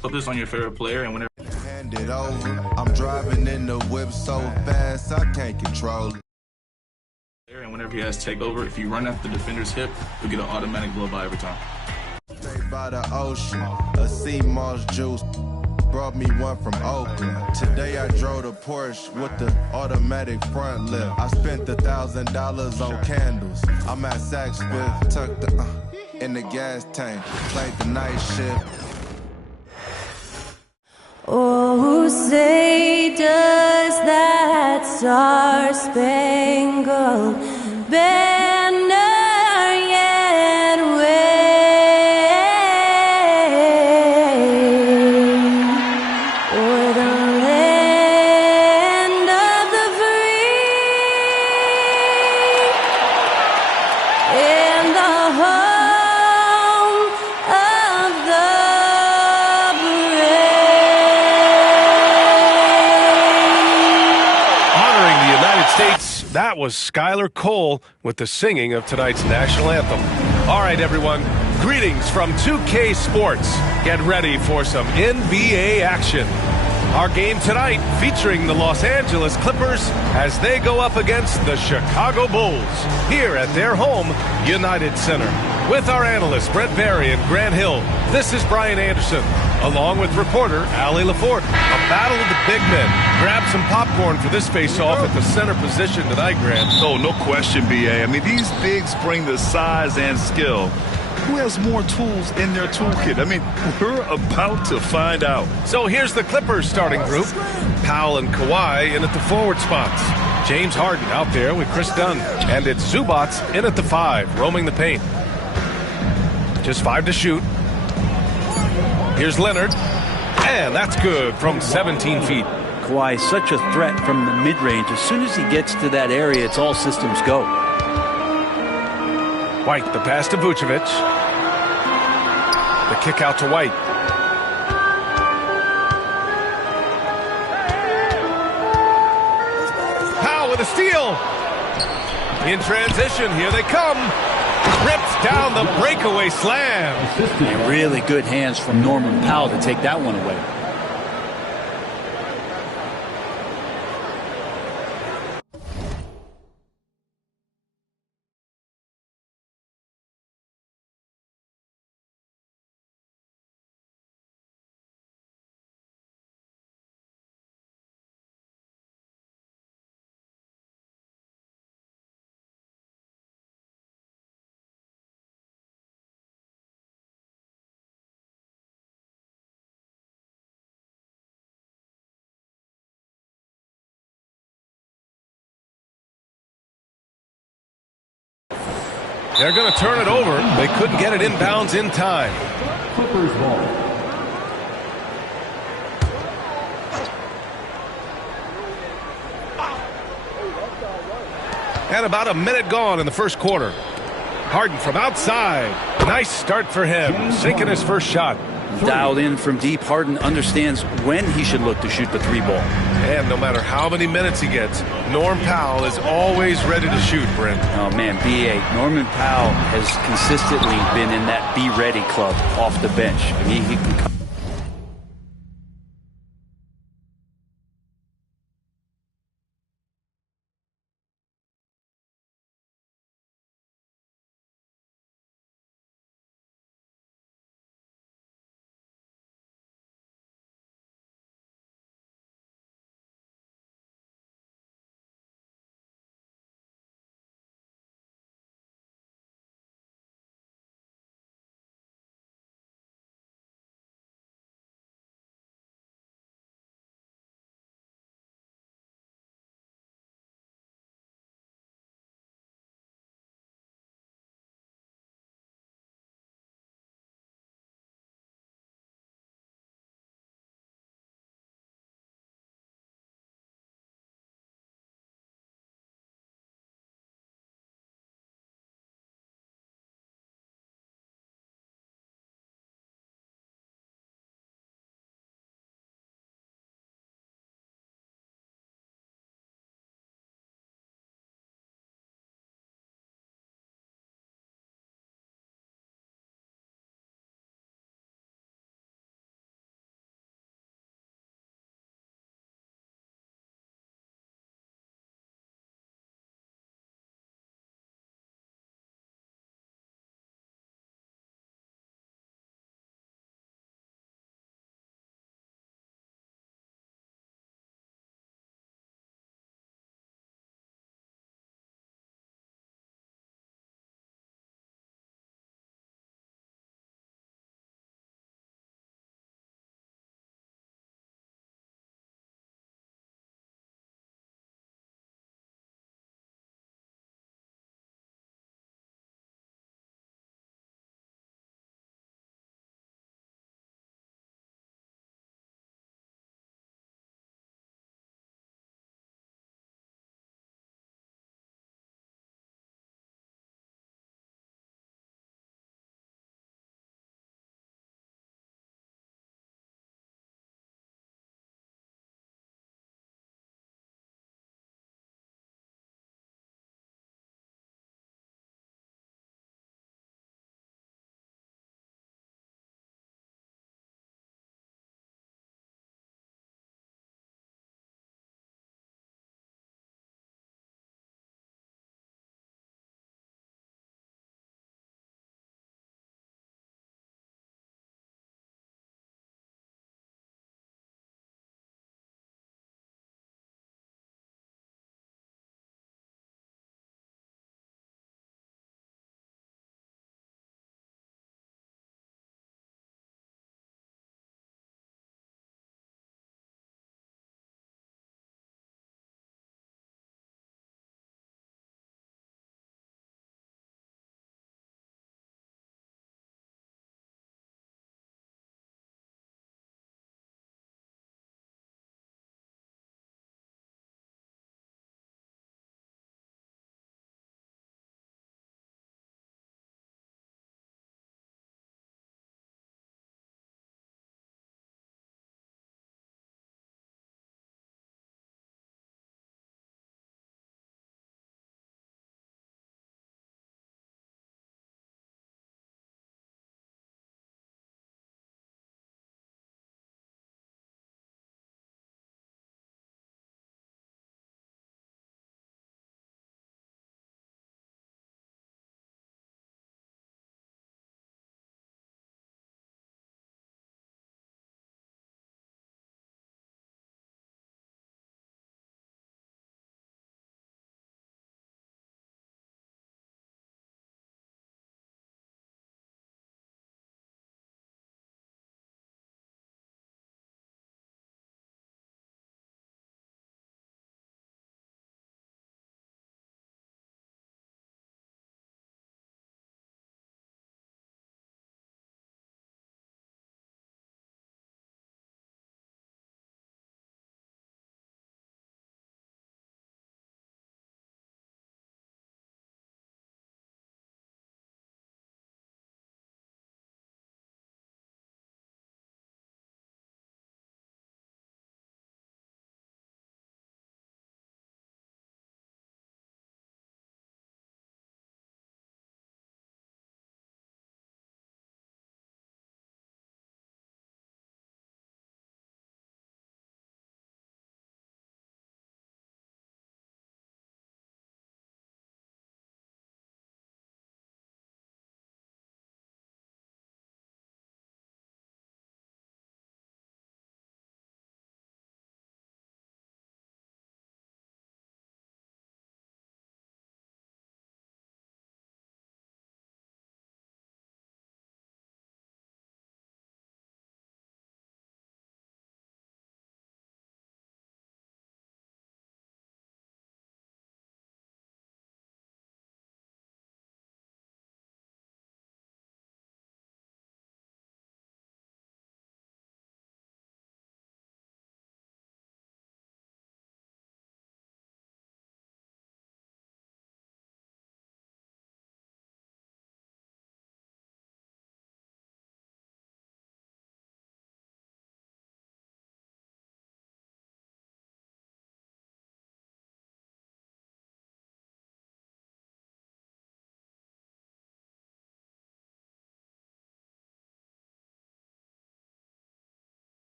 Put this on your favorite player, and whenever Hand it over. I'm driving in the whip so fast I can't control it. and whenever he has takeover, if you run at the defender's hip, you'll get an automatic blow by every time. Straight by the ocean, a sea moss juice. Brought me one from Oakland. Today I drove the Porsche with the automatic front lift. I spent $1,000 on candles. I'm at Saks Fifth, tucked in the gas tank. Played the night shift. Oh, say does that star-spangled banner yet wave o'er the land of the free and the home of the States, that was Skylar Cole with the singing of tonight's national anthem. All right, everyone, greetings from 2K Sports. Get ready for some NBA action. Our game tonight featuring the Los Angeles Clippers as they go up against the Chicago Bulls here at their home, United Center. With our analysts, Brett Barry and Grant Hill, this is Brian Anderson, along with reporter Allie LaForte. A battle of the big men. Grab some popcorn for this face-off at the center position tonight, Grant. Oh, no question, B.A. I mean, these bigs bring the size and skill. Who has more tools in their toolkit? I mean, we're about to find out. So here's the Clippers starting group. Powell and Kawhi in at the forward spots. James Harden out there with Chris Dunn. And it's Zubats in at the 5, roaming the paint. Just 5 to shoot. Here's Leonard. And that's good from 17 feet. Kawhi is such a threat from the mid-range. As soon as he gets to that area, it's all systems go. White, the pass to Vucevic. The kick out to White. Powell with a steal. In transition, here they come. Ripped down the breakaway slam. And really good hands from Norman Powell to take that one away. They're going to turn it over. They couldn't get it inbounds in time. Clippers ball. And about a minute gone in the first quarter. Harden from outside. Nice start for him. Sinking his first shot. Dialed in from deep, Harden understands when he should look to shoot the 3-ball. And no matter how many minutes he gets, Norm Powell is always ready to shoot, Brent. Oh, man, B.A. Norman Powell has consistently been in that be ready club off the bench. I mean, he can come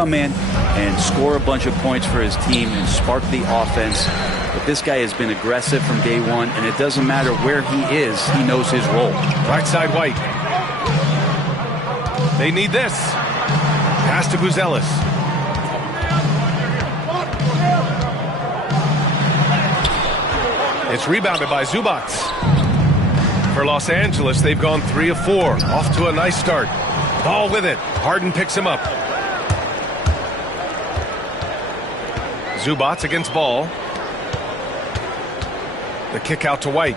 come in and score a bunch of points for his team and spark the offense. But this guy has been aggressive from day one, and it doesn't matter where he is, he knows his role. Right side, White. They need this. Pass to Buzelis. It's rebounded by Zubac. For Los Angeles, they've gone 3 of 4. Off to a nice start. Ball with it. Harden picks him up. Zubac against Ball. The kick out to White.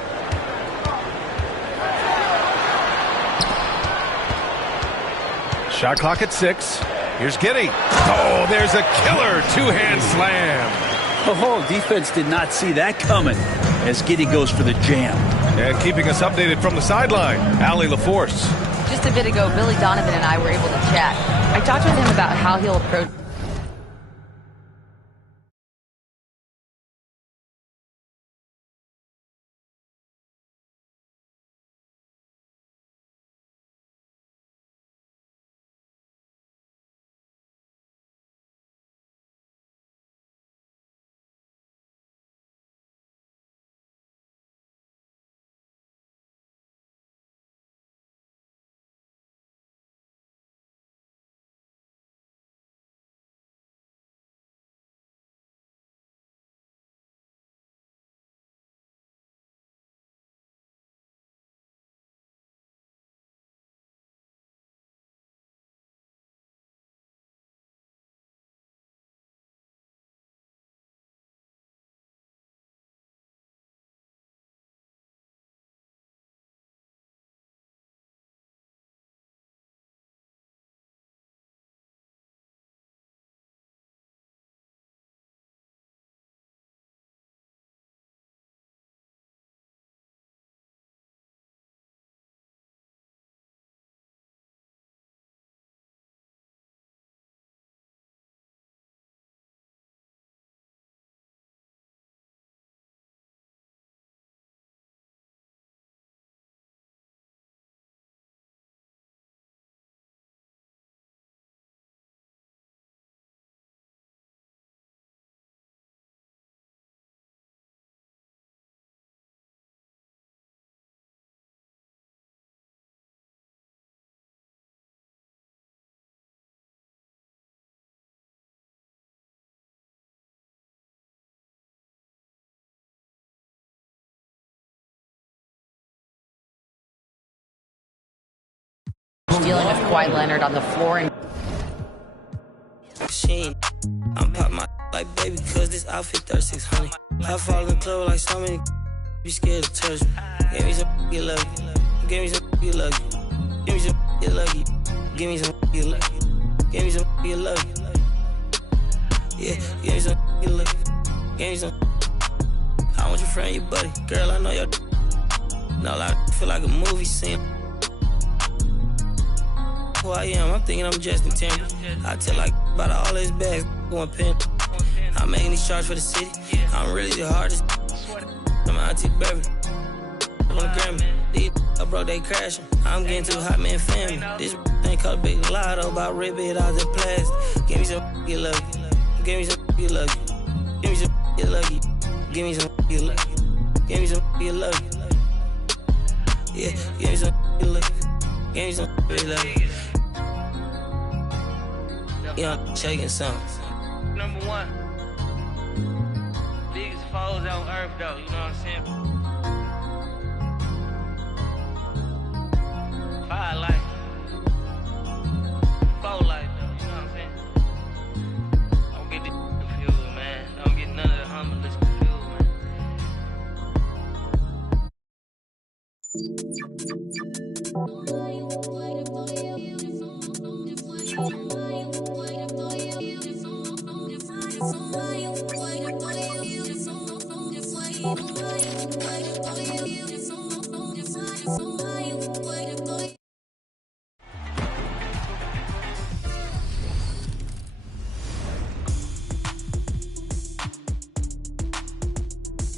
Shot clock at 6. Here's Giddey. Oh, there's a killer two-hand slam. Oh, defense did not see that coming as Giddey goes for the jam. And keeping us updated from the sideline, Allie LaForce. Just a bit ago, Billy Donovan and I were able to chat. I talked with him about how he'll approach dealing with Kawhi Leonard on the floor. And I'm pop my like baby, cause this outfit 3600. I fall in the club like so many be scared to touch me. Give me some get lucky. Give me some get lucky. Give me some get lucky. Give me some get lucky. Give me some get lucky. Yeah, give me some get lucky. Give me some. I want your friend, your buddy. Girl, I know your. No, I feel like a movie scene. Who I am, I'm thinking I'm Justin Timberlake. I tell like about all his bags going pin. I'm making these charts for the city. I'm really the hardest. I'm Auntie Beverly. On the Grammy. These I broke, they crashing. I'm getting too hot, man, family. This thing called Big Lotto, about rip it out the plastic. Give me some get lucky. Give me some get lucky. Give me some get lucky. Give me some get lucky. Give me some get lucky. Yeah, give me some get lucky. Give me some get lucky. Yeah, shaking something. Number 1. Biggest foes on earth, though, you know what I'm saying? Fire life. Foe life, though, you know what I'm saying? Don't get this confused, man. Don't get none of the humblest confused, man.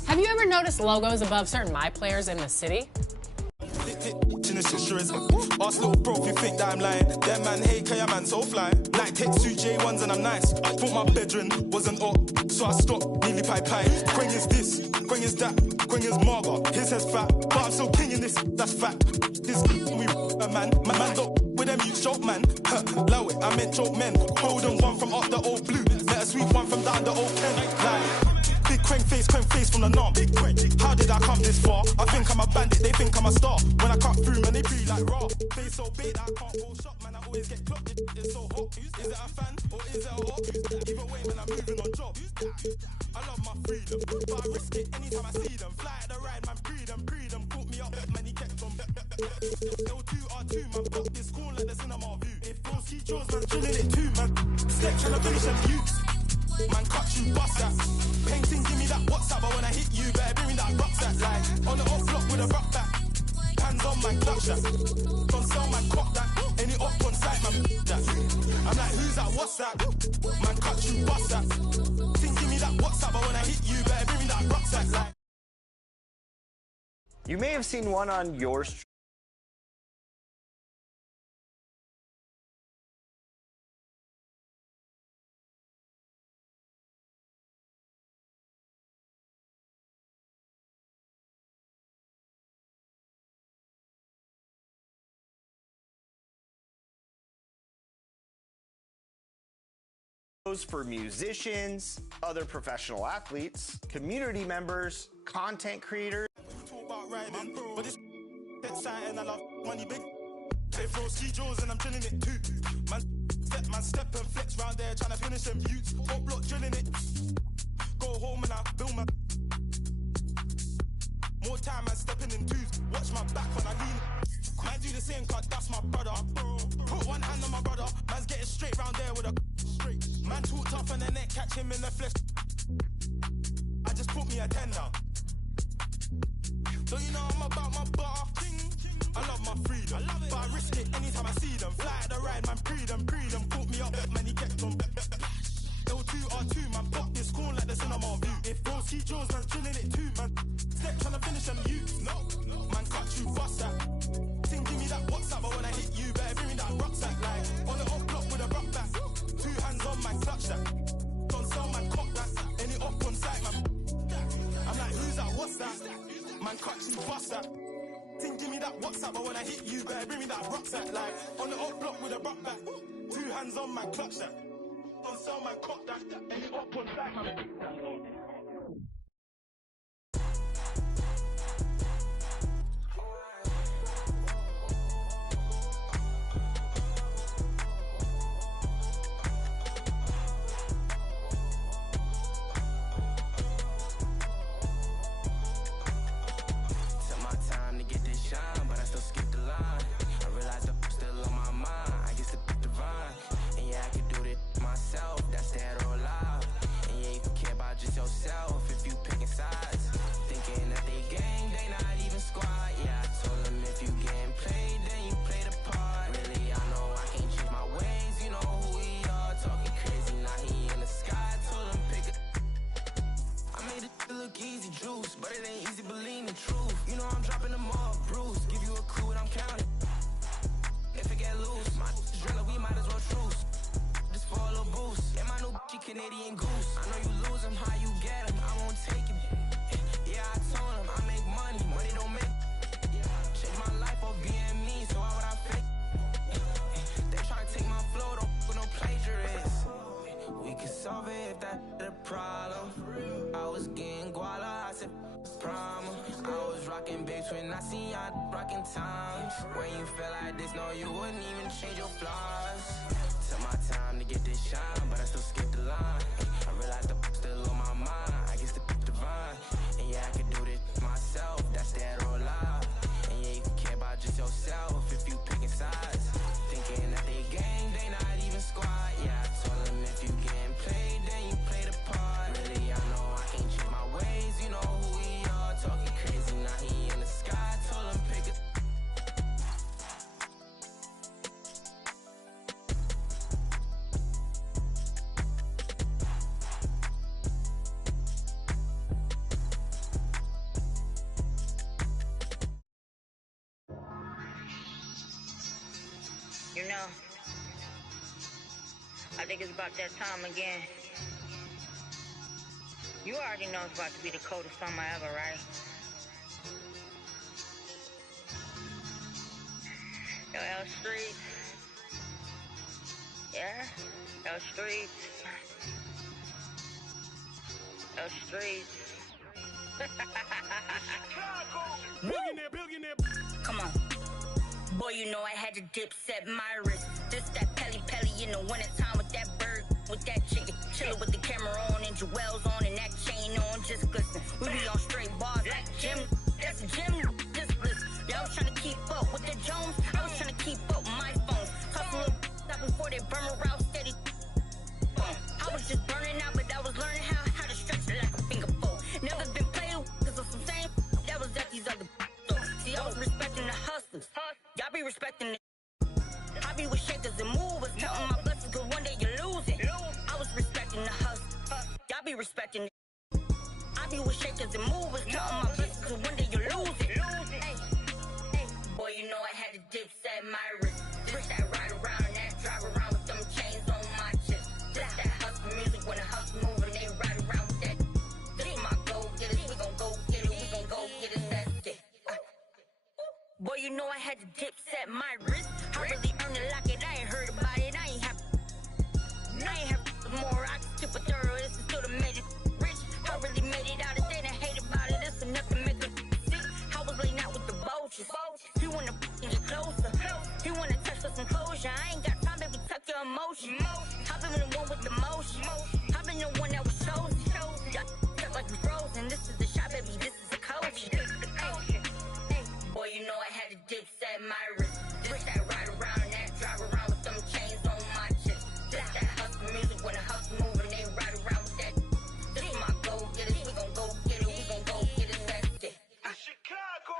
Have you ever noticed logos above certain My Players in the city? Ask little bro if you think that I'm lying. Them man hate, cause your man so fly. Night takes 2 J1s and I'm nice. I thought my bedroom wasn't up, so I stopped, nearly pie. Quang is this, Quang is that, Quang is Marga, his head's fat. But I'm still king in this, that's fact. This we a man, my man don't with them you joke man. Low it, I meant joke men. Golden one from up the old blue. Let a sweet one from down the old pen. Like, big Quang face from the norm. How did I come this far? I think I'm a bandit, they think I'm a star. When I cut through, man, they breathe like raw. Face so big that I can't hold shot, man. I always get clocked. It's so hot. Is it a fan or is it a hot? Either way, man, I'm moving on job. I love my freedom, but I risk it anytime I see them. Fly at the ride, man, freedom. Caught me up, man, he kept on. L2R2, man, pop this cool like the cinema view. If those see Jaws, man, drilling it too, man. Step trying to finish them youths. Man, cut you, bust that. Painting, give me that WhatsApp, but when I hit you, better bring me that rucksack. Like, on the off block with a rock back. Hands on, man, clutch that. Don't sell, man, cock that. Any up on site, man, that. I'm like, who's that, what's that? Man, cut you, bust that. Think, give me that WhatsApp, but when I hit you, better bring me that rucksack. Like, you may have seen one on your street. For musicians, other professional athletes, community members, content creators. Talk about riding, but this exciting, I love money big. They throw ski jaws and I'm drilling it too. Man step and flex round there, trying to finish them youths. Top block drilling it. Go home and I build my. More time, man, stepping in twos. Watch my back when I lean. Man, do the same, cause that's my brother. Put one hand on my brother. Man's getting straight round there with a straight. Man, talk tough on the neck, catch him in the flesh. I just put me a 10 down. So you know I'm about my bar. I love my freedom, but I risk it anytime I see them. Fly at the ride, man, freedom. Caught me up, man, he kept on. L2R2, man, pop this corn like the cinema view. If bro see Jaws, man, drilling it too, man. Step trying to finish them youths. No, man, cut you, bust that. Think, give me that WhatsApp, but when I hit you, better bring me that rucksack. Like, on the off block with a rock back. 2 hands on, man, clutch that. Don't sell, man, cock that. Any up on site, man. I'm like, who's that, what's that? Man, cut you, bust that. Think, give me that WhatsApp, but when I hit you, better bring me that rucksack. Like, on the off block with a rock back. 2 hands on, man, clutch that. Don't sell, man, cock that. Any up on site, man. Canadian goose. I know you lose them, how you get them, I won't take it. Yeah, I told them I make money don't make. Change my life or being me, so why would I fake? They try to take my flow, don't with no plagiarists. We could solve it if that's the problem. I was getting guala, I said problem. I was rocking babes when I seen y'all rocking times. When you feel like this, no, you wouldn't even change your flaws. Took my time to get this shine, but I still skip the line. I realized the still on my mind. I guess the divine. And yeah, I could do this myself. That's dead or alive. And yeah, you can care about just yourself if you picking sides. Thinking that they gang, they not even squad. Yeah, I told them if you getting played, then you play the part. Really, I know I can't change my ways. You know who we are. Talking crazy, now he in the sky. Told him pick it. know, I think it's about that time again. You already know it's about to be the coldest summer ever, right? Yo, L Street. Yeah? L Street. L Street. Billionaire. Come on. Boy, you know I had to dip, set my wrist. This that Pelly in the wintertime with that bird, with that chicken. Chillin' with the camera on and jewels on and that chain on, just glisten. We be on straight bars like Jim. That's a gym, just listen. Yeah, I was trying to keep up with the Jones. I was trying to keep up with my phone. Hustle little up before they burn around steady. I was just burning out, but I was learning how to stretch it like a finger bowl. Never been playing cause of some same that was at these other. See, I was respecting the hustlers. Y'all be respecting the. I be with shakers and movers, counting my blessings cause one day you're losing. I was respecting the hustle. Y'all be respecting the. I be with shakers and movers, counting my blessings cause one day you're losing. Hey, boy, you know I had to dip, set my wrist. This that ride around, that drive around with them chains on my chest. This that hustle music when the hustle moving, they ride around with that. This is my go getters, we gon' go get it, we gon' go get it, that's it. Boy, you know I had to dip, set my wrist. I really earned it like it, I ain't heard about it, I ain't have more, I can tip a thorough, this is still the made it rich. I really made it out, they didn't hate about it, that's enough to make a sick. I was laying out with the vultures, he wanna get closer, he wanna touch for some closure. I ain't got time, baby, tuck your emotion. I've been the one with the motion, I've been the one that was chosen. Y'all like we frozen, this is the shot, baby, this is the coach. Boy, you know I had to dip, set my wrist. This that ride around, that drive around with them chains on my chest. This that hustle music when the hustle moving, they ride around with that. This is my go getters, we gon' go get it, we gon' go get it, that's it. Chicago.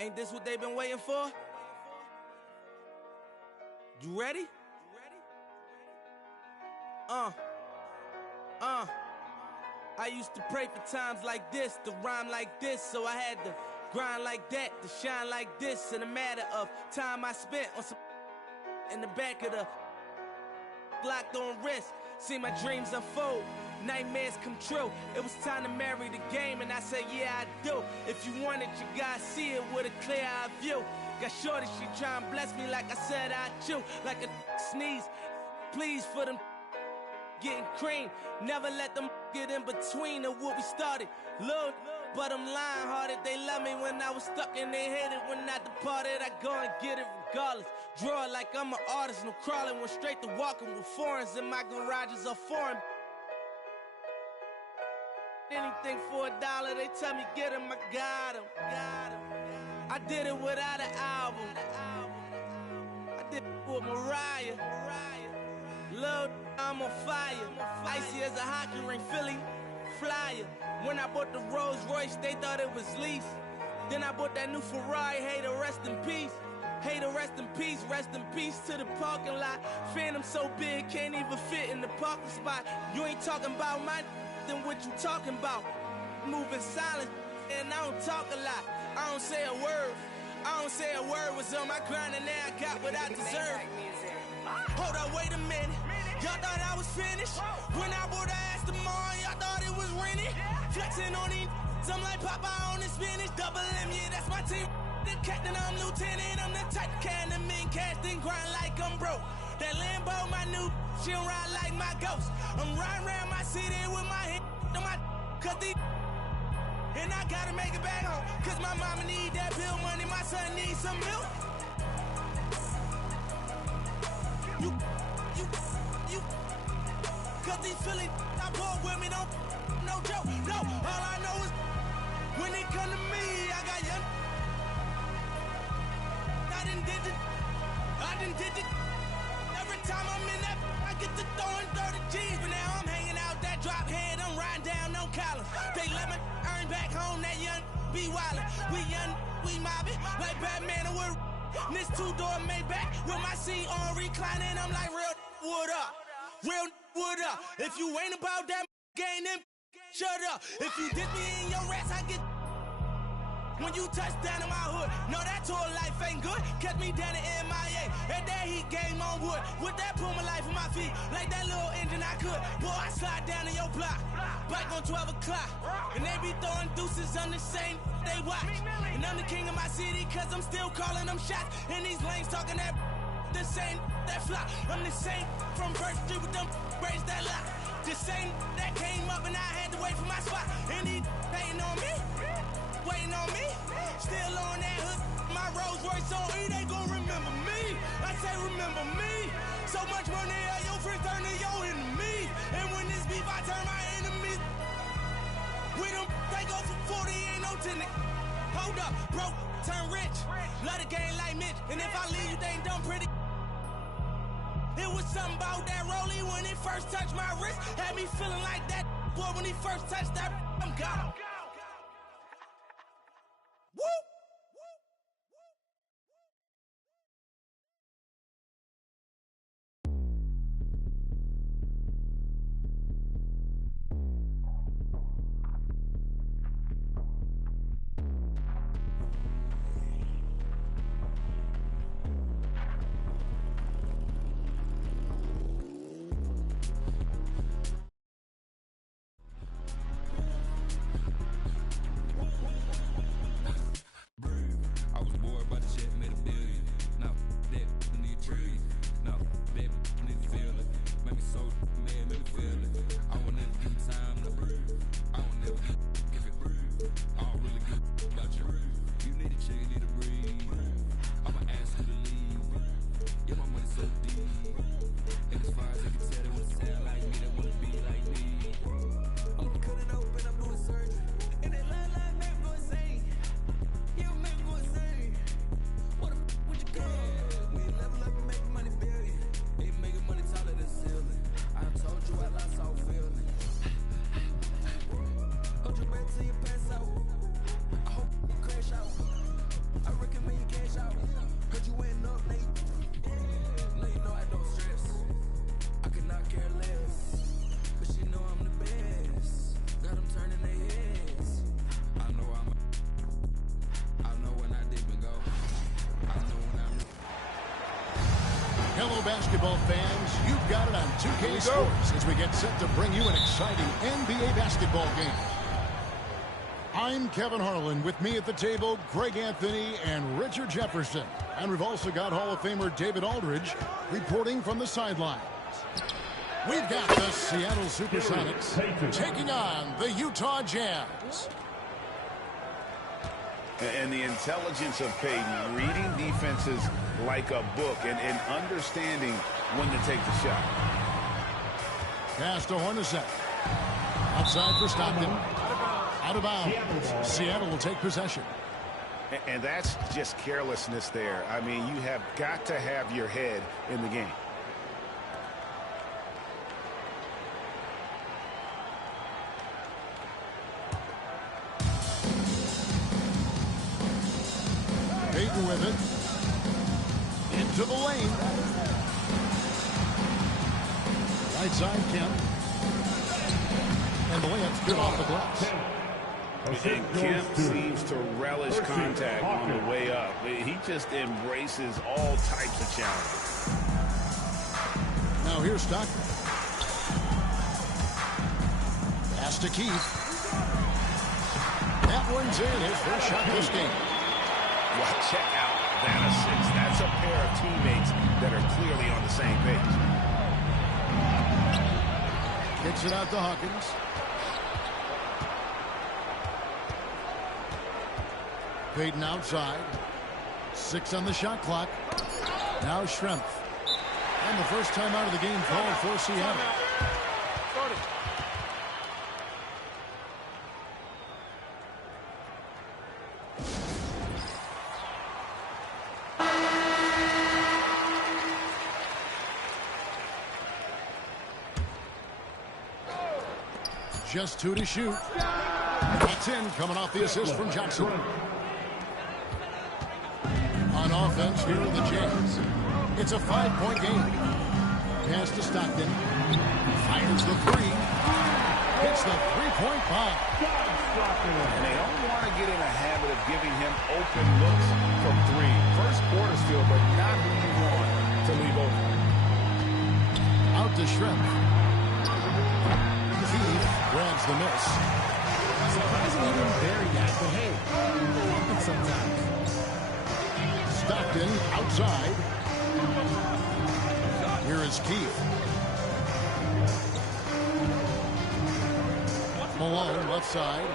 Ain't this what they've been waiting for? You ready? I used to pray for times like this, to rhyme like this, so I had to grind like that, to shine like this. In a matter of time I spent on some in the back of the locked on wrist, see my dreams unfold, nightmares come true. It was time to marry the game, and I said, yeah, I do. If you want it, you gotta see it with a clear eye view. Got shorty, she try and bless me like I said I chew, like a sneeze. Please for them getting cream, never let them get in between of what we started. Look, but I'm lying hearted. They love me when I was stuck and they hated when I departed. I go and get it regardless. Draw it like I'm an artist, no crawling, went straight to walking with foreigns in my garages are foreign. Anything for $1, they tell me get him, I got him. I did it without an album. I did it with Mariah. Lil', I'm on fire. Icy as a hockey ring, Philly flyer. When I bought the Rolls Royce, they thought it was lease. Then I bought that new Ferrari, hey, to rest in peace. Hey, to rest in peace to the parking lot. Phantom so big, can't even fit in the parking spot. You ain't talking about my then what you talking about? Moving silent, and I don't talk a lot. I don't say a word. I don't say a word. Was on my grind and now I got what I deserve. Hold up, wait a minute. Y'all thought I was finished. When I bought the ass tomorrow, y'all thought it was rented. Flexing on these, I'm like Popeye on the spinach. Double M, yeah, that's my team. The captain, I'm lieutenant. I'm the type of can the men cast and grind like I'm broke. That Lambo, my new, she don't ride like my ghost. I'm riding around my city with my head on my cause these and I gotta make it back home. Cause my mama need that bill money, my son needs some milk. You, cause these Philly I bought with me, don't, no joke. No, all I know is When it come to me, I got young. I done did it. Every time I'm in that, I get to throwing 30 G's. But now I'm hanging out that drop head. I'm riding down on collars. They let me earn back home. That young be wildin'. We young, we mobbin' like Batman and we're this two-door Maybach with my seat on reclining. I'm like, real wood up. Real wood up. If you ain't about that game, then shut up. If you dip me in your rats, I get. When you touch down in my hood, no, that tour life ain't good. Catch me down in MIA, and that heat game on wood. With that Puma life on my feet, like that little engine I could. Boy, I slide down in your block, bike on 12 o'clock. And they be throwing deuces on the same they watch. And I'm the king of my city, cause I'm still calling them shots. And these lanes talking that the same that flop. I'm the same from Birch Street with them braids that lock. The same that came up and I had to wait for my spot. And he hating on me. Waiting on me, still on that hood. My Rolls Royce on E, they gon' remember me. I say remember me. So much money, your friends turn to your enemy. And when this beef, I turn my enemies. We them, they go for 40, ain't no tenant. Hold up, broke, turn rich. Love the game like Mitch. And if I leave, you think done pretty. It was something about that rollie when it first touched my wrist. Had me feeling like that boy when he first touched that. I'm gone. Woo! Hello, basketball fans. You've got it on 2K Sports as we get set to bring you an exciting NBA basketball game. I'm Kevin Harlan. With me at the table, Greg Anthony and Richard Jefferson. And we've also got Hall of Famer David Aldridge reporting from the sidelines. We've got the Seattle Supersonics taking on the Utah Jazz. And the intelligence of Payton, reading defenses like a book and understanding when to take the shot. Pass to Hornacek. Outside for Stockton. Out of bounds. Seattle will take possession. And that's just carelessness there. I mean, you have got to have your head in the game. Payton with it. Into the lane. Right side, Kemp. And the layup's good off the glass. And Kemp seems to relish contact on the way up. He just embraces all types of challenges. Now here's Stockton. Pass to Keith. That one's in. His first shot this game. Well, check out that assist. That's a pair of teammates that are clearly on the same page. Kicks it out to Hawkins. Payton outside. 6 on the shot clock. Now Schrempf. And the first time out of the game called for Seattle. Just 2 to shoot. That's in, coming off the assist from Johnson. On offense, here are the Jazz. It's a 5-point game. Pass to Stockton. Fires the 3. Hits the 3-point bomb. And they don't want to get in a habit of giving him open looks from 3. First quarter still, but not who you want to leave open. Out to Shrimp. Keith grabs the miss. Surprisingly, he didn't bury that, but hey, it happens sometimes. Stockton outside. Here is Keith. Malone left side.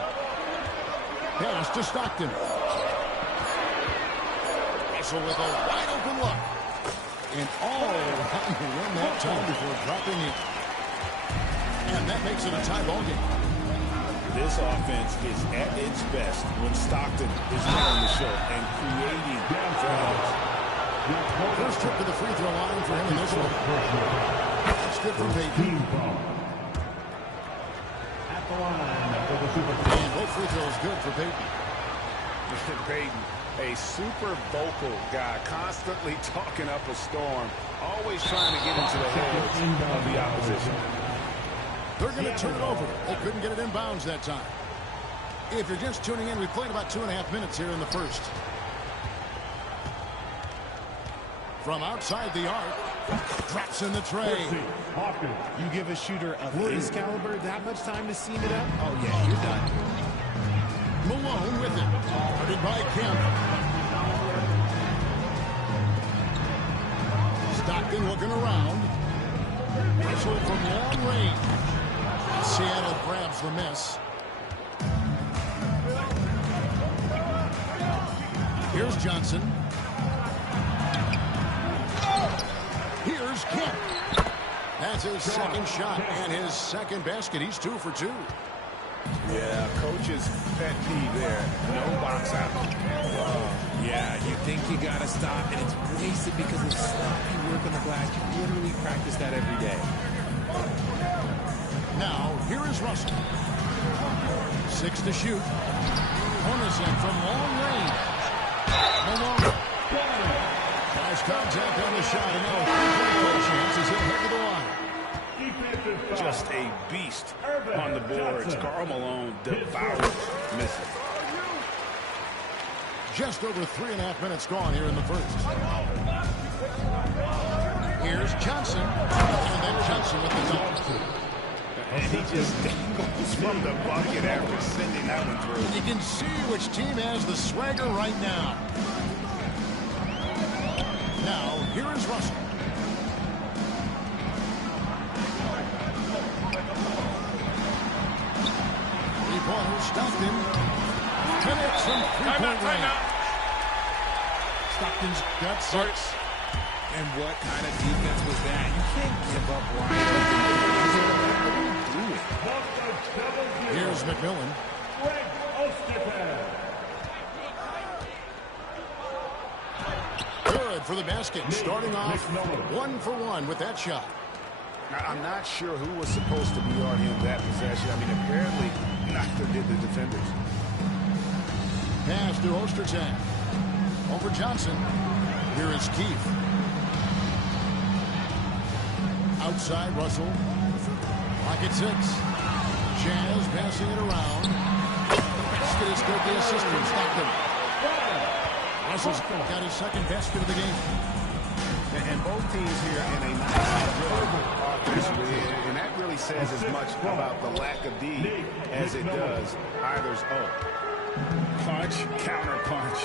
Pass to Stockton. Russell with a wide open look. And all around the rim that time before dropping it. And that makes it a tie ball game. This offense is at its best when Stockton is running the show and creating drives. First trip to the free throw line for him in this one. That's good for Payton. And both free throws good for Payton. Payton, a super vocal guy, constantly talking up a storm, always trying to get into the heads of the opposition. They're going to turn it over. They couldn't get it in bounds that time. If you're just tuning in, we played about 2.5 minutes here in the first. From outside the arc, drops in the tray. You give a shooter of his caliber that much time to seam it up? Oh, yeah, you're done. Malone with it. Guarded by Kemp. Stockton looking around. Russell from long range. Seattle grabs the miss. Here's Johnson. Here's Kemp. That's his second shot and his second basket. He's 2 for 2. Yeah, coach's pet peeve there. No box out. Yeah, you think you got to stop, and it's wasted because of sloppy work on the glass. You literally practice that every day. Now, here is Russell. 6 to shoot. Hornerson from long range. Malone. Nice contact on the shot, and now a 3-point chance as he'll head to the line. Just a beast on the boards. Karl Malone devours misses. Just over 3.5 minutes gone here in the first. Here's Johnson. And then Johnson with the dunk. And he just goes from the bucket after sending that one through. You can see which team has the swagger right now. Now, here is Russell. Three-pointer, Stockton. Connects from three-point range. Stockton's got 6. And what kind of defense was that? You can't give up wide open. Here's McMillan. Good for the basket. Starting off 1 for 1 with that shot. I'm not sure who was supposed to be on him that possession. I mean, apparently neither did the defenders. Pass to Ostertag. Over Johnson. Here is Keith. Outside Russell. Pocket 6. Jazz passing it around. The basket is good. The assist from Stockton. Russell's got his second basket of the game. And both teams here in a nice offensively, and that really says as much about the lack of D as it does either's O. Punch, counter punch,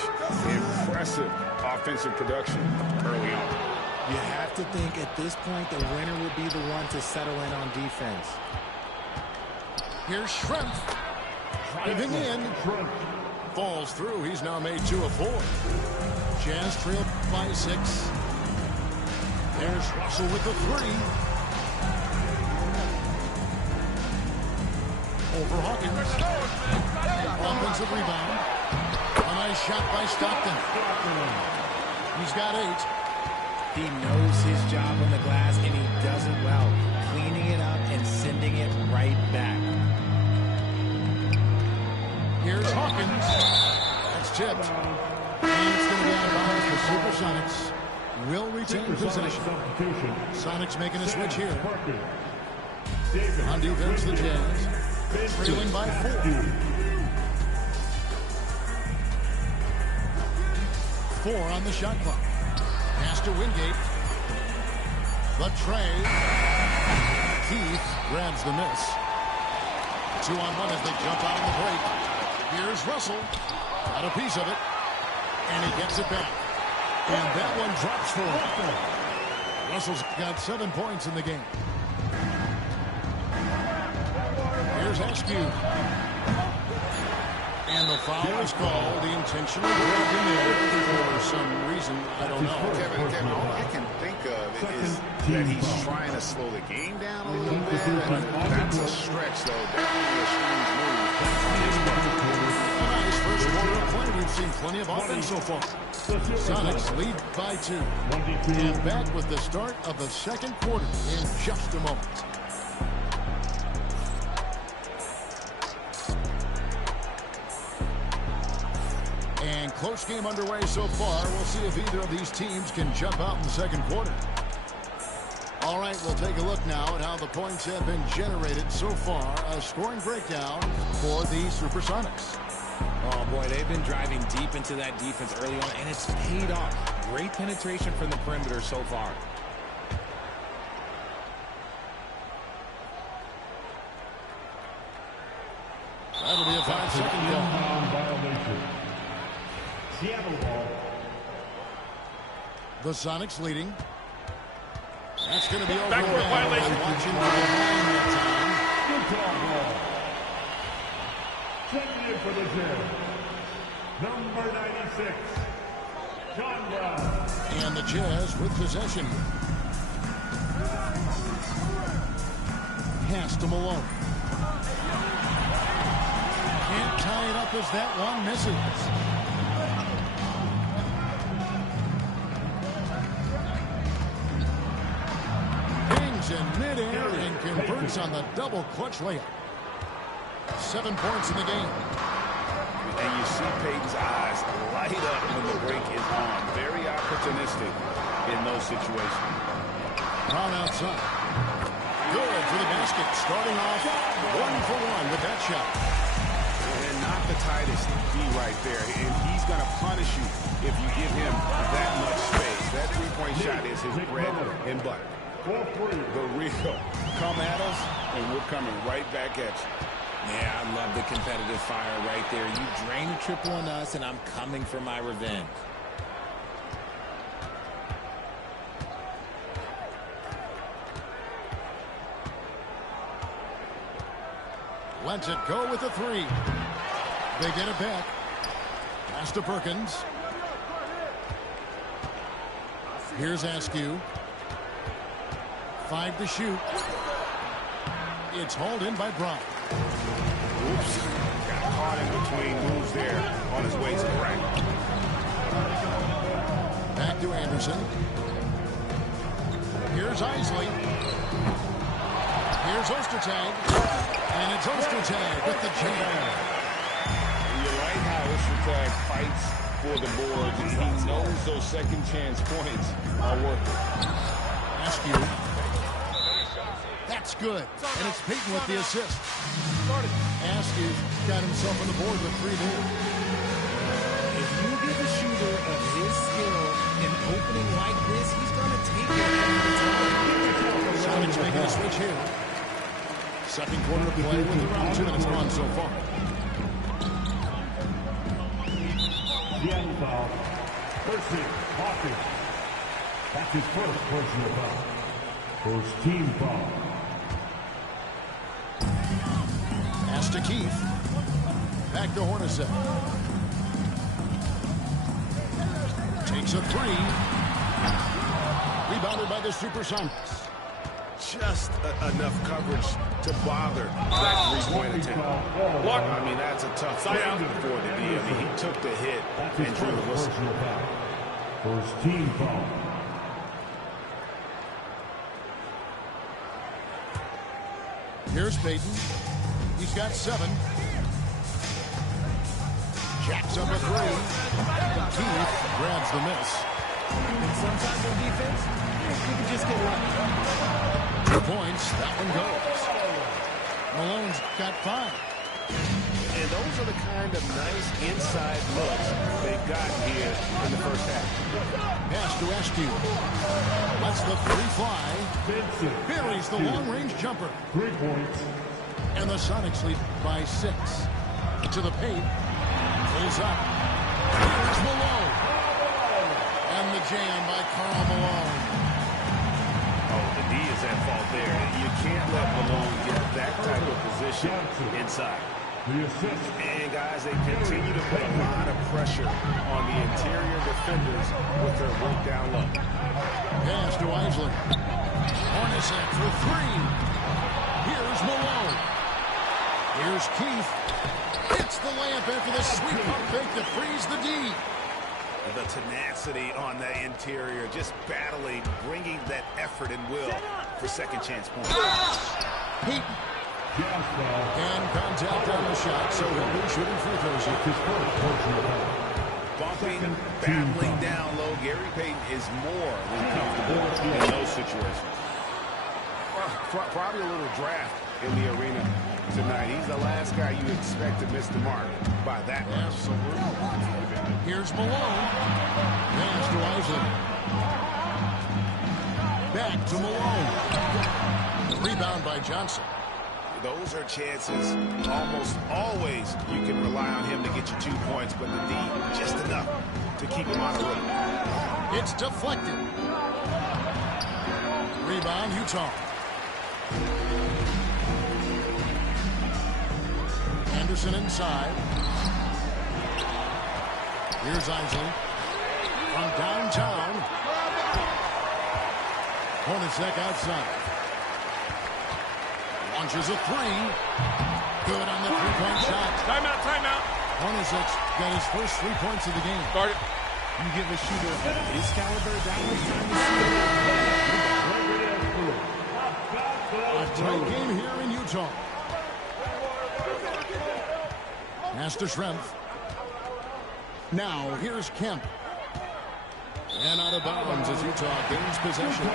impressive offensive production early on. You have to think at this point the winner will be the one to settle in on defense. Here's Shrimp. Driving in. Falls through. He's now made 2 of 4. Jazz trail by 6. There's Russell with the 3. Over Hawkins. Offensive rebound. A nice shot by Stockton. He's got 8. He knows his job on the glass, and he does it well. Cleaning it up and sending it right back. Here's Hawkins. That's tipped. And it's going to be out of bounds. The Supersonics will retain possession. Sonics making a switch here. On defense, the Jazz. Trailing by 4. 4 on the shot clock. Pass to Wingate. The tray. Keith grabs the miss. 2-on-1 as they jump out on the break. Here's Russell. Got a piece of it. And he gets it back. And that one drops for him. Russell's got 7 points in the game. Here's Askew. And the foul is called. The intentional grab in there for some reason. I don't know. Kevin, all I can think of is that he's trying to slow the game down a little bit. That's a stretch, though. Definitely a strange move. Nice first quarter of play. We've seen plenty of offense so far. Sonics lead by 2. And back with the start of the second quarter in just a moment. And close game underway so far. We'll see if either of these teams can jump out in the second quarter. All right, we'll take a look now at how the points have been generated so far. A scoring breakdown for the Supersonics. Oh, boy, they've been driving deep into that defense early on, and it's paid off. Great penetration from the perimeter so far. That'll be a 5-second call. Seattle ball. The Sonics leading. That's going to be over. Watching from behind that time. Checking in for the Jazz. Number 96, John Brown. And the Jazz with possession. Pass to Malone. Can't tie it up as that one misses. In midair and converts on the double clutch layup. 7 points in the game. And you see Peyton's eyes light up when the break is on. Very opportunistic in those situations. Brown outside. Good for the basket. Starting off 1 for 1 with that shot. And not the tightest D right there. And he's going to punish you if you give him that much space. That three-point shot is his bread and butter. The real. Come at us, and we're coming right back at you. Yeah, I love the competitive fire right there. You drain a triple on us, and I'm coming for my revenge. Lets it go with a 3. They get it back. Pass to Perkins. Here's Askew. 5 to shoot. It's hauled in by Brown. Oops. Got caught in between moves there on his way to the rack. Back to Anderson. Here's Isley. Here's Ostertag. And it's Ostertag with the jam. You like how Ostertag fights for the boards. He knows those second chance points are worth it. Askew. That's good. And it's Peyton with the assist. Askew got himself on the board with 3 there. If you give a shooter of his skill an opening like this, he's going to take it every time. Sonics making a switch here. Second quarter of play with around 2 minutes gone so far. Seattle foul. First team, Hawkins. That's his first personal foul. First team foul. Pass to Keith. Back to Hornacek. Takes a 3. Rebounded by the Supersonics. Just enough coverage to bother that three-point attempt. I mean, that's a tough play for the D. I mean, he took the hit and drew the whistle. First team foul. Here's Peyton. He's got 7. Jacks up a three. Keith grabs the miss. And sometimes on defense, you can just get lucky. 2 points. That one goes. Malone's got 5. And those are the kind of nice inside looks they've got here in the first half. Pass to Askew. Lets the 3 fly. Buries the long-range jumper. 3 points. And the Sonics lead by 6. To the paint. Pulls up. Here's Malone. And the jam by Karl Malone. Oh, the D is at fault there. You can't let Malone get that type of position inside. And guys, they continue to put a lot of pressure on the interior defenders with their work down low. Pass to Isley. Hornacek for 3. Here's Malone. Here's Keith. Hits the layup after the sweep pump fake to freeze the D. The tenacity on the interior, just battling, bringing that effort and will for second chance points. Pete. And contact on the shot, so he'll be shooting free throws here. Bumping, battling down low. Gary Payton is more than comfortable in those situations. Probably a little draft in the arena tonight. He's the last guy you expect to miss the mark by that much. Absolutely. Here's Malone. Pass to Isley. Back to Malone. Rebound by Johnson. Those are chances almost always you can rely on him to get you 2 points, but the D just enough to keep him on the road. It's deflected. Rebound, Utah. Anderson inside. Here's Isley. From downtown. Hornacek outside. Launches a 3. Good on the 3-point shot. Timeout, timeout. Hornacek's got his first 3 points of the game. Start it. You give a shooter of his caliber that much time to A tight game here in Utah. Pass to Schrempf. Now here's Kemp. And out of bounds as Utah gains possession.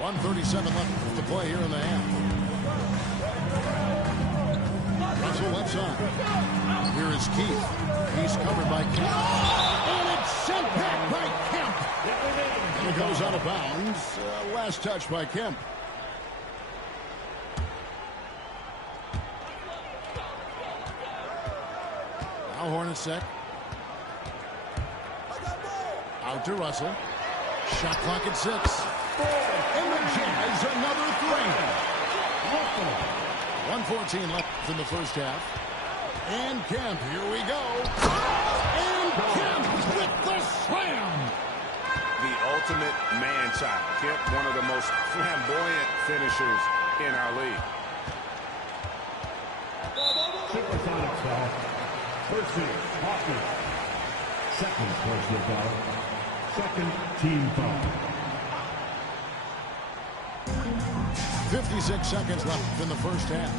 1:37 left to play here in the half. Russell left side. Here is Keith. He's covered by Kemp. And it's sent back by Kemp. And it goes out of bounds. Last touch by Kemp. Now Hornacek. Out to Russell. Shot clock at 6. And the Jazz another 3. 1:14 left in the first half. And Kemp, here we go. And Kemp with the slam. The ultimate man-child. Kemp, one of the most flamboyant finishers in our league. Supersonics foul. Personal hockey. Second personal foul. Second team foul. 56 seconds left in the first half.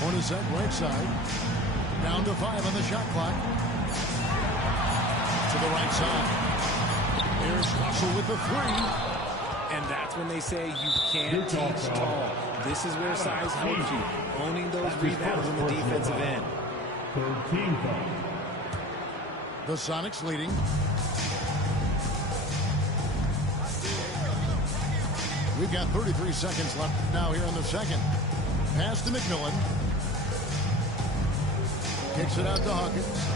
Hornacek right side. Down to 5 on the shot clock. To the right side. There's Russell with the 3. And that's when they say you can't teach tall. This is where size helps you. Owning those rebounds in the defensive end. Third team foul. The Sonics leading. We've got 33 seconds left now here in the second. Pass to McMillan. Kicks it out to Hawkins.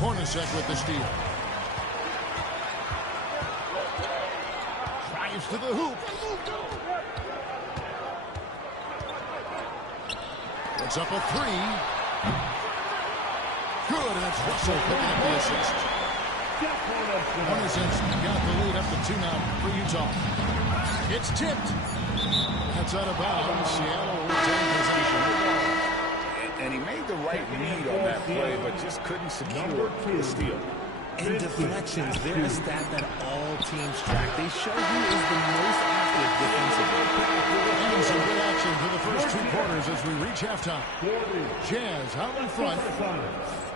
Hornacek with the steal. Drives to the hoop. It's up a 3. Good, and it's Russell picking up the assist. Hornacek's got the lead up to 2 now for Utah. It's tipped. That's out of bounds. Seattle will retain possession. And he made the right read on that play, but just couldn't secure the steal. And deflections, they're a stat that all teams track. They show who is the most active defensively. And some good action for the first 2 quarters as we reach halftime. Jazz out in front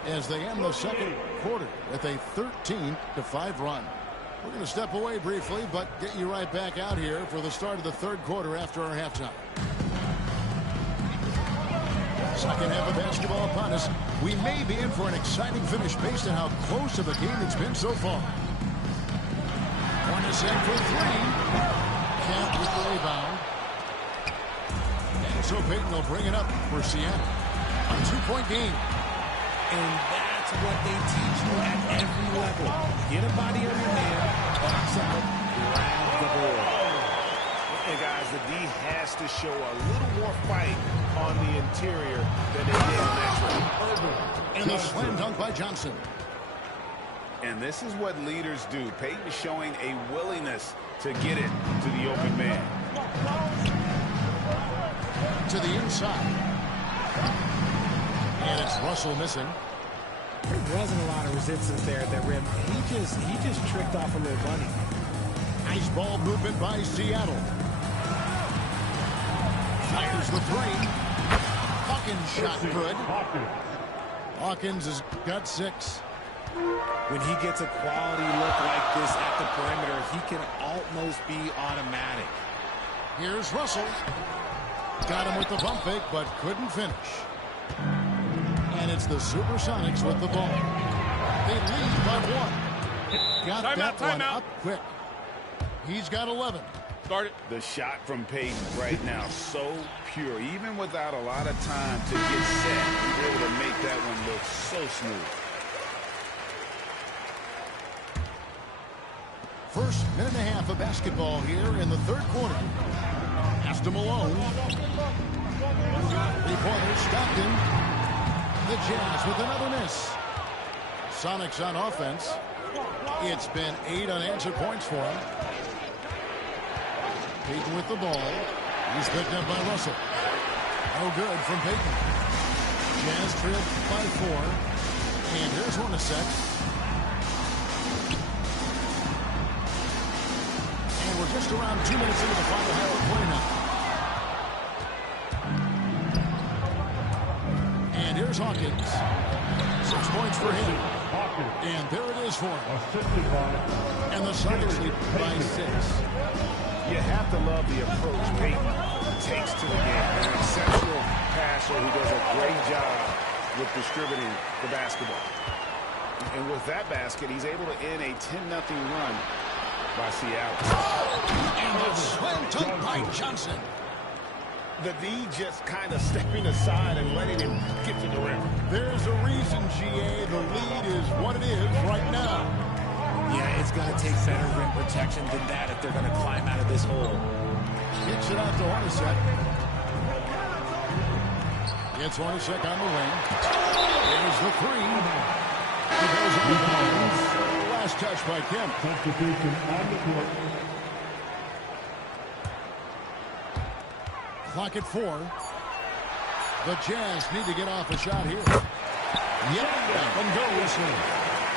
as they end the second quarter with a 13-5 run. We're going to step away briefly, but get you right back out here for the start of the third quarter after our halftime. Second half of basketball upon us. We may be in for an exciting finish based on how close of a game it's been so far. One is in for 3. Camp with the rebound. And so Payton will bring it up for Seattle. A 2-point game. And that's what they teach you at every level. Get a body on your man, box out, grab the board. And guys, the D has to show a little more fight on the interior than they did on that trip. And the slam dunk by Johnson. And this is what leaders do. Payton showing a willingness to get it to the open man. To the inside. And it's Russell missing. There wasn't a lot of resistance there at that rim. He just tricked off a little bunny. Nice ball movement by Seattle. Fires the 3. Hawkins shot good. Hawkins has got 6. When he gets a quality look like this at the perimeter, he can almost be automatic. Here's Russell. Got him with the pump fake, but couldn't finish. And it's the Supersonics with the ball. They lead by 1. Got that one up quick. He's got 11. Start it. The shot from Payton right now, so pure. Even without a lot of time to get set, he's able to make that one look so smooth. First minute and a half of basketball here in the third quarter. Pass to Malone. 3-pointer, Stockton. The Jazz with another miss. Sonics on offense. It's been 8 unanswered points for him. Payton with the ball. He's picked up by Russell. No good from Payton. Jazz trailed by 4. And here's Hornacek. And we're just around 2 minutes into the final half of play now. And here's Hawkins. 6 points for him. And there it is for him. And the Sonics lead by 6. You have to love the approach Payton takes to the game. An exceptional passer who does a great job with distributing the basketball. And with that basket, he's able to end a 10-0 run by Seattle. And a slam dunk by Johnson. The D just kind of stepping aside and letting him get to the rim. There's a reason, GA, the lead is what it is right now. Yeah, it's going to take better rim protection than that if they're going to climb out of this hole. Kicks it out to Hornacek. It's Hornacek on the wing. There's the 3. He goes on the bounds. Last touch by Kemp. Substitution on the court. Clock at 4. The Jazz need to get off a shot here. Yep, that one goes.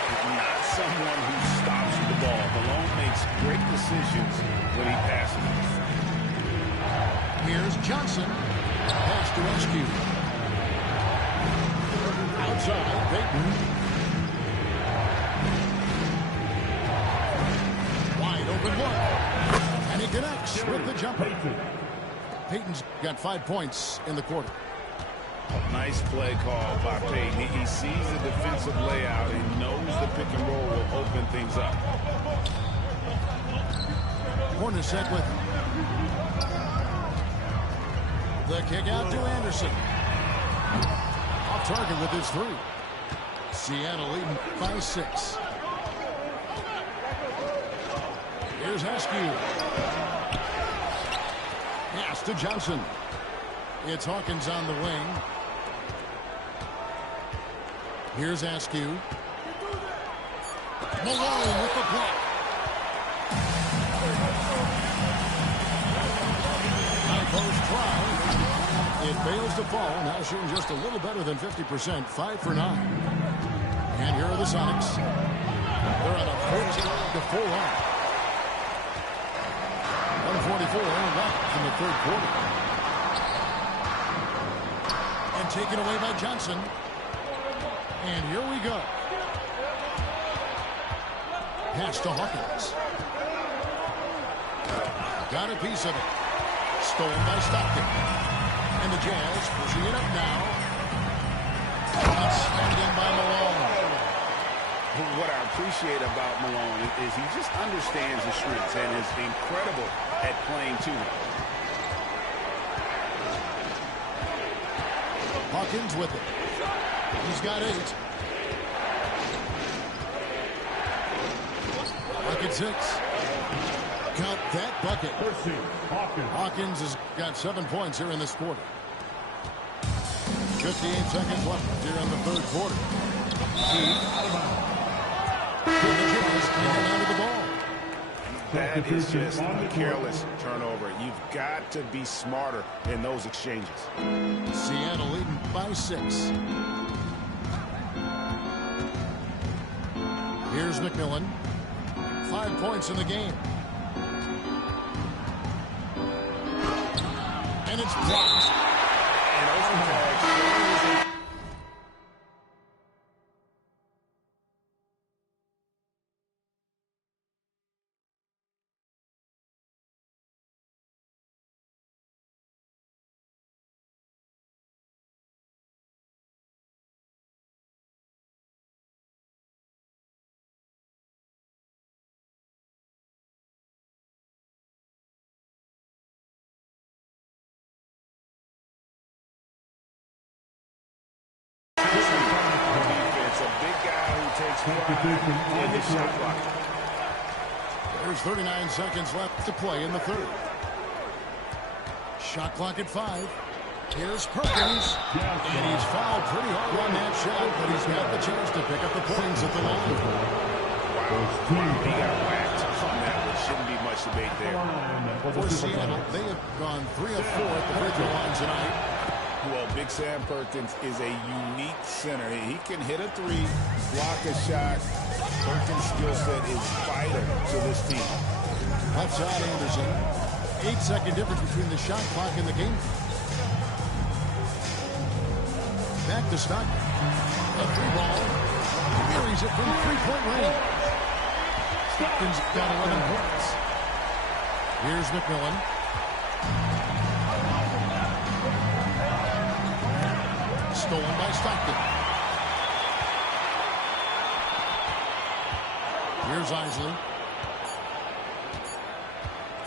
Not someone who stops with the ball. Malone makes great decisions when he passes. Here's Johnson. Pass to Rescue. Outside, Payton. Wide open look. And he connects with the jumper. Payton's got 5 points in the quarter. Nice play call by Payton. He sees the defensive layout and knows the pick and roll will open things up. Hornacek with him. The kick out to Anderson. Off target with his 3. Seattle leading by 6. Here's Askew. Pass to Johnson. It's Hawkins on the wing. Here's Askew. Malone with the block. High post try. It fails to fall. Now shooting just a little better than 50%. 5 for 9. And here are the Sonics. They're on a 14-4 run. 144 left in the third quarter. And taken away by Johnson. And here we go. Pass to Hawkins. Got a piece of it. Stolen by Stockton. And the Jazz pushing it up now. Outstanding by Malone. What I appreciate about Malone is he just understands the strengths and is incredible at playing to them. Hawkins with it. He's got 8. Bucket 6. Count that bucket. Hawkins has got 7 points here in this quarter. 58 seconds left here in the third quarter. That is just a careless turnover. You've got to be smarter in those exchanges. Seattle leading by 6. Here's McMillan. 5 points in the game. And it's blocked. And overtime. There's 39 seconds left to play in the third. Shot clock at 5. Here's Perkins. And he's fouled pretty hard on that shot, but he's got the chance to pick up the points at the line. Wow, he got whacked on that one. Shouldn't be much debate there. For Seattle, they have gone 3 of 4 at the free throw line tonight. Well, Big Sam Perkins is a unique center. He can hit a 3, block a shot. Perkins' skill set is vital to this team. Left side, Anderson. 8-second difference between the shot clock and the game. Back to Stockton. A 3-ball. Buries it from 3-point range. Stockton's got 11 points. Here's McMillan. Stolen by Stockton. Here's Isley.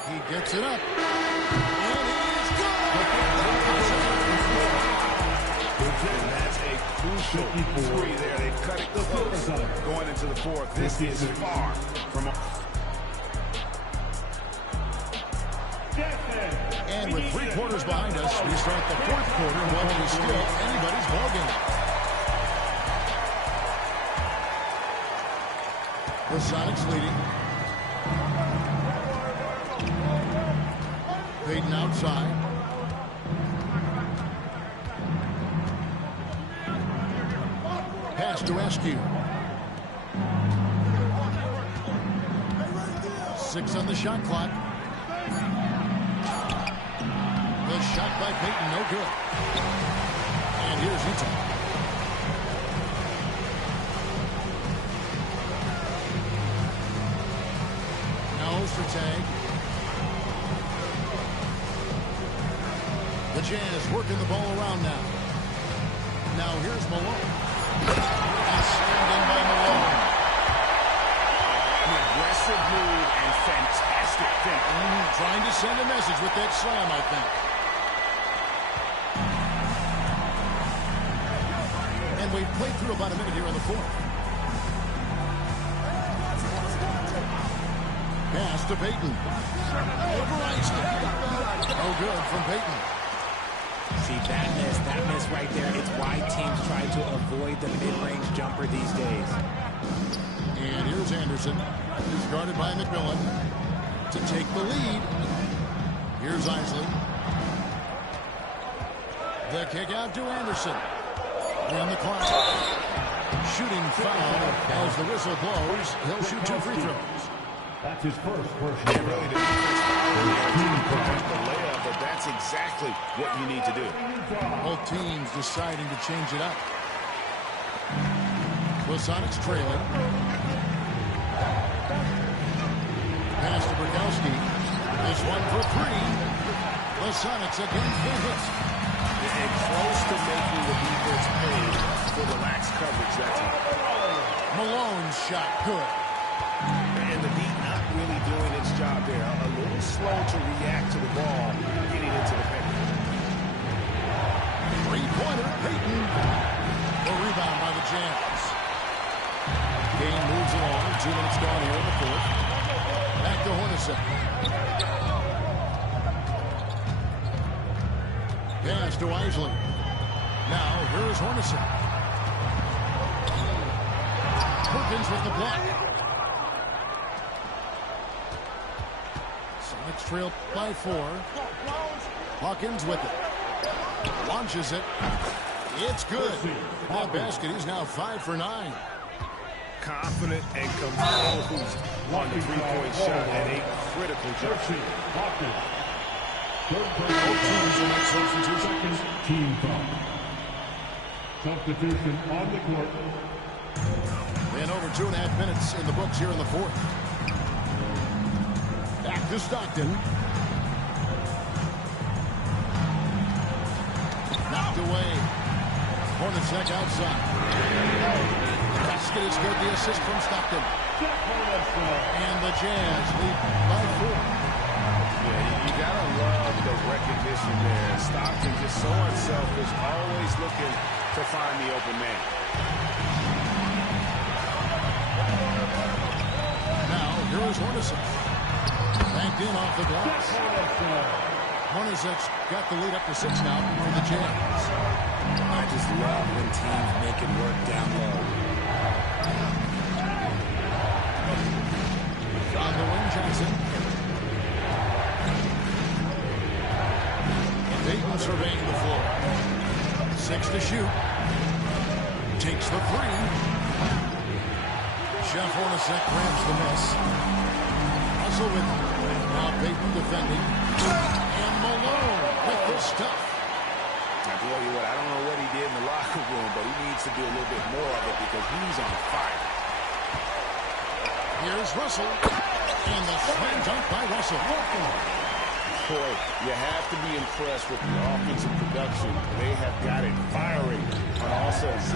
He gets it up. And he's good. And that's a crucial 3 there. They cut it close going into the fourth. This is far from a... And with 3 quarters behind us, we start the fourth quarter. What is still anybody's ballgame. The Sonics leading. Payton outside. Pass to Eskew. 6 on the shot clock. The shot by Payton, no good. And here's Utah. Now Ostertag. The Jazz working the ball around now. Now here's Malone. Outstanding by Malone. An aggressive move and fantastic finish. Trying to send a message with that slam, I think. And we've played through about a minute here in the fourth. Pass to Payton. Over Isley. No good from Payton. See, that miss right there, it's why teams try to avoid the mid-range jumper these days. And here's Anderson. He's guarded by McMillan to take the lead. Here's Isley. The kick out to Anderson. And the clock. Shooting foul as the whistle blows. He'll shoot 2 free throws. That's his first And really, the defense fouled the layup, but that's exactly what you need to do. Both teams deciding to change it up. The Sonics trailing. Pass to Brodkowski. This one for 3. The Sonics again favorites. And close to making the defense pay for the lax coverage that time. Malone's shot good. And the Heat not really doing its job there. A little slow to react to the ball getting into the paint. Three-pointer, Payton. The rebound by the Jazz. Game moves along. 2 minutes gone here in the fourth. Back to Hornacek. Pass to Isley. Now, here is Hornacek. Perkins with the block. Sonics trail by 4. Hawkins with it. Launches it. It's good. That basket is now 5 for 9. Confident and composed on the three-point shot at a critical juncture. Both teams will make substitutions. Team foul. Substitution on the court. And over 2.5 minutes in the books here in the fourth. Back to Stockton. Knocked away. Hornacek outside. Basket is good. The assist from Stockton. And the Jazz lead by 4. Yeah, you gotta love the recognition there. Stockton just so unselfish, always looking to find the open man. Now, here is Hornacek. Banked in off the glass. Hornacek's got the lead up to 6 now for the Jazz. I just love when teams make it work down low. On the wing, Johnson. Payton surveying the floor. 6 to shoot. Takes the 3. Chef Hornacek grabs the miss. Russell with it. Now Payton defending. And Malone with the stuff. I tell you what, I don't know what he did in the locker room, but he needs to do a little bit more of it because he's on fire. Here's Russell. And the slam dunk by Russell. Boy, you have to be impressed with the offensive production. They have got it firing on all cylinders.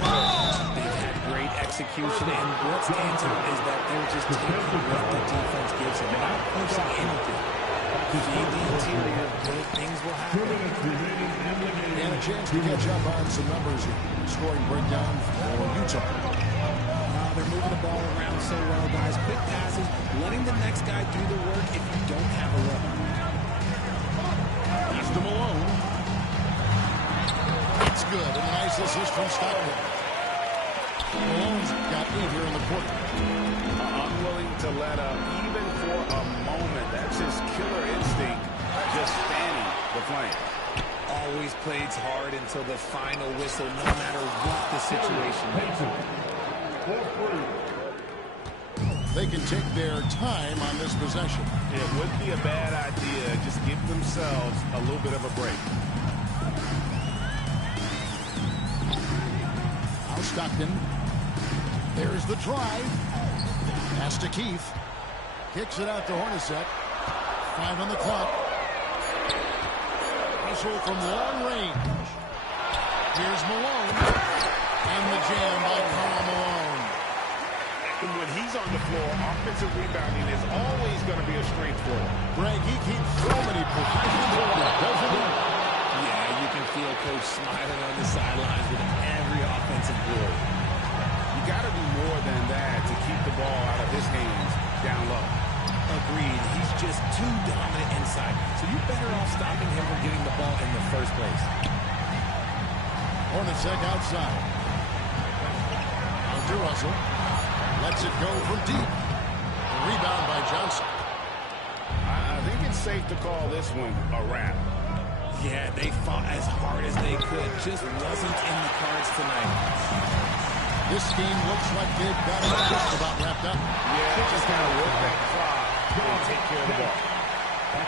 They've had great execution, and what stands out is that they're just taking what the defense gives them. They're not pushing anything. Feed the interior, good things will happen. And a chance to catch up on some numbers here. Scoring breakdown for Utah. They're moving the ball around so well, guys. Quick passes, letting the next guy do the work if you don't have a look. Pass to Malone. It's good. And a nice assist from Stockton. Malone's got 8 here in the quarter. Unwilling to let up even for a moment. That's his killer instinct, just fanning the flame. Always plays hard until the final whistle, no matter what the situation is. They can take their time on this possession. It wouldn't be a bad idea. Just give themselves a little bit of a break. Now Stockton. There's the drive. Pass to Keith. Kicks it out to Hornacek. 5 on the clock. Russell from long range. Here's Malone. And the jam by Karl Malone. When he's on the floor, offensive rebounding is always going to be a strength for him. Greg, he keeps so many positions open, doesn't he? Yeah, you can feel Coach smiling on the sidelines with every offensive board. You got to do more than that to keep the ball out of his hands down low. Agreed. He's just too dominant inside. So you're better off stopping him from getting the ball in the first place. Hornacek outside. On to Russell. Lets it go from deep. A rebound by Johnson. I think it's safe to call this one a wrap. Yeah, they fought as hard as they could. Just wasn't in the cards tonight. This game looks like they've got it just about wrapped up. Yeah, just got to work that clock and take care of the ball.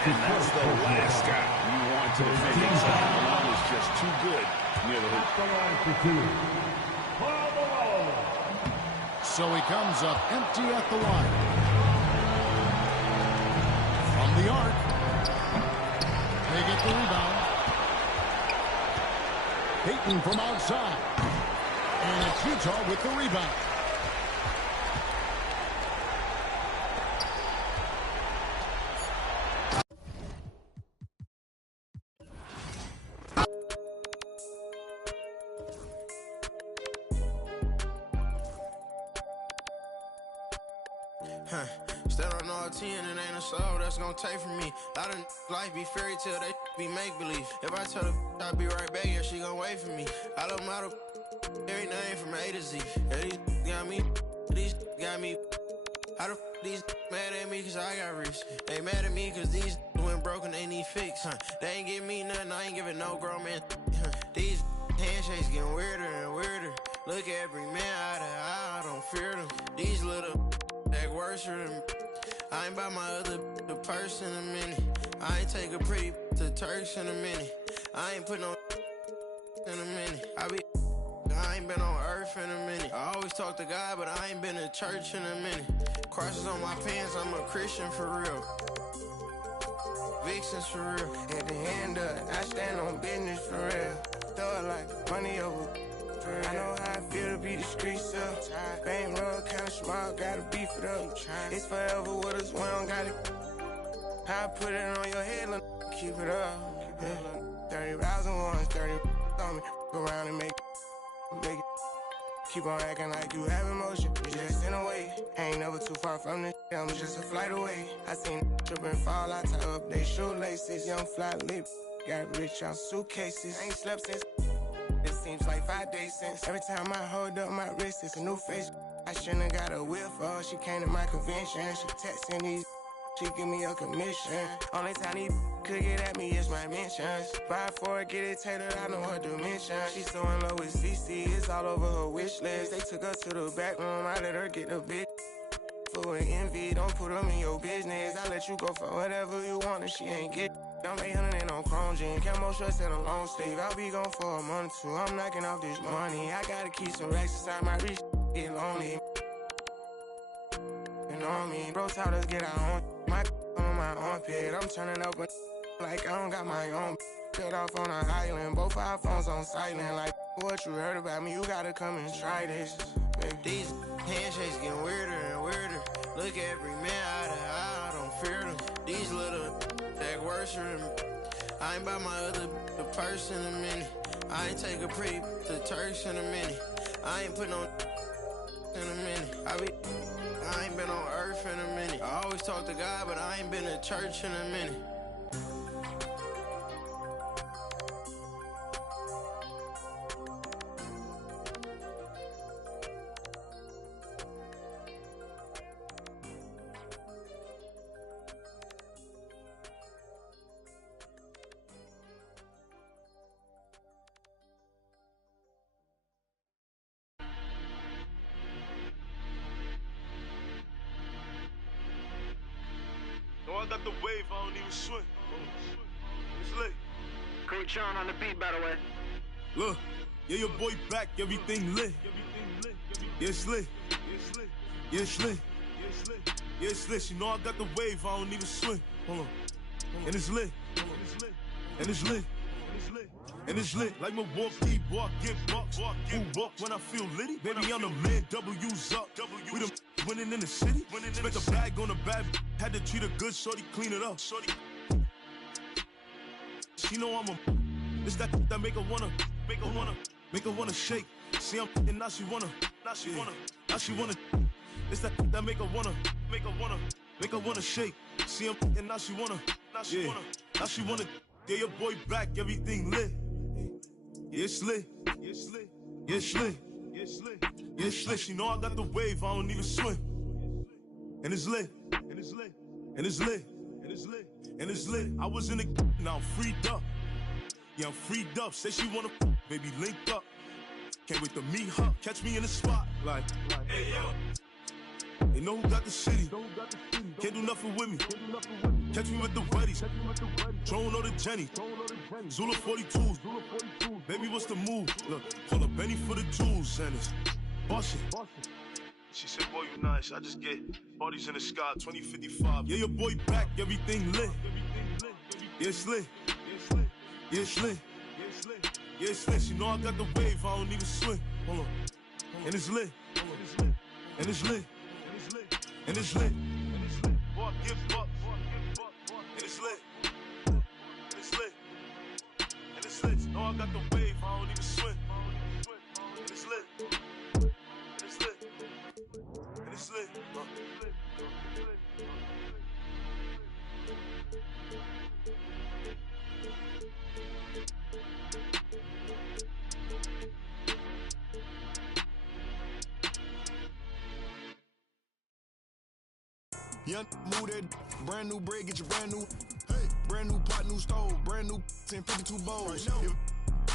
And that's the last guy you want to defend inside. Malone is just too good near the hoop. So he comes up empty at the line. From the arc. They get the rebound. Payton from outside. And it's Utah with the rebound. Stand on all 10 and ain't a soul that's gonna take from me. A lot of life be fairy tale, they be make believe. If I tell her I'll be right back, yeah, she gon' wait for me. I love model every name from A to Z. Yeah, these got me, these got me. How the these mad at me cause I got rich? They mad at me cause these went broken, they need fix. They ain't give me nothing, I ain't giving no grown man. These handshakes getting weirder and weirder. Look at every man eye to eye, I don't fear them. These little act worse than I ain't by my other the purse in a minute. I ain't take a pretty to Turks in a minute. I ain't put no in a minute. I ain't been on earth in a minute. I always talk to God, but I ain't been to church in a minute. Crosses on my pants, I'm a Christian for real. Vixens for real. At the end of it, I stand on business for real. Throw it like money over. I know how I feel to be the streets up. Bankroll kinda small, gotta beef it up. It's forever with us, we don't gotta. I put it on your head, look, keep it up. Yeah. 30,000 ones, 30 on me. Go around and make it. Keep on acting like you have emotion. You just in a way. Ain't never too far from this. I'm just a flight away. I seen trip and fall, I tie up they shoelaces. Young fly lip, got rich on suitcases. Ain't slept since. It seems like 5 days since. Every time I hold up my wrist, it's a new face. I shouldn't have got a whip for her. She came to my convention. She texting these. She give me a commission. Only time these could get at me is my mentions. Buy for it, get it tailored, I know her dimension. She's so in love with CC, it's all over her wish list. They took her to the back room, I let her get the bit. Full of envy, don't put them in your business. I let you go for whatever you want and she ain't get. I'm 800 and on chrome jean, camo shorts and a long sleeve. I'll be gone for a month or two, I'm knocking off this money. I gotta keep some racks inside my reach, get lonely. You know what I mean? Bro told us get our own. My on my armpit, I'm turning up like I don't got my own. Cut off on an island, both our phones on silent. Like what you heard about me, you gotta come and try this. Baby. These handshakes getting weirder and weirder. Look at every man eye to eye, I don't fear them. These little act worse than I ain't by my other the purse in a minute. I ain't take a pretty to Turks in a minute. I ain't put no in a minute. I ain't been on earth in a minute. I always talk to God, but I ain't been to church in a minute. I got the wave, I don't even swim. It's lit. Coach Sean on the beat, by the way. Look, yeah, your boy back, everything lit. Yeah, it's lit. Yeah, it's lit. Yeah, it's lit. You know I got the wave, I don't even swim. Hold on. And it's lit. And it's lit. And it's lit. Like Milwaukee, walk, get bucks. Who walk when I feel litty? Baby, I'm the man, W's up. We the winning in the city. Spent the bag on the bad. Had to treat her good, shorty, clean it up. She know I'm a. It's that make her wanna shake. See I'm and now she wanna. It's that make her wanna shake. See I'm and now she wanna. Now she wanna. Yeah, your boy back, everything lit. Yeah, it's lit. Yeah, it's lit. Yeah, it's lit. Yeah, it's lit. Yeah, it's lit. She know I got the wave, I don't even swim. And it's lit. And it's lit. And it's lit. And it's lit. And it's lit. I was in the now I'm freed up. Yeah, I'm freed up. Say she wanna baby link up. Can't wait to meet her, catch me in the spot, like, hey yo. They know who got the city. Can't do nothing with me. Catch me with the weddies. Drone or the Jenny. Zula 42s. Baby, what's the move? Look, call up Benny for the jewels, and it's bustin'. She said, boy, you nice. I just get parties in the sky, 2055. Yeah, your boy back, everything lit. Yeah, it's lit. Yeah, it's lit. Yeah, it's lit. You know I got the wave, I don't even swim. Hold on. And it's lit. And it's lit. And it's lit. Walk, give up. And it's lit. And it's lit. And it's lit. You know I got the wave, I don't even swim. And it's lit. And it's lit. And it's lit. Young move that brand new bread, get your brand new. Hey, brand new pot, new stove, brand new 1052 bowls. Right,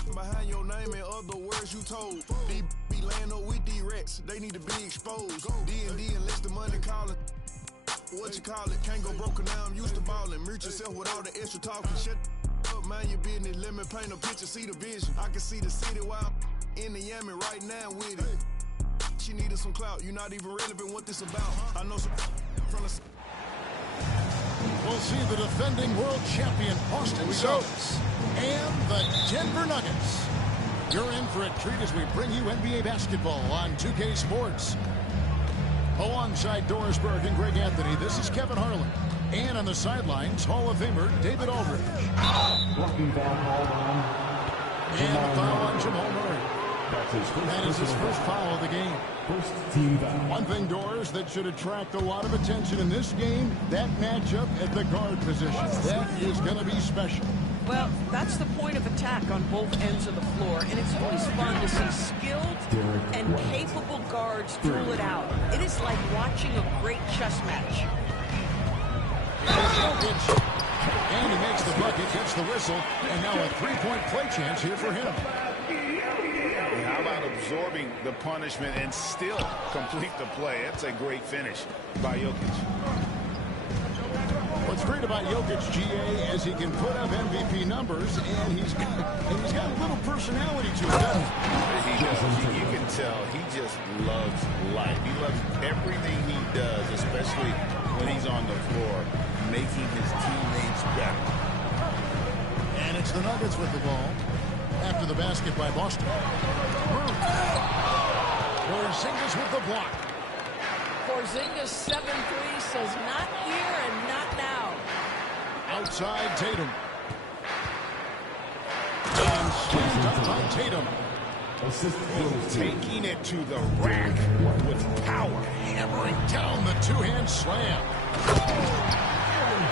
if behind your name and other words you told. These be laying up with these rats, they need to be exposed. D&D unless the money calling. What you call it? Can't go broken now, I'm used to balling. Mute yourself with all the extra talking. Shut up, mind your business. Let me paint a picture, see the vision. I can see the city while I'm in the Yami right now with it. She needed some clout, you not even relevant what this about. I know some from the... We'll see the defending world champion Boston Celtics and the Denver Nuggets. You're in for a treat as we bring you NBA basketball on 2K Sports. Alongside Doris Burke and Greg Anthony, this is Kevin Harlan. And on the sidelines, Hall of Famer David Aldridge. Blocking foul And a foul on Jamal Murray. That is his first foul of the game. First team foul. One thing, Doris, that should attract a lot of attention in this game, that matchup at the guard position. That is going to be special. Well, that's the point of attack on both ends of the floor, and it's always fun to see skilled and capable guards duel it out. It is like watching a great chess match. And he makes the bucket, gets the whistle, and now a three-point play chance here for him. How about absorbing the punishment and still complete the play? That's a great finish by Jokic. What's great about Jokic, GA, is he can put up MVP numbers, and he's got a little personality to him, doesn't he? He does. You can tell he just loves life. He loves everything he does, especially when he's on the floor, making his teammates better. And it's the Nuggets with the ball. After the basket by Boston. Porzingis with the block. Porzingis 7-3 says not here and not now. Outside Tatum. And slammed up by Tatum. Taking it to the rack with power. Hammering down the two-hand slam.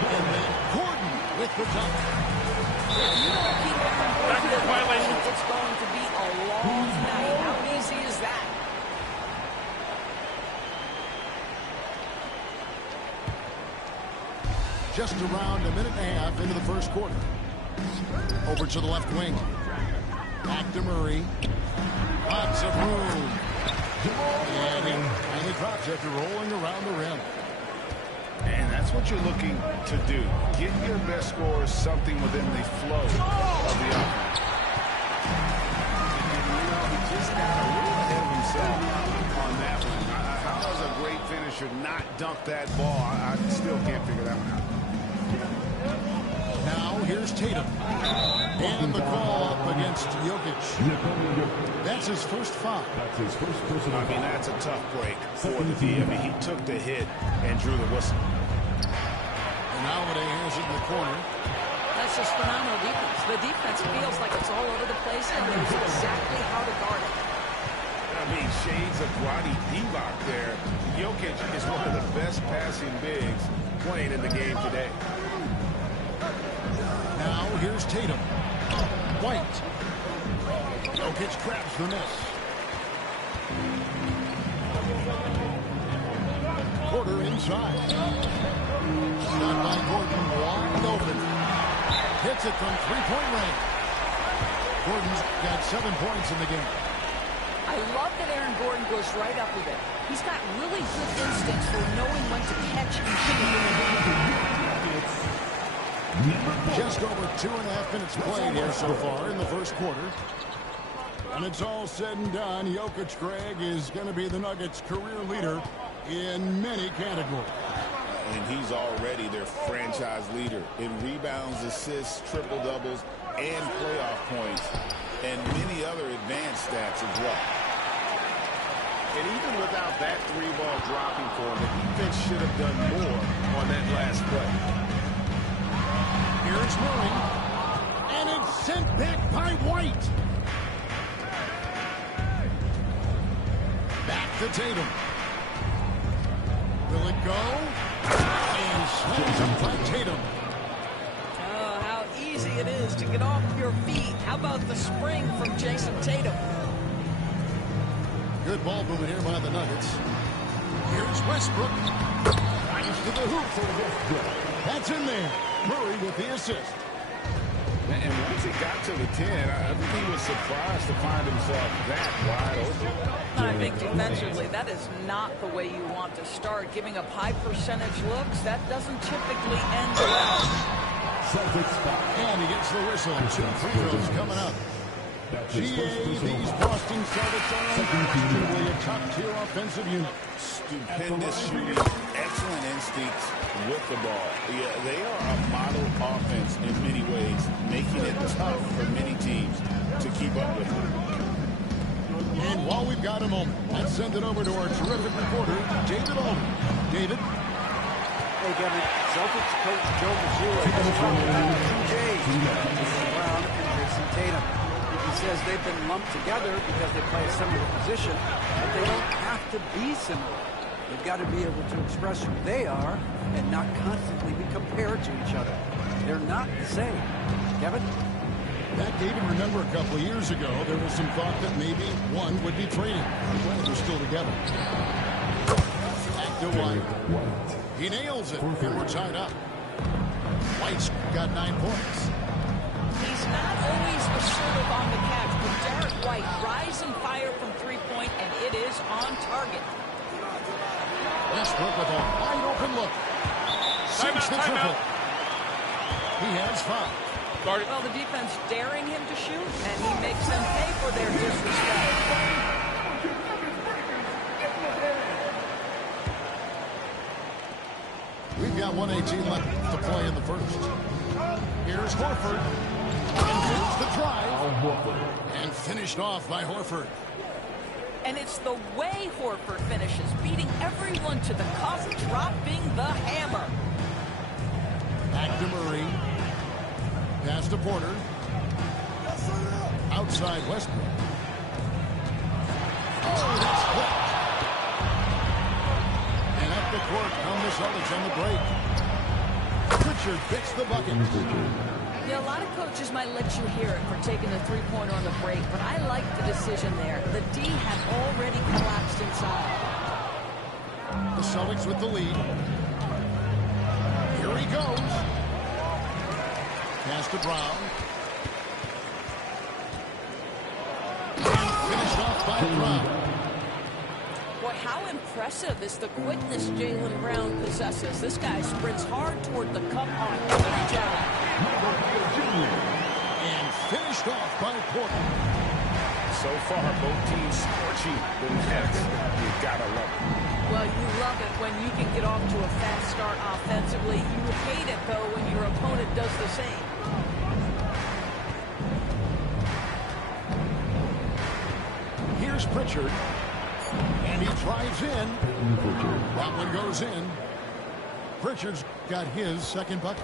And then Gordon with the dunk. If you don't keep backcourt violation, it's going to be a long night. How easy is that? Just around a minute and a half into the first quarter. Over to the left wing. Back to Murray. Lots of room. And he finally drops after rolling around the rim. And that's what you're looking to do. Get your best scorers something within the flow of the offense. He just got a little ahead of himself on that one. How does a great finisher not dunk that ball? I still can't figure that one out. Now here's Tatum. And the call up against Jokic. That's his first foul. I mean, that's a tough break for the D. I mean, he took the hit and drew the whistle. And Holiday has it in the corner. That's just phenomenal defense. The defense feels like it's all over the place and knows exactly how to guard it. I mean, shades of Roddy Divac there. Jokic is one of the best passing bigs playing in the game today. Now here's Tatum. White. Jokic grabs the miss. Porter inside. Shot by Gordon, wide open. Hits it from three-point range. Gordon's got 7 points in the game. I love that Aaron Gordon goes right up with it. He's got really good instincts for knowing when to catch and shoot. Just over 2.5 minutes played here so far in the first quarter. And it's all said and done. Jokic, Greg, is going to be the Nuggets' career leader in many categories. And he's already their franchise leader in rebounds, assists, triple-doubles, and playoff points, and many other advanced stats as well. And even without that three-ball dropping for him, the defense should have done more on that last play. Here's Murray, and it's sent back by White. Back to Tatum. Will it go? And slams up by Tatum. Oh, how easy it is to get off your feet. How about the spring from Jason Tatum? Good ball movement here by the Nuggets. Here's Westbrook. Drives to the hoop for Westbrook. That's in there. Murray with the assist. And once he got to the 10, I think he was surprised to find himself that wide open. I think defensively, that is not the way you want to start. Giving up high percentage looks, that doesn't typically end well. And he gets the whistle. 2 free throws coming up. GA, these Boston Celtics are unquestionably a top-tier offensive unit. Stupendous shooting, excellent instincts with the ball. Yeah, they are a model offense in many ways, making it tough for many teams to keep up with them. And while we've got a moment, let's send it over to our terrific reporter, David Aldridge. David? Hey, Kevin. Celtics coach Joe Mazzulla has talked about 2 days. Brown and Jason Tatum. He says they've been lumped together because they play a similar position, but they don't have to be similar. They've got to be able to express who they are and not constantly be compared to each other. They're not the same. Kevin? Back, David, remember a couple of years ago, there was some thought that maybe one would be traded. Well, they're still together. Back to White. He nails it, and we're tied up. White's got 9 points. He's not always assertive on the catch, but Derek White rise and fire from three-point, and it is on target. Westbrook with a wide open look. Sinks the triple. He has 5. Well, the defense daring him to shoot, and he makes them pay for their disrespect. We've got 1:18 left to play in the first. Here's Horford. And here's the drive. And finished off by Horford. And it's the way Horford finishes, beating everyone to the cup, dropping the hammer. Back to Murray. Pass to Porter. Outside Westbrook. Oh, that's blocked. And up the court come the Celtics on the break. Pritchard picks the bucket. Yeah, a lot of coaches might let you hear it for taking the three-pointer on the break, but I like the decision there. The D had already collapsed inside. The Celtics with the lead. Here he goes. Pass to Brown. And finished off by Brown. Boy, how impressive is the quickness Jaylen Brown possesses. This guy sprints hard toward the cup on every down. And finished off by Porter. So far, both teams scorching the Nets. You gotta love it. Well, you love it when you can get off to a fast start offensively. You hate it, though, when your opponent does the same. Here's Pritchard. And he drives in. That one goes in. Pritchard's got his second bucket.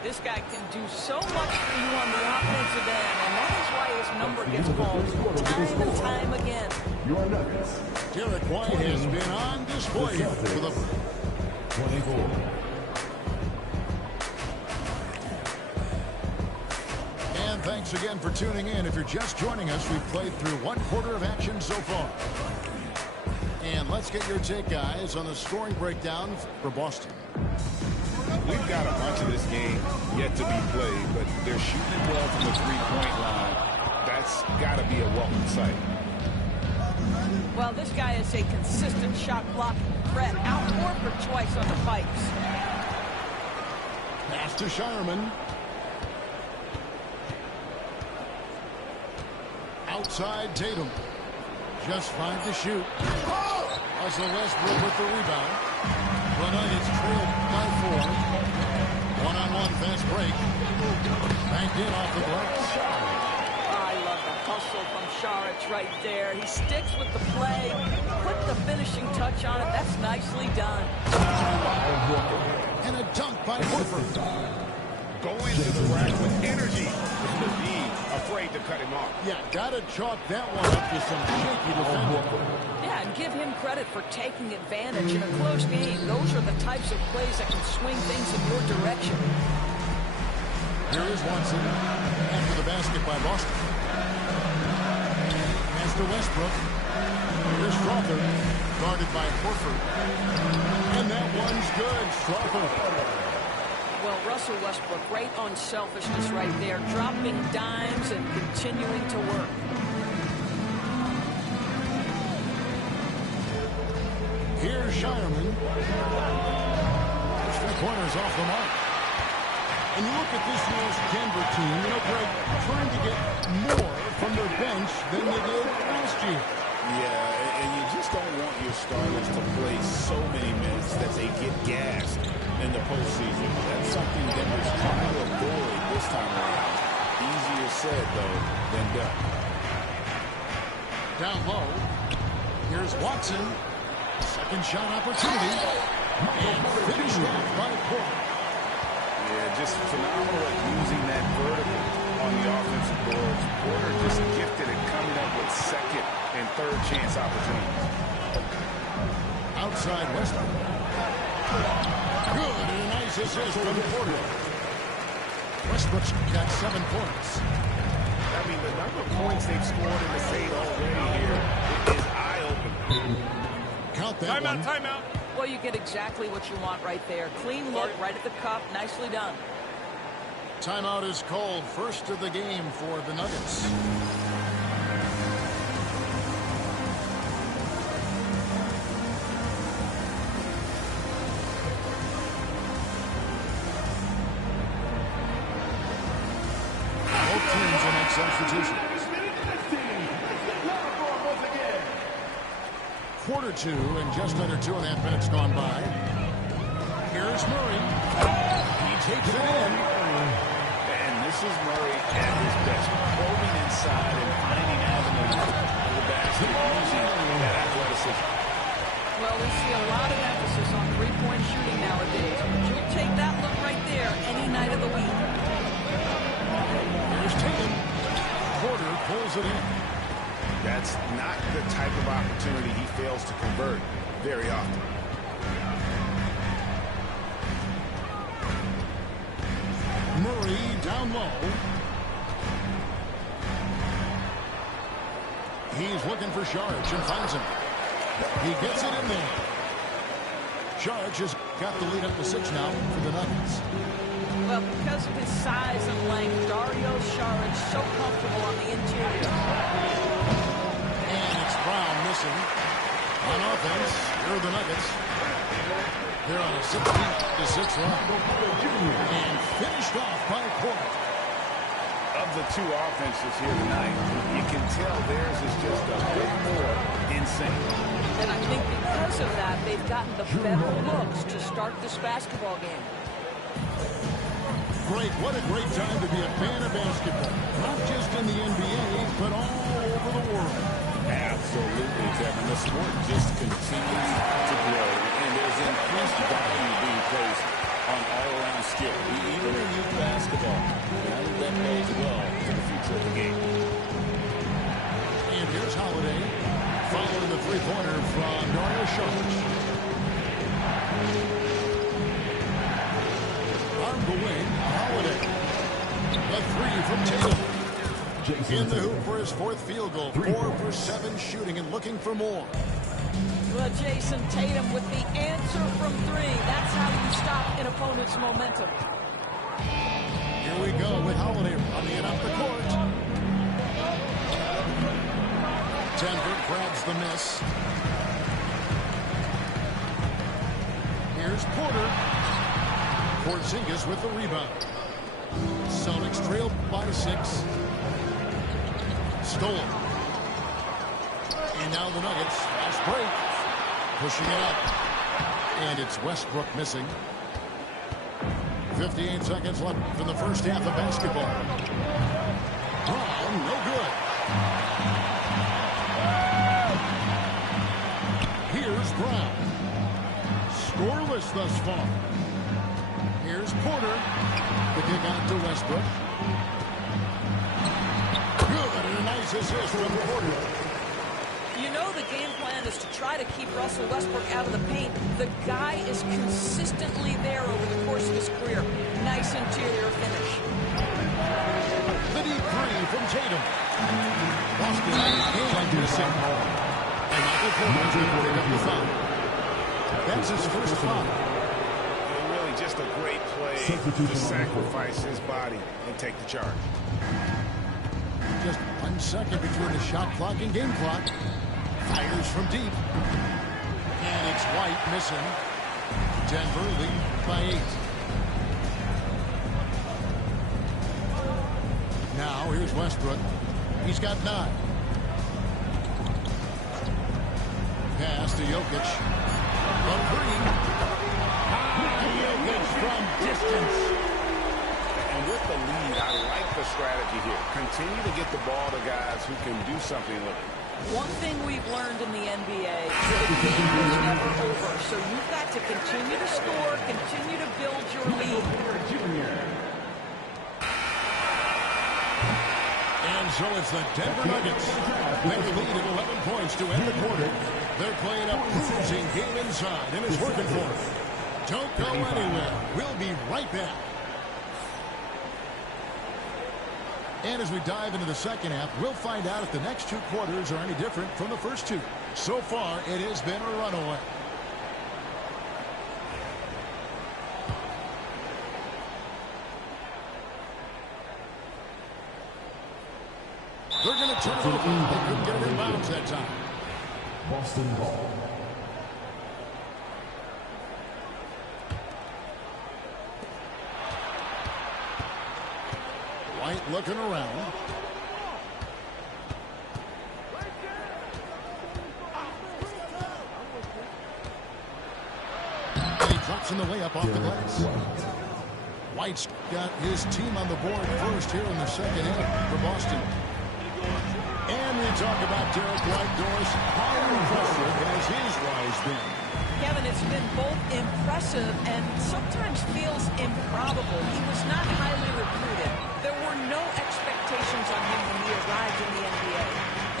This guy can do so much for you on the offensive end, and that is why his number gets called time and time again. Derek White has been on display for the 24. And thanks again for tuning in. If you're just joining us, we've played through 1 quarter of action so far. And let's get your take, guys, on the scoring breakdown for Boston. We've got a bunch of this game yet to be played, but they're shooting well from the three-point line. That's got to be a welcome sight. Well, this guy is a consistent shot blocking threat. Out Horford twice on the pipes. Pass to Shireman. Outside Tatum. Just 5 to shoot. Russell Westbrook with the rebound. The Nuggets trailed by 4. One-on-one fast break. Banked in off the glass. I love the hustle from Saric right there. He sticks with the play. Put the finishing touch on it. That's nicely done. And a dunk by Horford. Going to the rack with energy. Indeed, afraid to cut him off. Yeah, gotta chalk that one up to some shaky defending. Yeah, and give him credit for taking advantage in a close game. Those are the types of plays that can swing things in your direction. Here is Watson after the basket by Boston. Pass to Westbrook. Here's Strawther, guarded by Horford. And that one's good. Strawther. Well, Russell Westbrook, great unselfishness right there, dropping dimes and continuing to work. Here's Shireman. Three-pointers off the mark. And you look at this year's Denver team, you know, Greg, trying to get more from their bench than they did last year. Yeah, and you just don't want your starters to play so many minutes that they get gassed in the postseason. That's something Denver's trying to avoid this time around. Easier said, though, than done. Down low. Here's Watson. Second shot opportunity. And finished off by Porter. Yeah, just phenomenal at using that vertical on the offensive boards. Porter just gifted at coming up with second and third chance opportunities. Outside Westbrook. Good, and a nice assist from Porter. Westbrook's got 7 points. I mean, the number of points they've scored in the paint already here is eye-opening. Count that one. Timeout. Well, you get exactly what you want right there. Clean look right at the cup. Nicely done. Timeout is called. First of the game for the Nuggets. Both teams will make substitutions. Quarter 2 and just under 2.5 minutes gone by. Here's Murray. He takes it in. And this is Murray at his best, probing inside and finding avenues to the basket using that athleticism. Well, we see a lot of emphasis on three-point shooting nowadays. But you'll take that look right there any night of the week. Here's Tatum. Porter pulls it in. That's not the type of opportunity he fails to convert very often. Murray down low. He's looking for Saric and finds him. He gets it in there. Saric has got the lead up to 6 now for the Nuggets. Well, because of his size and length, Dario Saric so comfortable on the interior. And it's Brown missing. On offense, here are the Nuggets. They're on a 16-6 run. And finished off by Porter. Of the two offenses here tonight, you can tell theirs is just a bit more insane. And I think because of that, they've gotten the better looks to start this basketball game. Great. What a great time to be a fan of basketball. Not just in the NBA, but all over the world. Absolutely, Kevin. The sport just continues to grow, and there's increased value being placed on all-around skill, even in youth basketball. And I think that bodes well for the future of the game. And here's Holiday, following the three-pointer from Dario Saric. On the wing, Holiday. The three from Tatum. In the hoop for his 4th field goal. 4 for 7 shooting and looking for more. Well, Jason Tatum with the answer from 3. That's how you stop an opponent's momentum. Here we go with Holiday running it up the court. Denver grabs the miss. Here's Porter. Porzingis with the rebound. Celtics trail by 6. Stolen. And now the Nuggets. Fast break. Pushing it up. And it's Westbrook missing. 58 seconds left in the first half of basketball. Brown, no good. Here's Brown. Scoreless thus far. Here's Porter. The kick out to Westbrook. Good, and a nice assist from Porter. You know the game plan is to try to keep Russell Westbrook out of the paint. The guy is consistently there over the course of his career. Nice interior finish. The deep three from Tatum. Boston and missing. And Michael Porter's going to pick up the foul. That's his first foul. Really just a great play to sacrifice his body and take the charge. Just 1 second between the shot clock and game clock. Fires from deep. And it's White missing. Denver lead by 8. Now here's Westbrook. He's got 9. Pass to Jokic. A 3. Jokic from distance. And with the lead, I like the strategy here. Continue to get the ball to guys who can do something with it. One thing we've learned in the NBA, the game is never over. So you've got to continue to score, continue to build your lead. And so it's the Denver Nuggets. They lead at 11 points to end the quarter. They're playing a cruising game inside, and it's working for them. Don't go anywhere. We'll be right back. And as we dive into the second half, we'll find out if the next 2 quarters are any different from the first 2. So far, it has been a runaway. They're going to turn it over. They couldn't get it in bounds that time. Boston ball. White looking around. And he drops in the way up off the glass. White's got his team on the board first here in the second half for Boston. And we talk about Derek White, Doris. How impressive has his rise been? Kevin, it's been both impressive and sometimes feels improbable. He was not highly recruited. There were no expectations on him when he arrived in the NBA.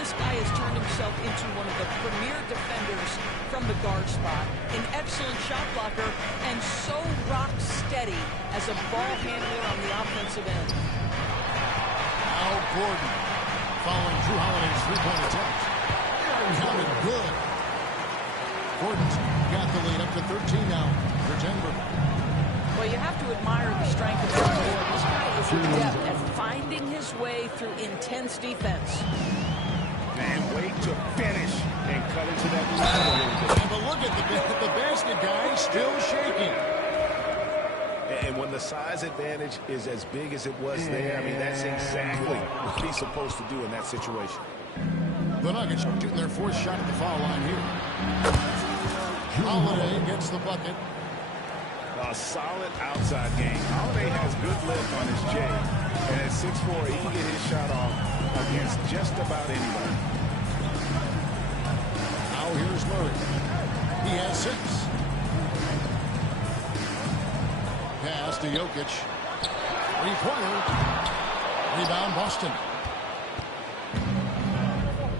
This guy has turned himself into one of the premier defenders from the guard spot, an excellent shot blocker, and so rock steady as a ball handler on the offensive end. Now Gordon following Drew Holiday's three-point attempt. Counted good. Gordon's got the lead up to 13 now for Denver. Well, you have to admire the strength of their board. This guy is adept at finding his way through intense defense. And wait to finish and cut into that line a little bit. But look at the basket guy still shaking. And when the size advantage is as big as it was there, I mean, that's exactly what he's supposed to do in that situation. The Nuggets shooting their 4th shot at the foul line here. Holiday gets the bucket. A solid outside game. Holiday has good lift on his J. And at 6'4", he can get his shot off against just about anybody. Now here's Murray. He has 6. Pass to Jokic. 3-pointer. Rebound Boston.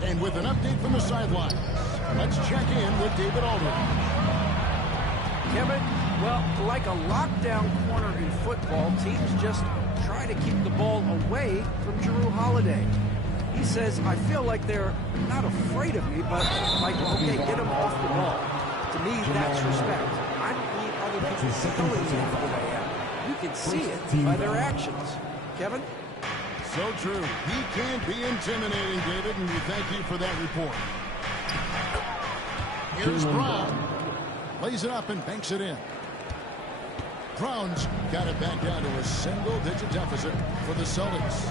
And with an update from the sideline, let's check in with David Aldridge. Kevin, well, like a lockdown corner in football, teams just try to keep the ball away from Jrue Holiday. He says, I feel like they're not afraid of me, but like, okay, get him off the ball. To me, that's respect. I don't need other people telling me how I am. You can see it by their actions. Kevin? So true. He can't be intimidating, David, and we thank you for that report. Here's Brown. Lays it up and banks it in. Brown's got it back down to a single-digit deficit for the Celtics.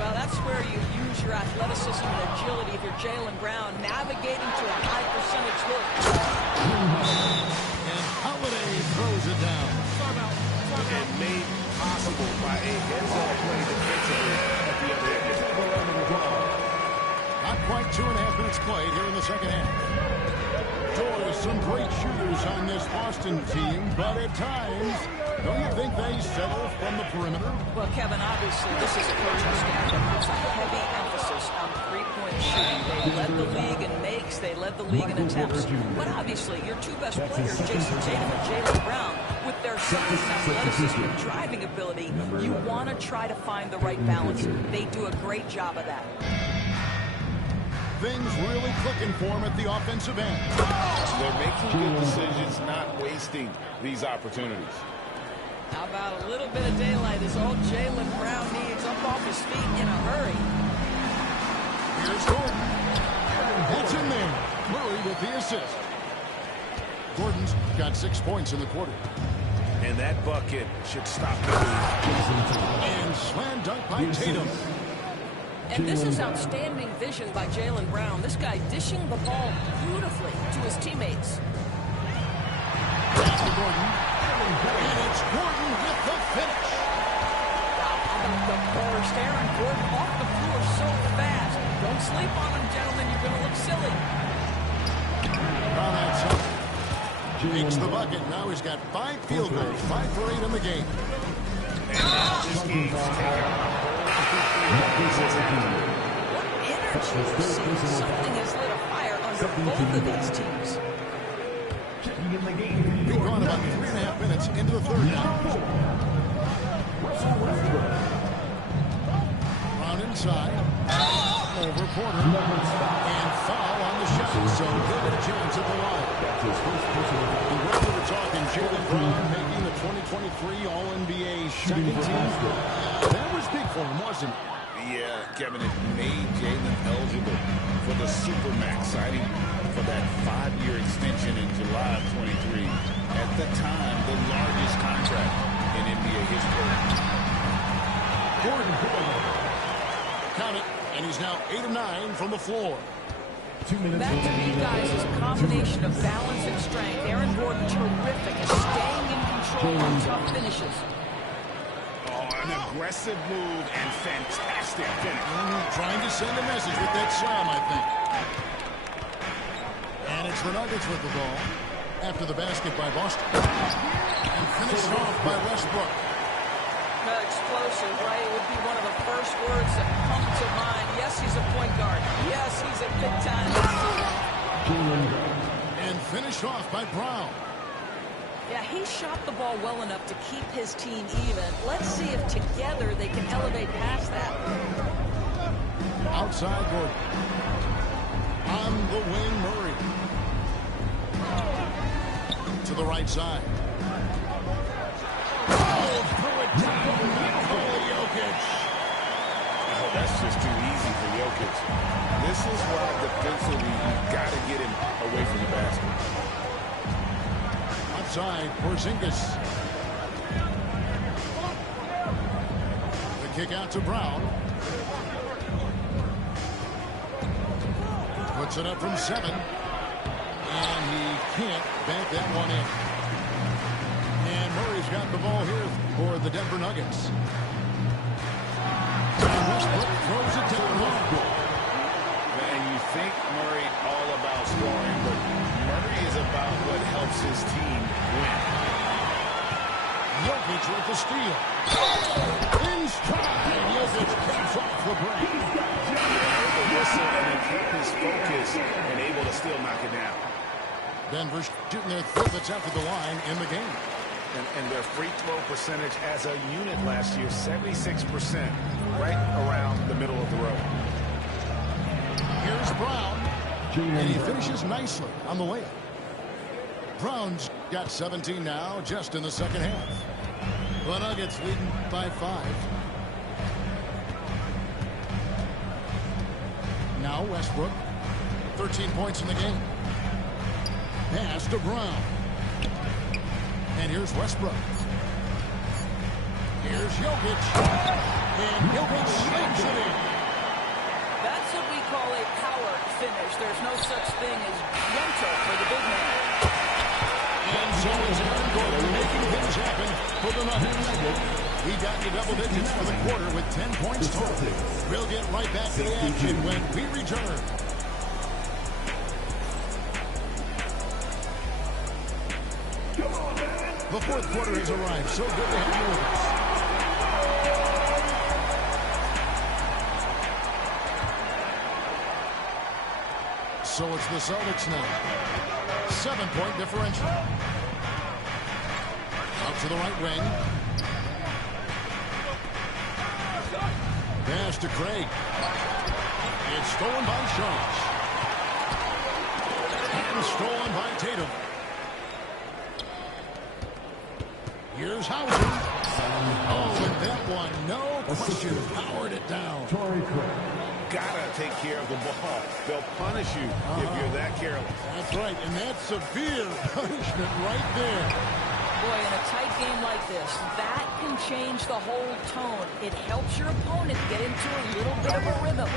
Well, that's where you use your athleticism and agility if you're Jaylen Brown, navigating to a high-percentage look. And Holiday throws it down. And made possible by a heads-up play defensively at the other end. Not quite 2.5 minutes played here in the second half. Boy, some great shooters on this Boston team, but at times, don't you think they settle from the perimeter? Well, Kevin, obviously, this is a coaching staff that puts a heavy emphasis on three-point shooting. They led the league in makes, they led the league in attempts. But obviously, your two best players, Jason Tatum and Jaylen Brown, with their size, athleticism, and driving ability, you want to try to find the right balance. They do a great job of that. Things really clicking for him at the offensive end. They're making good decisions, not wasting these opportunities. How about a little bit of daylight is all Jaylen Brown needs up off his feet in a hurry. Here's Gordon. That's in there. Murray with the assist. Gordon's got 6 points in the quarter. And that bucket should stop the lead. And slam dunk by Tatum. And this is outstanding vision by Jaylen Brown. This guy dishing the ball beautifully to his teammates. Pass to Gordon. And it's Gordon with the finish. How about the burst? Aaron Gordon off the floor so fast. Don't sleep on him, gentlemen. You're going to look silly. Brown outside. Makes the bucket. Now he's got 5 field goals. 5 for 8 in the game. What energy. Something has lit a fire under both of these teams. We've gone about 3.5 minutes into the third now. Brown inside. Over Porter. And foul on the shot. So he'll get a chance at the line. The way we were talking, Jaylen Brown making the 2023 All-NBA second team. That was big for him, wasn't it? Yeah, Kevin, it made Jaylen eligible for the Supermax signing for that 5-year extension in July of 23. At the time, the largest contract in NBA history. Gordon. Count it, and he's now 8 of 9 from the floor. 2 minutes. Back to you guys is a combination of balance and strength. Aaron Gordon terrific at staying in control on tough finishes. An aggressive move and fantastic finish. Trying to send a message with that slam, I think. And it's the Nuggets with the ball after the basket by Boston. And finished off by Westbrook. Explosive, right? It would be one of the first words that come to mind. Yes, he's a point guard. Yes, he's a big-time. And finished off by Brown. Yeah, he shot the ball well enough to keep his team even. Let's see if together they can elevate past that. Outside Gordon. On the wing, Murray. To the right side. Oh, through it down. Jokic. Oh, that's just too easy for Jokic. This is why defensively you've got to get him away from the basket. Outside, Porzingis. The kick out to Brown. Puts it up from 7. And he can't bank that one in. And Murray's got the ball here for the Denver Nuggets. And Westbrook throws it down low. And you think Murray all about scoring, but Murray is about what helps his team win. Jokic with the steal. In stride. Jokic caps off the break. The whistle and then keep his focus and able to still knock it down. Denver shooting their third that's after the line in the game. And their free throw percentage as a unit last year, 76%, right around the middle of the road. Here's Brown. And he finishes nicely on the layup. Brown's got 17 now, just in the second half. The Nuggets leading by 5. Now Westbrook, 13 points in the game. Pass to Brown. And here's Westbrook. Here's Jokic. And Jokic slams it in. That's what we call a power finish. There's no such thing as mental for the big man. And so it's Aaron Gordon making things happen for the Nuggets. He got to double digits for the quarter with 10 points total. We'll get right back to the action when we return. The fourth quarter has arrived. So good to have you with us. So it's the Celtics now. 7-point differential. Out to the right wing. Pass to Craig. It's stolen by Sharks. And stolen by Tatum. Here's Hauser. Oh, and that one, no question, powered it down. Gotta take care of the ball. They'll punish you if you're that careless. That's right, and that's severe punishment right there. Boy, in a tight game like this, that can change the whole tone. It helps your opponent get into a little bit of a rhythm.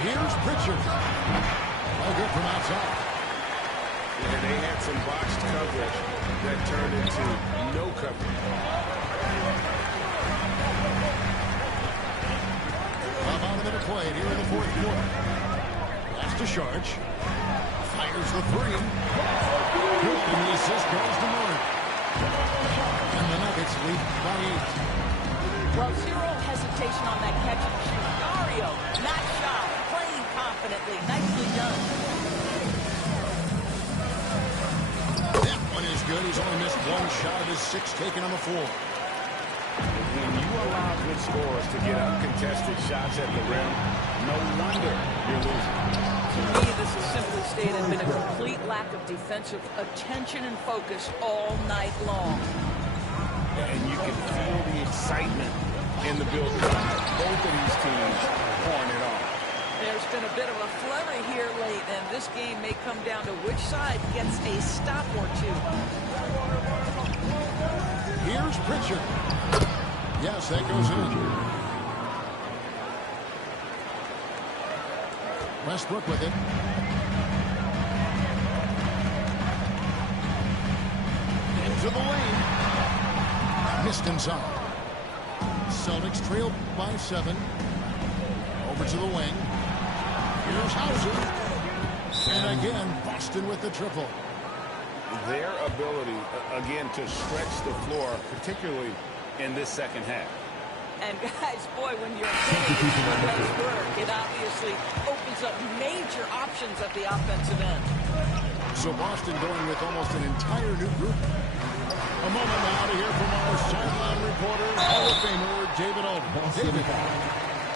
Here's Pritchard. Oh, good from outside. And they had some botched coverage that turned into no coverage. About a minute played here in the fourth quarter. Pass to Sharch. Fires the three. Good, and the assist goes to Murray. And the Nuggets lead by 8. Well, zero hesitation on that catch and shoot. Dario, not shy, playing confidently. Nicely done. That one is good. He's only missed one shot of his 6 taken on the floor. When you allow good scorers to get uncontested shots at the rim, no wonder you're losing. To me, this is simply stated been a complete lack of defensive attention and focus all night long. And you can feel the excitement in the building. Both of these teams pouring it on. There's been a bit of a flurry here late, and this game may come down to which side gets a stop or two. Here's Pritchard. Yes, that goes in. Westbrook with it. Into the lane. Missed inside. Celtics trail by 7. Over to the wing. Here's Hauser. And again, Boston with the triple. Their ability, again, to stretch the floor, particularly in this second half. And guys, boy, when you're getting this work, it obviously opens up major options at the offensive end. So Boston going with almost an entire new group. A moment now to hear from our sideline reporter, Hall of Famer David Aldridge. David.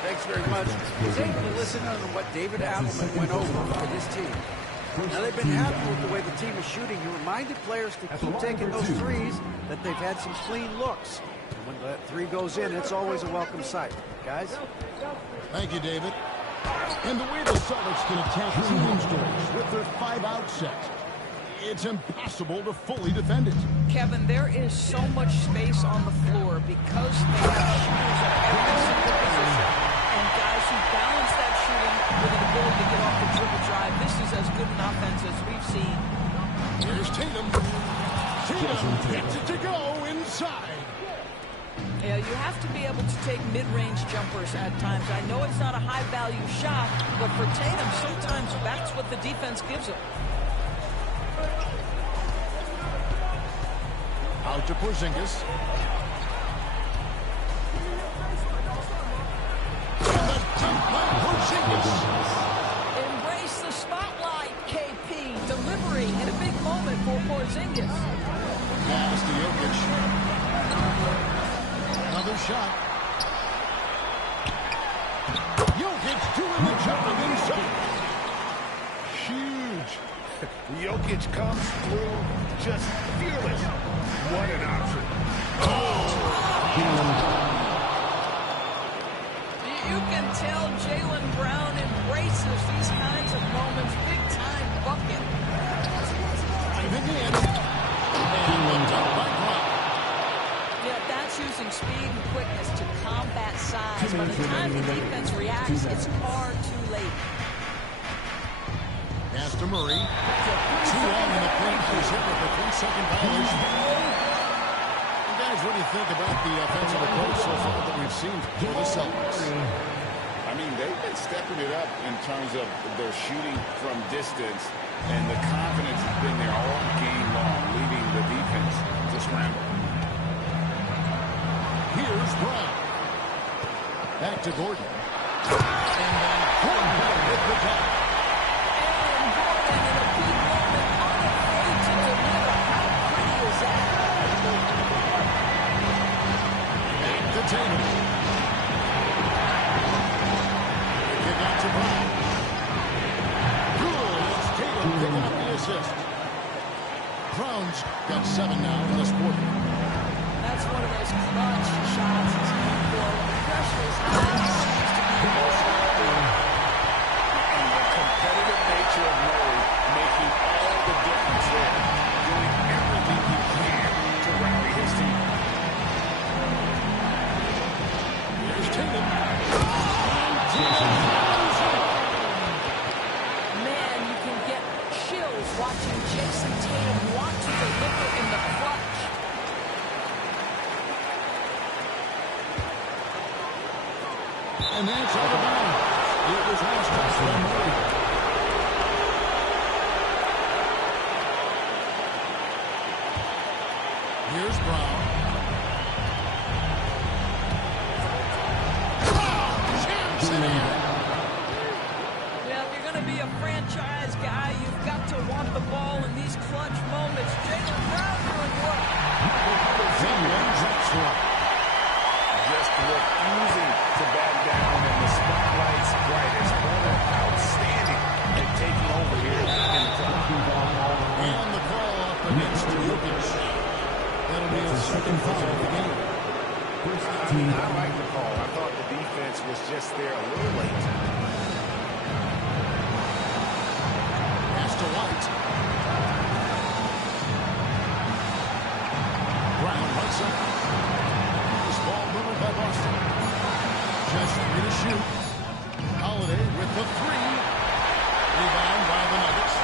Thanks very much. Take a listen to what David Appleman went over for this team. Now, they've been happy with the way the team is shooting. He reminded players to keep taking those threes, that they've had some clean looks. And when that 3 goes in, it's always a welcome sight. Guys? Thank you, David. And the way the Celtics can attack team stores with their 5-out set, it's impossible to fully defend it. Kevin, there is so much space on the floor because they have shooters at every single position and guys who balance that shooting with an ability to get off the dribble drive. This is as good an offense as we've seen. Here's Tatum. Tatum gets it to go inside. Yeah, you have to be able to take mid-range jumpers at times. I know it's not a high-value shot, but for Tatum, sometimes that's what the defense gives him. Out to Porzingis. Embrace the spotlight, KP. Delivery in a big moment for Porzingis. Pass to Jokic. Another shot. Jokic doing the job inside. Huge. Jokic comes through just fearless. What an option. You can tell Jaylen Brown embraces these kinds of moments. Big-time bucket. relax. It's far too late. Pass to Murray. 2 on in the paint. He's hit with a 3-second violation. And guys, what do you think about the offensive approach so far that we've seen for the Celtics? I mean, they've been stepping it up in terms of their shooting from distance, and the confidence has been there all game long, leaving the defense to scramble. Here's Brown. Back to Gordon. And then Gordon with the top. And Gordon in a big moment, unafraid to deliver. How pretty is that? Back to Tatum. Kick out to Brown. Good. It's Tatum picking up the assist. Brown's got 7 now in this quarter. That's one of those clutch shots he's known for. When the pressure is high, he seems to be the most likely. And the competitive nature of Murray making all the difference there, doing everything he can to rally his team. Here's Tatum. Man, you can get chills watching Jason Tatum want to deliver in the clutch. And that's out of bounds. It was lost by Murray. Here's Brown. Brown jams it in. Yeah, if you're going to be a franchise guy, you've got to want the ball in these clutch moments. Jaylen Brown doing what? Zinman drops one. Just refusing to back down, and the spotlight's bright. His corner outstanding at taking over here in the club. And the call up against Jokic. That'll be his second foul of the game. I like the call. I thought the defense was just there a little late. Pass to White. Brown right side. This ball moved by Boston. Just 3 to shoot. Holiday with the 3. Rebound by the Nuggets.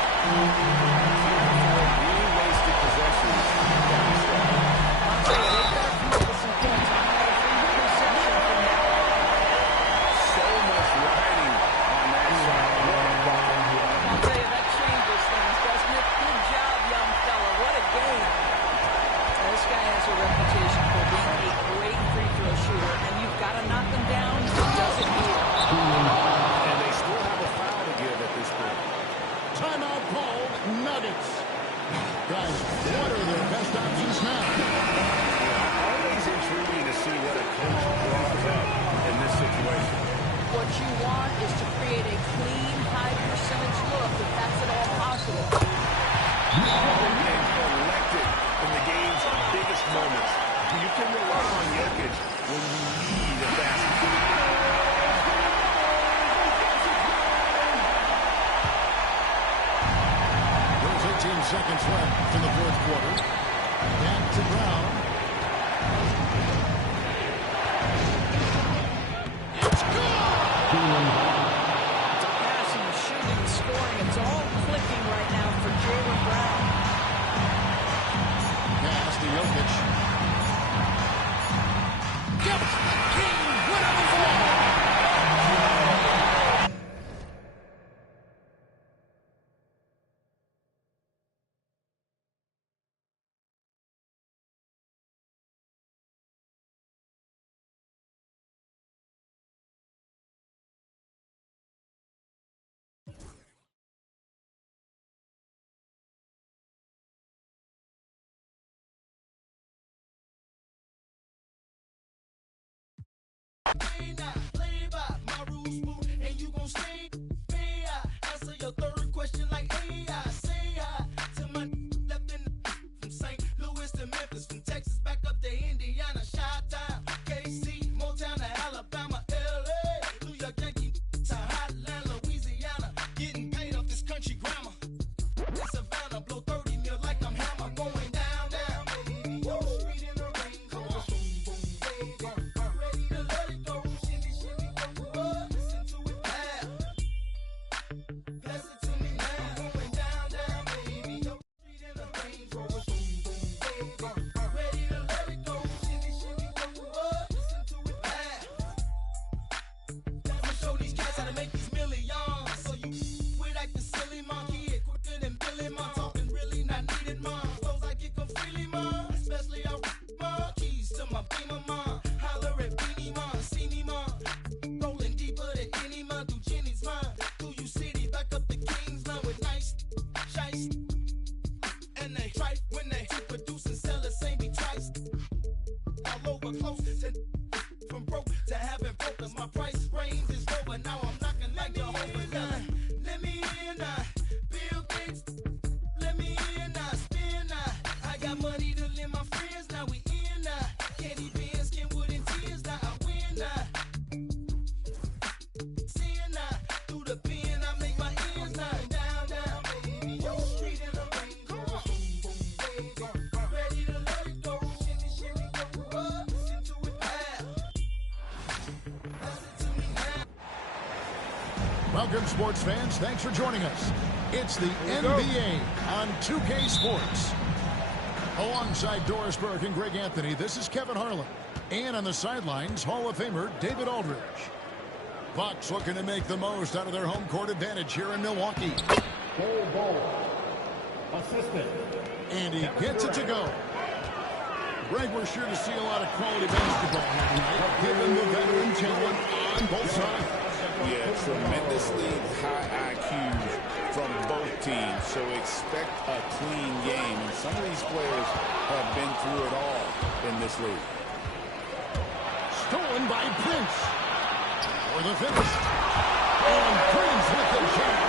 Being wasted possessions down the stretch. I'll tell you, they better come up with some points on that. Reception from now on. So much riding on that shot. I'll tell you, that changes things, doesn't it? Good job, young fella. What a game. Now, this guy has a reputation for being a great free throw shooter, and you've got to knock him down. He does it here. And they still have a foul to give at this point. Timeout called. Nuggets. Guys, what are their best options now? Always intriguing to see what a coach draws up in this situation. What you want is to create a clean, high-percentage look if that's at all possible. And collected in the game's biggest moments. You can rely on Jokic when you need a basket. There's 18 seconds left in the fourth quarter. Back to Brown. It's good! The passing, the shooting, the scoring, it's all clicking right now for Jaylen Brown. Pass to Jokic. Gets the game winner the ball. Welcome, sports fans. Thanks for joining us. It's the NBA on 2K Sports. Alongside Doris Burke and Greg Anthony, this is Kevin Harlan. And on the sidelines, Hall of Famer David Aldridge. Bucks looking to make the most out of their home court advantage here in Milwaukee. Assistant. And he gets it to go. Greg, we're sure to see a lot of quality basketball here tonight, given the veteran talent on both sides. Yeah, tremendously high IQs from both teams, so expect a clean game. And some of these players have been through it all in this league. Stolen by Prince. For the finish. And Prince with the jam.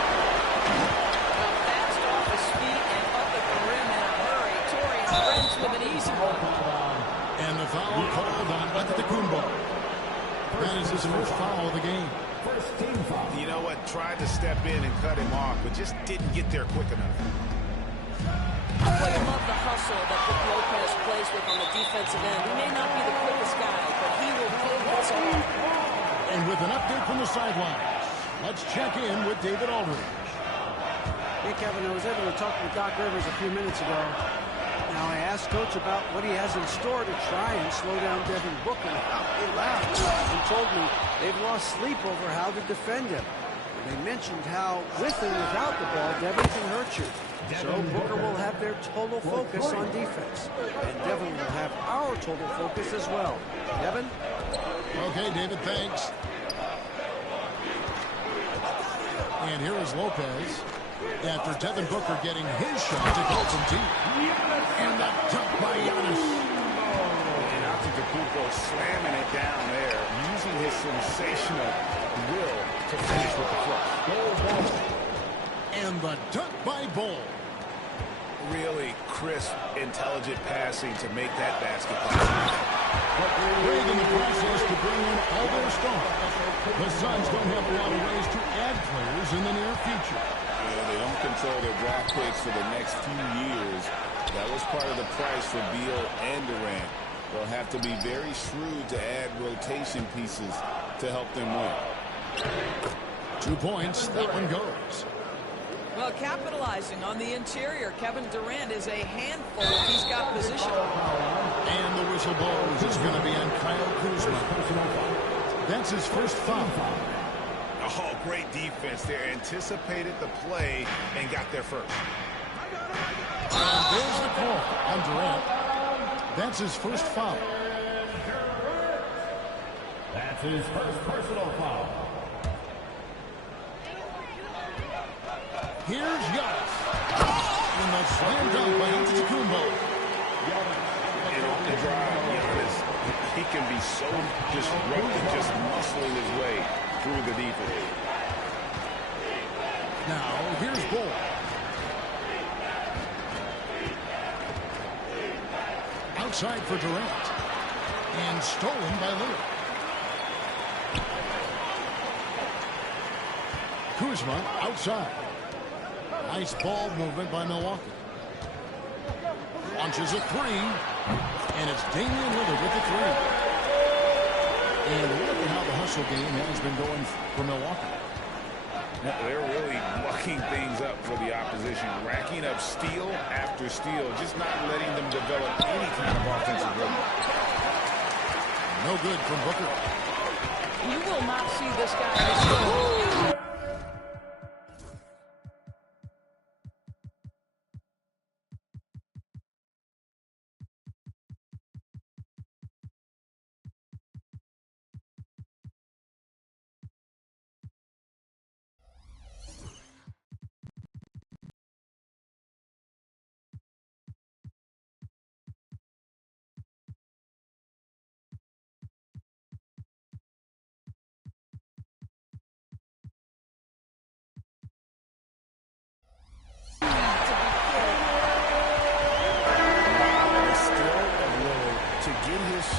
Fast off his feet and up at the rim in a hurry. Torian Prince with an easy one. And the foul called on Nba2k25. That is his first foul of the game. You know what? Tried to step in and cut him off, but just didn't get there quick enough. Well, you love the hustle that Brook Lopez plays with on the defensive end. He may not be the quickest guy, but he will pull this off. And with an update from the sidelines, let's check in with David Aldridge. Hey, Kevin, I was able to talk with Doc Rivers a few minutes ago. Now, I asked Coach about what he has in store to try and slow down Devin Booker. He laughed and told me they've lost sleep over how to defend him. And they mentioned how, with and without the ball, Devin can hurt you. So Booker will have their total focus on defense. And Devin will have our total focus as well. Devin? Okay, David, thanks. And here is Lopez. After Devin Booker getting his shot to go from deep. And that dunk by Giannis. And Antetokounmpo slamming it down there, using his sensational will to finish with the flush. And the dunk by Bull. Really crisp, intelligent passing to make that basket. Great in the process to bring in all their stars. The Suns don't have a lot of ways to add players in the near future. They don't control their draft picks for the next few years. That was part of the price for Beal and Durant. They'll have to be very shrewd to add rotation pieces to help them win. 2 points. That one goes. Well, capitalizing on the interior, Kevin Durant is a handful if he's got position. And the whistle blows. It's going to be on Kyle Kuzma. That's his first foul. Oh, great defense there. Anticipated the play and got there first. And there's the call on Durant. That's his first foul. That's his first personal foul. Here's Giannis. And the slam dunk by Antetokounmpo. And on the drive, Giannis, he can be so disruptive, just muscling his way through the defense. Now, here's Bull. Outside for Durant. And stolen by Lillard. Kuzma outside. Nice ball movement by Milwaukee. Launches a three. And it's Damian Lillard with the three. And look at how the hustle game has been going for Milwaukee. They're really mucking things up for the opposition, racking up steal after steal, just not letting them develop any kind of offensive rhythm. No good from Booker. You will not see this guy.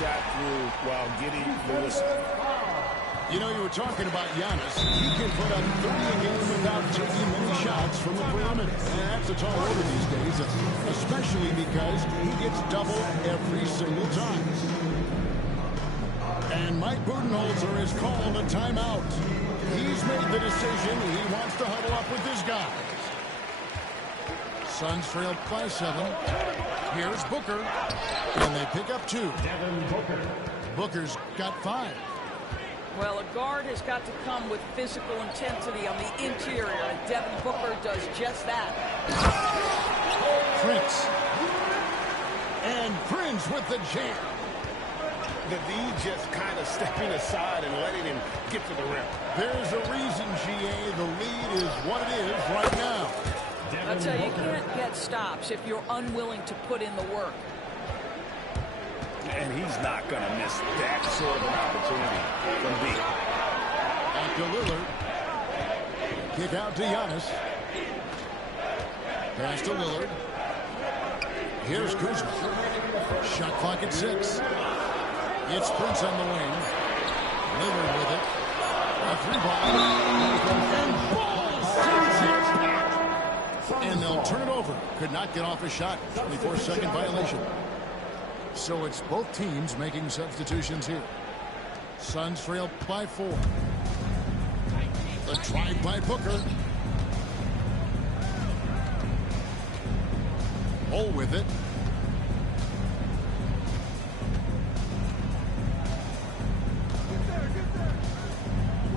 Shot through while getting the whistle. You know, you were talking about Giannis. He can put up 30 a game without taking many shots from the perimeter. And that's a tall order these days, especially because he gets double every single time. And Mike Budenholzer has called a timeout. He's made the decision. He wants to huddle up with his guys. Suns trail by 7. Here's Booker. And they pick up 2. Booker's got 5. Well, a guard has got to come with physical intensity on the interior, and Devin Booker does just that. Prince. And Prince with the jam. The D just kind of stepping aside and letting him get to the rim. There's a reason, GA. The lead is what it is right now. I'll tell you, you can't get stops if you're unwilling to put in the work. And he's not going to miss that sort of an opportunity from B. Back to Lillard. Kick out to Giannis. Pass to Lillard. Here's Kuzma. Shot clock at 6. It's Prince on the wing. Lillard with it. A 3-ball. And they'll turn it over. Could not get off a shot. 24-second violation. So it's both teams making substitutions here. Suns trail by 4. The drive by Booker. Hole with it.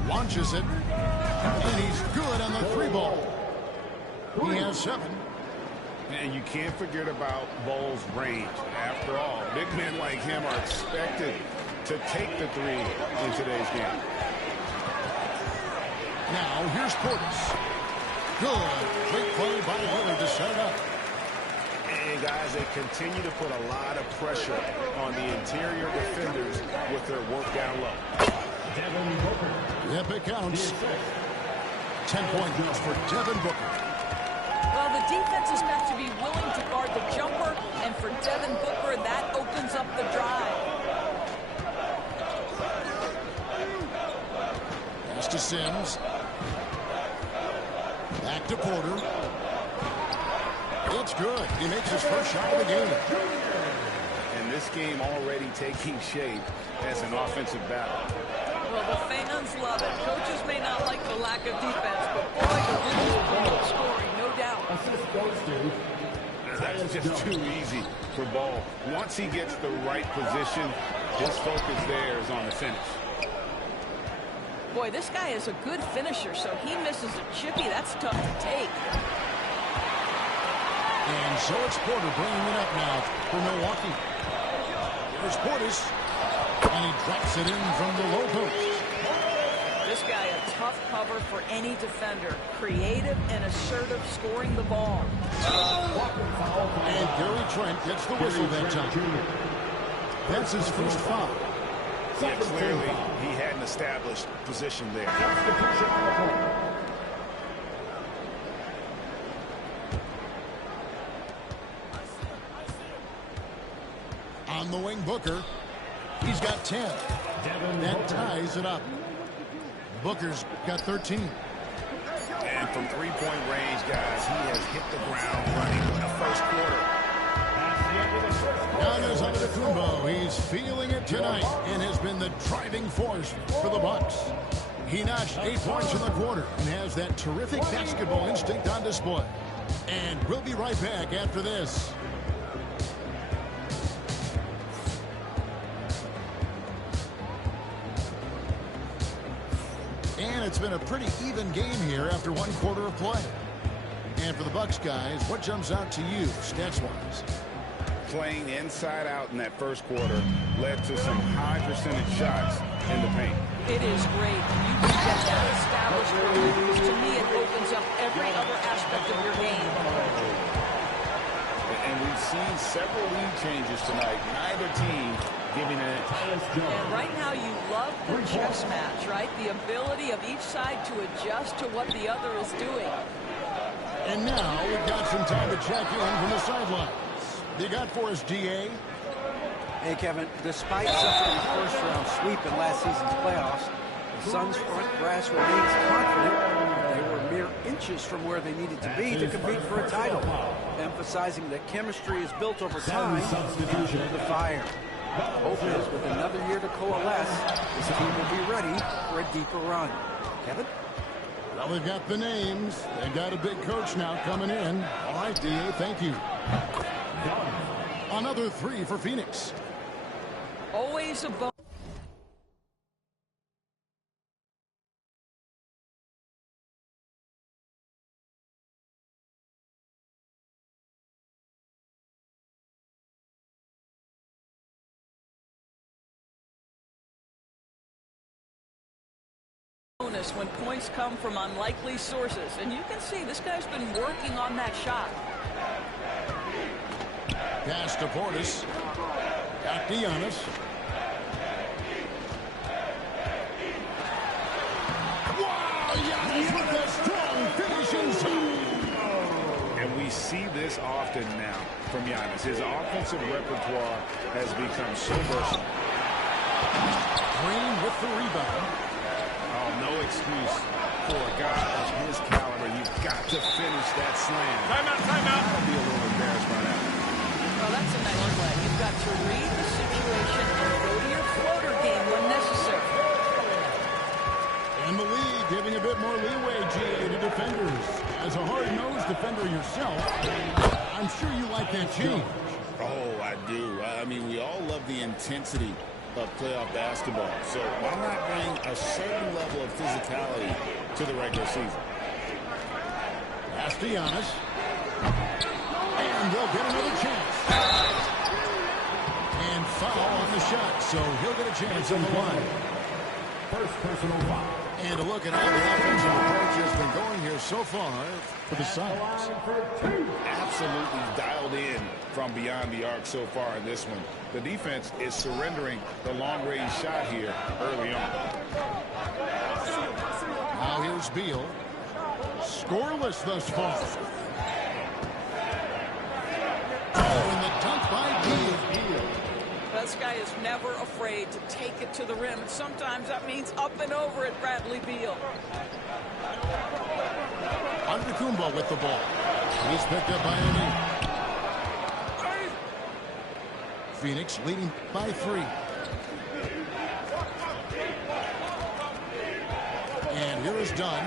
Launches it. And he's good on the 3-ball. He has 7. And you can't forget about Ball's range. After all, big men like him are expected to take the 3 in today's game. Now here's Portis. Good. Great play by Lillard to set it up. And guys, they continue to put a lot of pressure on the interior defenders with their work down low. Yep, it counts. 10-point goes for Devin Booker. Well, the defense has got to be willing to guard the jumper, and for Devin Booker, that opens up the drive. Pass to Sims. Back to Porter. It's good. He makes his first shot of the game. And this game already taking shape as an offensive battle. Well, the fans love it. Coaches may not like the lack of defense, but boy, the win is scoring, no doubt. That's just too easy for Ball. Once he gets the right position, his focus there is on the finish. Boy, this guy is a good finisher, so he misses a chippy. That's tough to take. And so it's Porter bringing it up now for Milwaukee. There's Portis. And he drops it in from the low post. This guy a tough cover for any defender. Creative and assertive scoring the ball. And Gary Trent gets the whistle that time. That's his first foul. Yeah, clearly he hadn't established position there. On the wing, Booker. He's got 10. That ties it up. Booker's got 13. And from three-point range, guys, he has hit the ground running in the first quarter. Giannis Antetokounmpo, he's feeling it tonight and has been the driving force for the Bucks. He notched 8 points in the quarter and has that terrific basketball instinct on display. And we'll be right back after this. And it's been a pretty even game here after 1 quarter of play. And for the Bucks guys, what jumps out to you stats-wise? Playing inside out in that first quarter led to some high percentage shots in the paint. It is great. You can get that established early because to me it opens up every other aspect of your game. And we've seen several lead changes tonight. Neither team giving an inch. And right now you love the chess match, right? The ability of each side to adjust to what the other is doing. And now we've got some time to check in from the sidelines. You got for us, DA? Hey, Kevin, despite suffering a first-round sweep in last season's playoffs, the Suns' front brass remains confident they were mere inches from where they needed to be to compete for a title, emphasizing that chemistry is built over time under the fire. Hope is, with another year to coalesce, this team will be ready for a deeper run. Kevin? Well, they've got the names. They've got a big coach now coming in. All right, D.A., thank you. Another 3 for Phoenix. Always a bonus. When points come from unlikely sources, and you can see this guy's been working on that shot. Pass to Portis. Got Giannis. Wow, Giannis with a strong finishing shot. And we see this often now from Giannis. His offensive repertoire has become so versatile. Green with the rebound. No excuse for a guy of his caliber. You've got to finish that slam. Timeout, timeout. I'll be a little embarrassed by that. Well, that's a nice play. You've got to read the situation and go to your floater game when necessary. And the league giving a bit more leeway, GA, to defenders. As a hard-nosed defender yourself, I'm sure you like that change. Oh, I do. I mean, we all love the intensity of playoff basketball. So why not bring a certain level of physicality to the regular season? Pass to Giannis. And they'll get another chance. And foul on the shot, so he'll get a chance on the line. First personal foul. And a look at how the offensive approach has been going here so far for the Suns. Absolutely dialed in from beyond the arc so far in this one. The defense is surrendering the long-range shot here early on. Now here's Beal. Scoreless thus far. Oh, and the dunk by Beal. This guy is never afraid to take it to the rim, and sometimes that means up and over at Bradley Beal. Antetokounmpo with the ball. He's picked up by O'Neal. Phoenix leading by 3. And here is Dunn.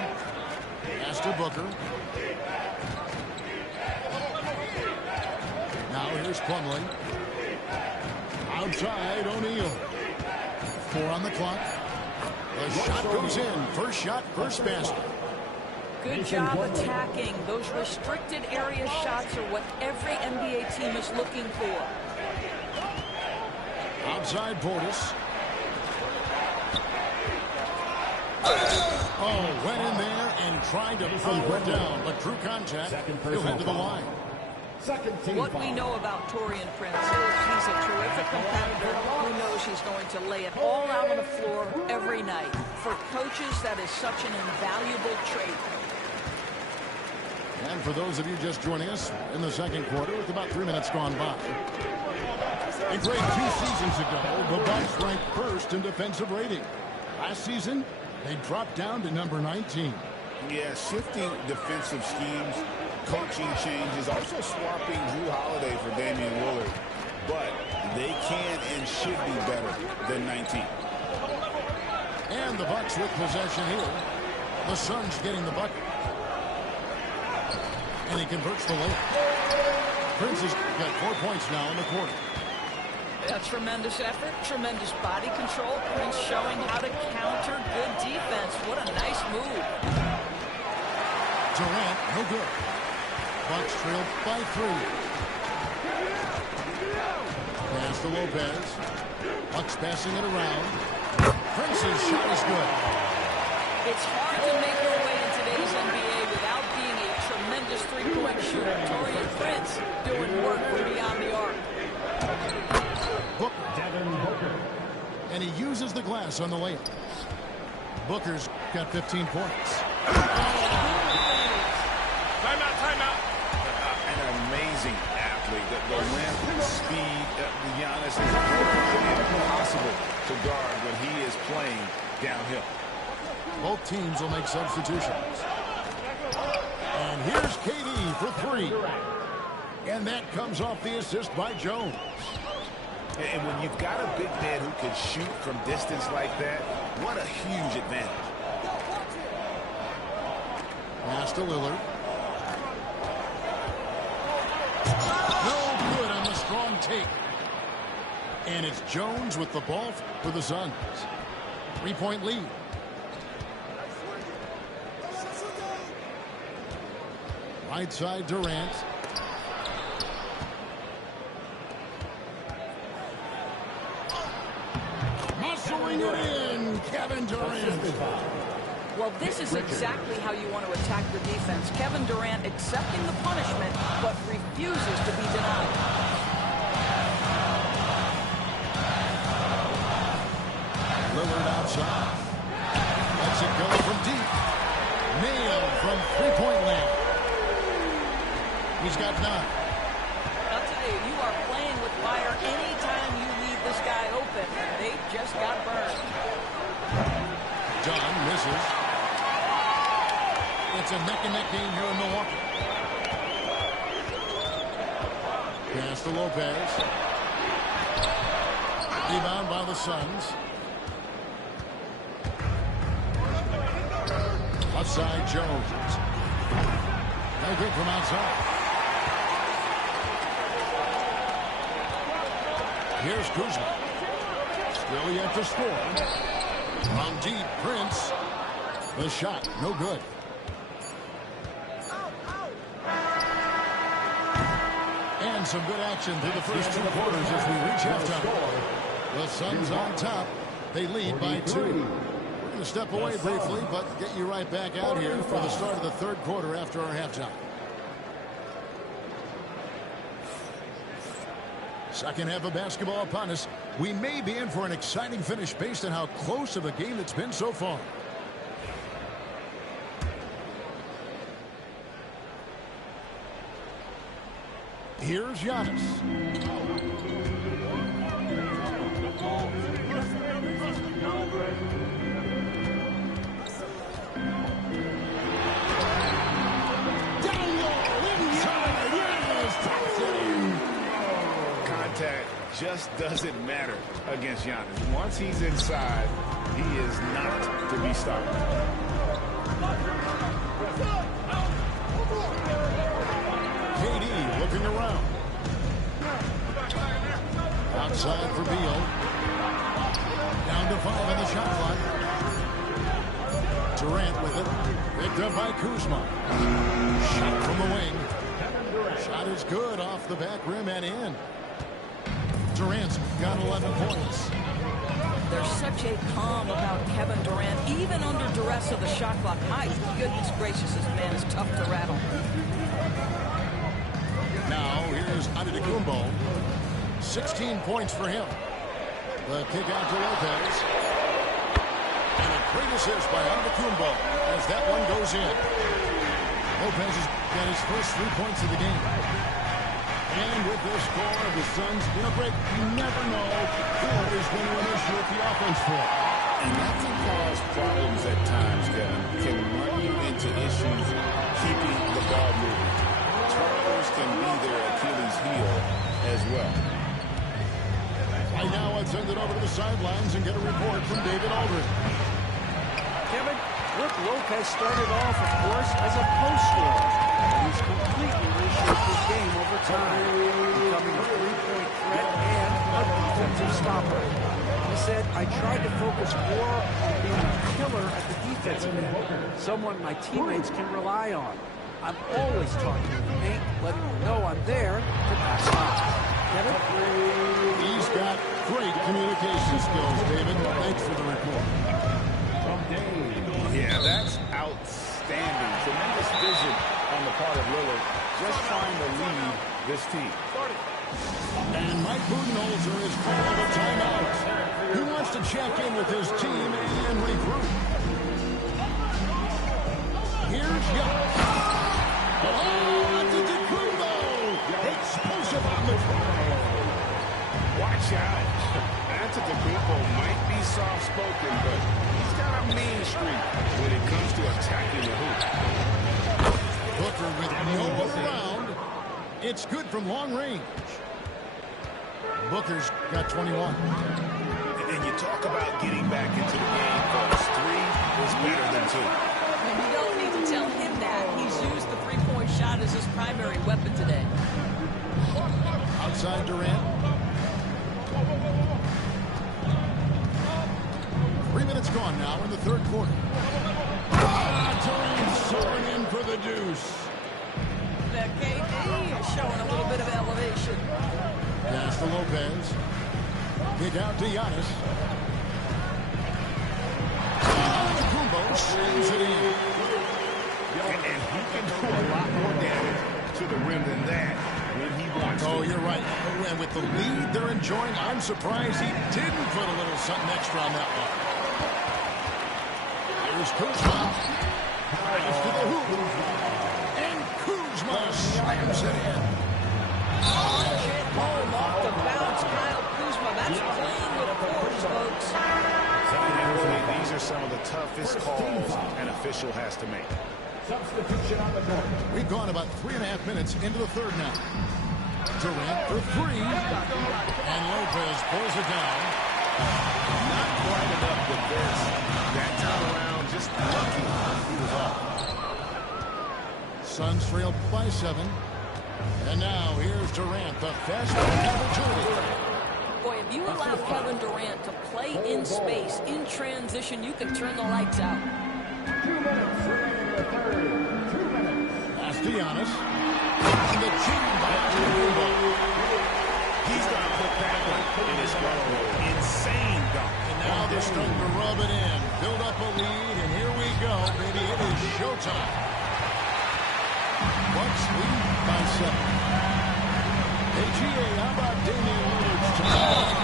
Pass to Booker. Now here's Plumlee. Outside O'Neal. 4 on the clock. The shot goes in. First shot, first basket. Good job attacking. Those restricted area shots are what every NBA team is looking for. Outside Portis. Oh, went in there and tried to power it down, but true contact, he'll head to the line. What we know about Taurean Prince is he's a terrific competitor who knows he's going to lay it all out on the floor every night. For coaches, that is such an invaluable trait. And for those of you just joining us in the second quarter, with about 3 minutes gone by. A great 2 seasons ago, the Bucks ranked first in defensive rating. Last season, they dropped down to number 19. Yeah, shifting defensive schemes, coaching changes, also swapping Drew Holiday for Damian Lillard. But they can and should be better than 19. And the Bucks with possession here. The Suns getting the bucket. And he converts the layup. Prince has got 4 points now in the quarter. A tremendous effort, tremendous body control. Prince showing how to counter good defense. What a nice move. Durant, no good. Bucks trail by 3. Pass to Lopez. Bucks passing it around. Prince's shot is good. It's hard to make your way in today's NBA without being a tremendous three-point shooter. Taurean Prince doing work from beyond the arc. Booker. And he uses the glass on the layup. Booker's got 15 points. Timeout. An amazing athlete. The length and speed that Giannis is impossible to guard when he is playing downhill. Both teams will make substitutions. And here's KD for 3. And that comes off the assist by Jones. And when you've got a big man who can shoot from distance like that, what a huge advantage. Pass to Lillard. No good on the strong take. And it's Jones with the ball for the Suns. 3-point lead. Right side Durant. Muscling it in, Kevin Durant. Well, this is exactly how you want to attack the defense. Kevin Durant accepting the punishment, but refuses to be denied. Lillard outside. Lets it go from deep. Nailed from three-point land. He's got 9. I'll tell you, you are playing with fire anytime you leave this guy open. They just got burned. John misses. It's a neck-and-neck game here in Milwaukee. Pass to Lopez. Rebound by the Suns. Outside Jones. No good from outside. Here's Kuzma. Still yet to score. From deep, Prince. The shot, no good. And some good action through the first 2 quarters as we reach halftime. The Suns on top. They lead by 2. We're going to step away briefly, but get you right back out here for the start of the 3rd quarter after our halftime. Second half of basketball upon us. We may be in for an exciting finish based on how close of a game it's been so far. Here's Giannis. Contact just doesn't matter against Giannis. Once he's inside, he is not to be stopped. KD looking around. Outside for Beal. Down to 5 on the shot clock. Durant with it. Picked up by Kuzma. Shot from the wing. Shot is good off the back rim and in. Durant's got 11 points. There's such a calm about Kevin Durant, even under duress of the shot clock. My goodness gracious, this man is tough to rattle. Here's Antetokounmpo. 16 points for him. The kick out to Lopez. And a great assist by Antetokounmpo as that one goes in. Lopez has got his first 3 points of the game. And with this score of the Suns in a break, you never know who is going to initiate the offense for. And that can cause problems at times, Kevin. Can run you into issues keeping the ball moving. Turnovers can be their Achilles heel as well. Right now, let's send it over to the sidelines and get a report from David Aldridge. Kevin, Brook Lopez started off, of course, as a post scorer. He's completely reshaped his game over time, becoming a three-point threat and a defensive stopper. He said, I tried to focus more on being a killer at the defensive end, someone my teammates can rely on. I'm always talking to the paint, letting them know I'm there to pass on. Kevin? He's got great communication skills, David. Thanks for the report. Yeah, that's outstanding. Tremendous vision on the part of Lillard, just trying to lead this team. And Mike Budenholzer is calling a timeout. He wants to check in with his team and regroup. Here's Giannis. Oh, Antetokounmpo! Explosive on the try. Watch out. Antetokounmpo might be soft-spoken, but he's got a mean streak when it comes to attacking the hoop. Booker with no around. It's good from long range. Booker's got 21. And you talk about getting back into the game, folks. 3 is better than 2. You don't need to tell him that. inside Durant. 3 minutes gone now in the third quarter. Durant soaring in for the deuce. That KD is showing a little bit of elevation. Pass to Lopez. Kick out to Giannis. Kumbo slams it in. And he can do a lot more damage to the rim than that when he wants to. Oh, you're right. And with the lead they're enjoying, I'm surprised he didn't put a little something extra on that one. Here's Kuzma. Drives to the hoop. And Kuzma slams it in. Home off the bounce, Kyle Kuzma. That's playing with force, folks. These are some of the toughest calls an official has to make. We've gone about 3.5 minutes into the third now. Durant for three. And Lopez pulls it down. Not quite enough with this. That time around, just lucky he was off. Suns trail by 7. And now here's Durant, the fast opportunity. Boy, if you allow Kevin Durant to play in space, in transition, you can turn the lights out. 2 minutes remaining in the third. 2 minutes. Pass to Giannis. And the chain by Kumbo. He's going to put that one in his glove. Insane dunk. And now they're starting to rub it in. Build up a lead, and here we go, baby. It is showtime. Bucks lead by 7. Hey, GA, how about Damian Lillard's time?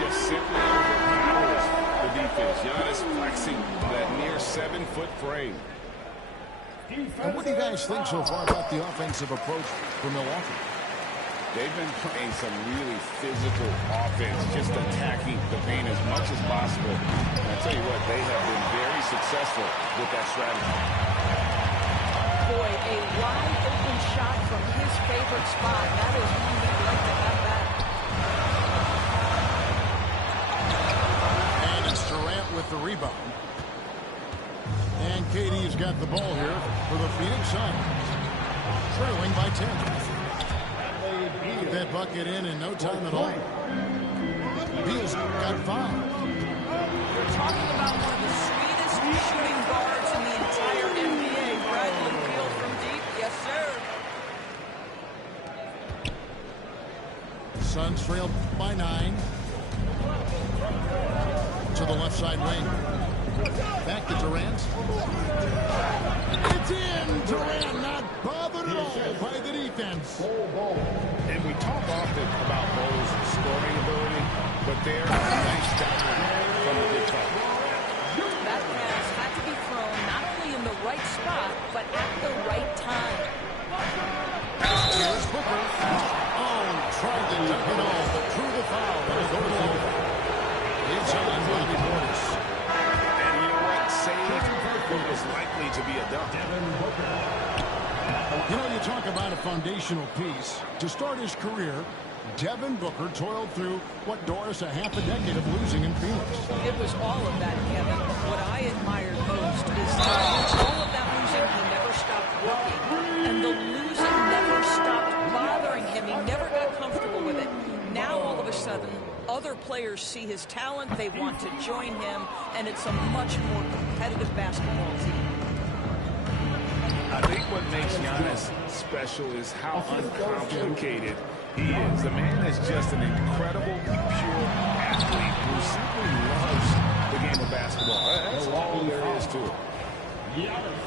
Just simply overpowers the defense. Giannis flexing that near 7-foot frame. And what do you guys think so far about the offensive approach for Milwaukee? They've been playing some really physical offense, just attacking the paint as much as possible. And I tell you what, they have been very successful with that strategy. Boy, a wide open shot from his favorite spot. That is one we'd like to have back. And it's Durant with the rebound. And KD's got the ball here for the Phoenix Suns. Trailing by 10. Put that bucket in no time at all. Beal's got 5. We're talking about one of the sweetest shooting guards in the entire NBA. Bradley Beal from deep. Yes, sir. Suns trail by 9. To the left side wing. Back to Durant. It's in! Durant not bothered at all by the defense. And we talk often about Bo's scoring ability, but they're a nice dive from the big fella. That pass had to be thrown not only in the right spot, but at the right time. Here's Booker. Oh, tried to duck it all, but drew the foul. And it goes over. Inside Bobby Portis. And you know what? Saved what was likely to be a dunk. You know, you talk about a foundational piece. To start his career, Devin Booker toiled through, what, Doris, a half a decade of losing in Phoenix. It was all of that, Kevin. What I admired most is that all of that losing, he never stopped working. And the losing never stopped bothering him. He never got comfortable with it. Now, all of a sudden, other players see his talent, they want to join him, and it's a much more competitive basketball team. I think what makes Giannis special is how uncomplicated he is. The man is just an incredible, pure athlete who simply loves the game of basketball. That's all there is to it.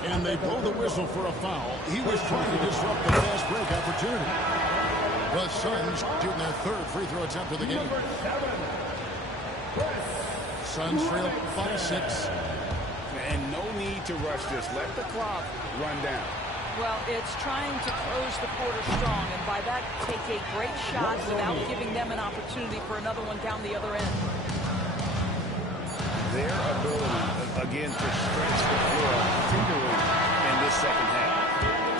And they blow the whistle for a foul. He was trying to disrupt the fast break opportunity. The Suns shooting their third free throw attempt of the game. Suns trail by 6. And no need to rush this. Let the clock run down. Well, it's trying to close the quarter strong, and by that, take a great shot without giving them an opportunity for another one down the other end. Their ability, again, to stretch the floor, particularly in this second half.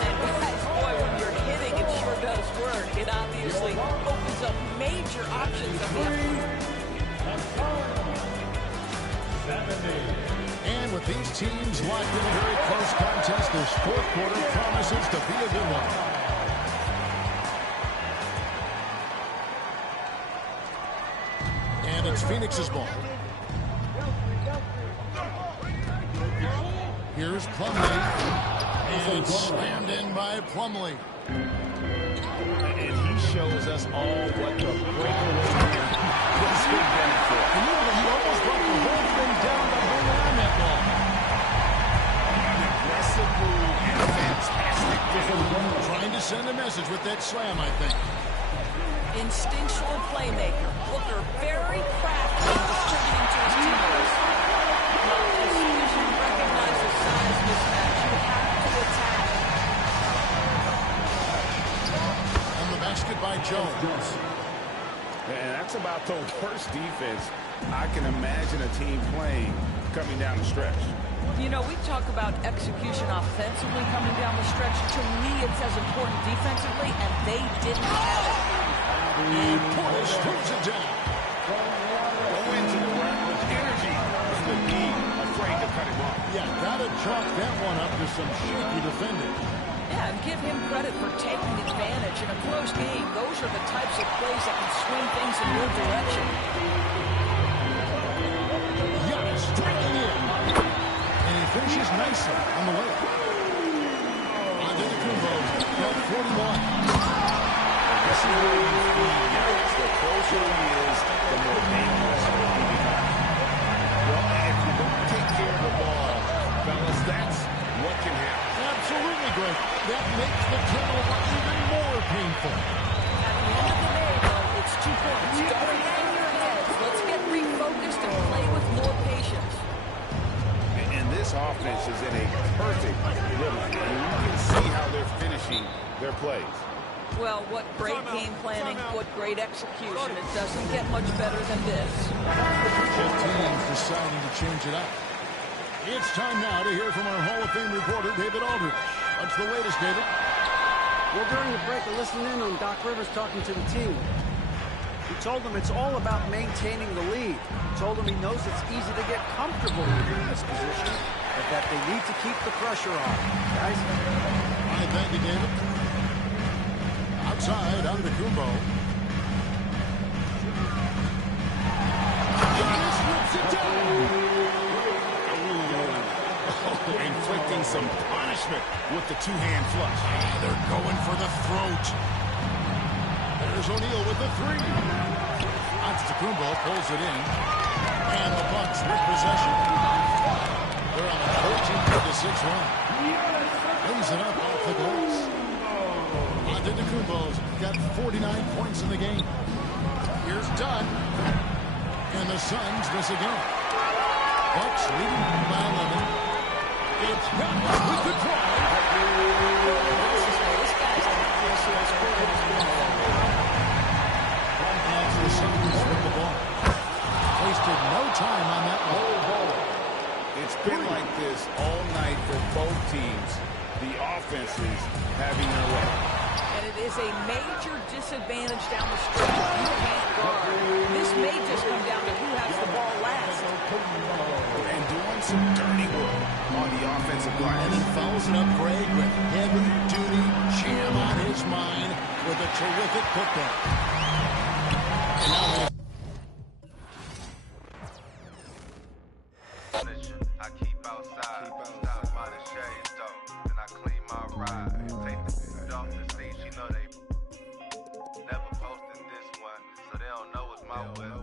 And guys, boy, when you're hitting, it sure does work. It obviously opens up major options on the And with these teams locked in a very close contest, this fourth quarter promises to be a good one. Phoenix's ball. Here's Plumlee. And it's slammed in by Plumlee. And he shows us all what the breakaway man has been for. And you know, he almost brought the whole thing down by bringing on that ball. An aggressive move and fantastic defense. Trying to send a message with that slam, I think. Instinctual playmaker. Booker very crafty in distributing to his teammates. As soon as you recognize the size mismatch, you have to attack. On the basket by Jones. And that's about the worst defense I can imagine a team playing coming down the stretch. You know, we talk about execution offensively coming down the stretch. To me, it's as important defensively, and they didn't have it. And Portis throws it down. Go into the rack with energy and the knee, afraid to cut him off. Yeah, gotta chalk that one up to some shaky defending. Yeah, and give him credit for taking advantage in a close game. Those are the types of plays that can swing things in your direction. Giannis striking in. And he finishes nicely on the way. Antetokounmpo got 41. This is where you see Giannis. The closer he is, the more dangerous he becomes. Well, if you don't take care of the ball, fellas, that's what can happen. Absolutely, Greg. That makes the turnover even more painful. At the end of the day, though, it's 2 points. Don't hang your heads. Let's get refocused and play with more patience. And this offense is in a perfect rhythm. And you can see how they're finishing their plays. Well, what great game planning, what great execution. It doesn't get much better than this. Both teams deciding to change it up. It's time now to hear from our Hall of Fame reporter, David Aldridge. What's the latest, David? Well, during the break, I listened in on Doc Rivers talking to the team. He told them it's all about maintaining the lead. He told them he knows it's easy to get comfortable in this position, but that they need to keep the pressure on. Guys? All right, thank you, David. Outside, Antetokounmpo. Giannis rips it down. Inflicting some punishment with the two-hand flush. They're going for the throat. There's O'Neal with the three. Antetokounmpo pulls it in. And the Bucks with possession. They're on a 14-6 run. Brings it up off the glass. Antetokounmpo's got 49 points in the game. Here's Dunn. And the Suns miss again. Bucks leading by 11. It's Giannis with the drive. This guy's an appreciates As the Suns with the ball. Wasted no time on that ball. It's been like this all night for both teams. The offenses having their way. And it is a major disadvantage down the stretch. You can't guard. This may just come down to who has the ball last. And doing some dirty work on the offensive line. And he follows it up, Greg, with heavy-duty jam on his mind with a terrific putback. And now I keep outside by the shades though, then I clean my ride. Take the food off the seat, you know they never posted this one, so they don't know it's my whip.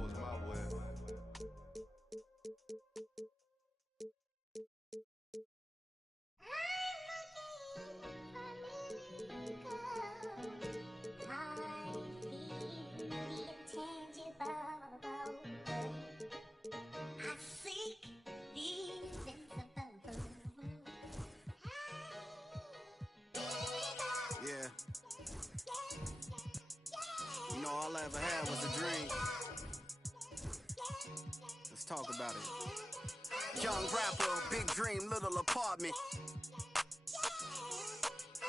Yeah. You know, all I ever had was a dream. Let's talk about it. Young rapper, big dream, little apartment.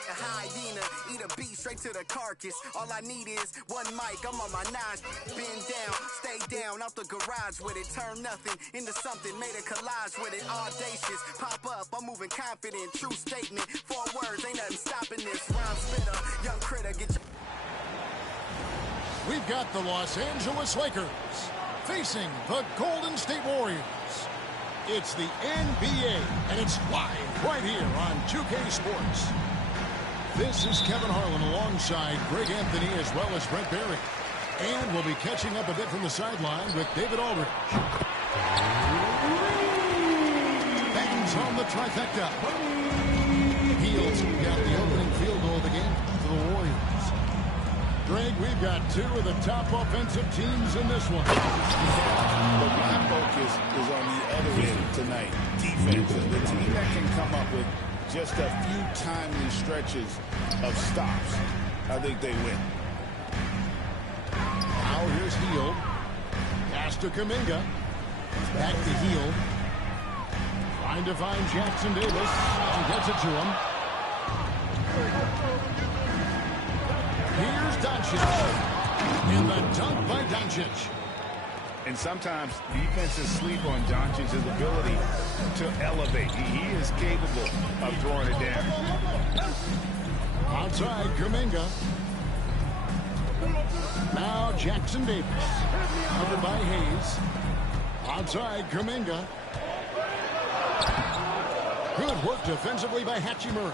A hyena, eat a beat straight to the carcass. All I need is one mic, I'm on my nines. Bend down, stay down, out the garage with it. Turn nothing into something, made a collage with it. Audacious, pop up, I'm moving confident. True statement, 4 words, ain't nothing stopping this. Rhyme spitter, young critter, get your... we've got the Los Angeles Lakers facing the Golden State Warriors. It's the NBA, and it's live right here on 2K Sports. This is Kevin Harlan alongside Greg Anthony as well as Brent Barry. And we'll be catching up a bit from the sideline with David Aldridge. Bangs on the trifecta. Heels got the opening field goal of the game for the Warriors. Greg, we've got two of the top offensive teams in this one. But my focus is on the other end tonight, defense. The team that can come up with just a few timely stretches of stops, I think they win. Now here's Hield. Pass to Kuminga. Back to Hield. Trying to find Jackson Davis. And gets it to him. Here's Doncic. And the dunk by Doncic. And sometimes defenses sleep on Doncic's ability to elevate. He is capable of throwing it down. Outside Kuminga. Now Jackson Davis. Covered by Hayes. Outside Kuminga. Good work defensively by Hachimura.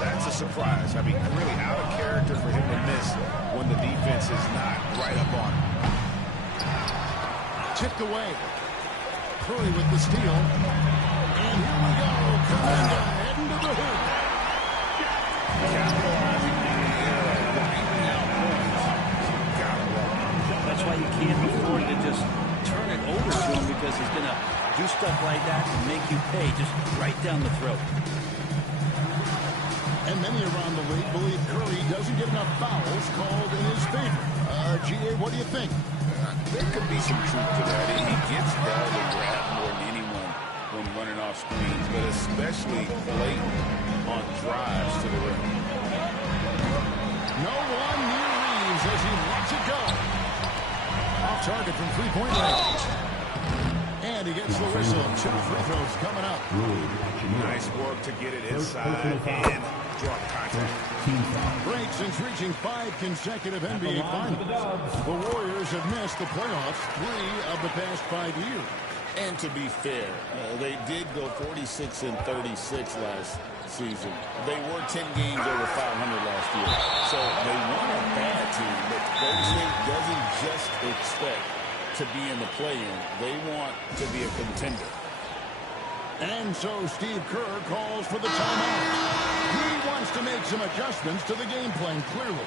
That's a surprise. I mean, really out of character for him to miss when the defense is not right up on him. Tipped away. Curry with the steal. And here we go. Kuminga heading to the hoop. That's why you can't afford to just turn it over to him, because he's going to do stuff like that and make you pay just right down the throat. And many around the league believe Curry doesn't get enough fouls called in his favor. GA, what do you think? There could be some truth to that. He gets held and grabbed more than anyone when running off screens, but especially late on drives to the rim. No one near Reeves as he lets it go. Off target from three-point range. And he gets the whistle. 2 free throws coming up. Nice work to get it inside and drop contact. Great since reaching 5 consecutive NBA finals. The Warriors have missed the playoffs 3 of the past 5 years. And to be fair, they did go 46-36 last season. They were 10 games over 500 last year. So they weren't a bad team, but Golden State doesn't just expect to be in the play-in. They want to be a contender. And so Steve Kerr calls for the timeout. He wants to make some adjustments to the game plan, clearly.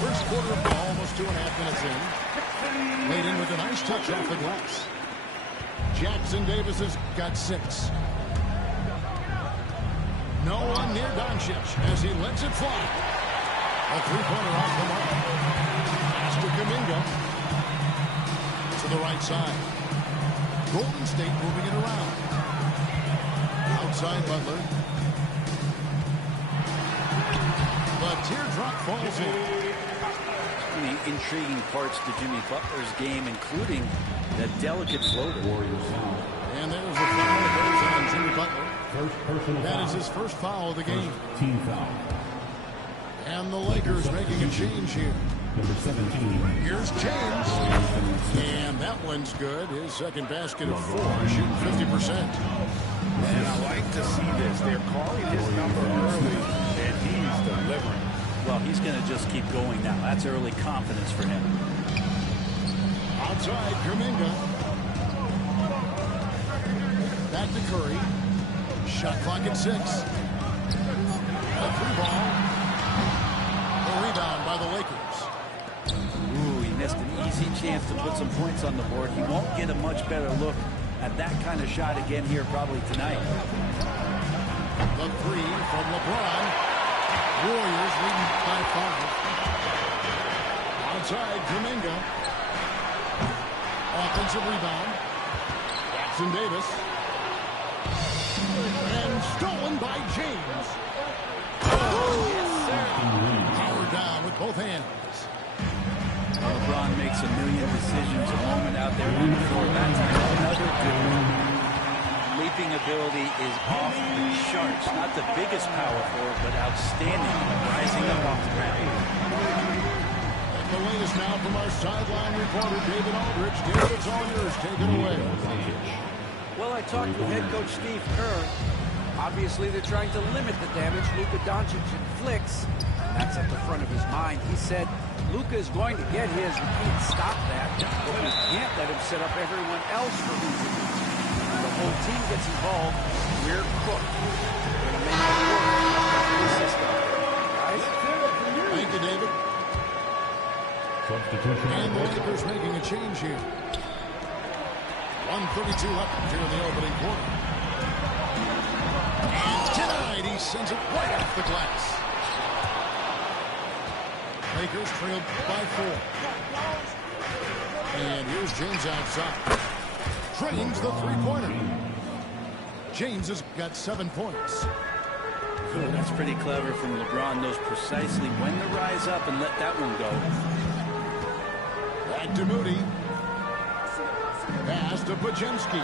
First quarter of ball, almost 2.5 minutes in. Laid in with a nice touch off the glass. Jackson Davis has got 6. No one near Doncic as he lets it fly. A three-pointer off the mark. Pass to Kuminga. To the right side. Golden State moving it around. Outside Butler. The teardrop falls in. Many intriguing parts to Jimmy Butler's game, including that delicate floater. And there's a foul that goes on Jimmy Butler. That is his first foul of the game. Team foul. And the Lakers making a change here. Number 17. Here's James. And that one's good. His second basket of 4, shooting 50%. And I like to see this. They're calling his number early, and he's delivering. Well, he's going to just keep going now. That's early confidence for him. Outside, Kuminga. Back to Curry. Shot clock at 6. A free ball. A rebound by the Lakers. Ooh, he missed an easy chance to put some points on the board. He won't get a much better look at that kind of shot again here probably tonight. The 3 from LeBron. Warriors leading by 5. Outside, Kuminga. Offensive rebound. Jackson Davis. And stolen by James. Yes, sir. Powered down with both hands. LeBron makes a million decisions a moment out there on the floor. That time, another good one. Leap playmaking ability is off the charts. Not the biggest power forward, but outstanding, rising up off the ground. The latest now from our sideline reporter, David Aldridge. David, it's all yours. Take it away. Well, I talked with head coach Steve Kerr. Obviously, they're trying to limit the damage Luka Doncic inflicts. That's at the front of his mind. He said Luka is going to get his. We can't stop that. But we can't let him set up everyone else for easy. The whole team gets involved. We're cooked. We're going to make it work. That's the system. Guys? Thank you, David. And the Lakers making a change here. 1:32 left here in the opening quarter. And tonight he sends it right off the glass. Lakers trailed by 4. And here's James outside. Drains the three-pointer. James has got 7 points. Cool, that's pretty clever from LeBron. Knows precisely when to rise up and let that one go. Back to Moody. Pass to Pajemski.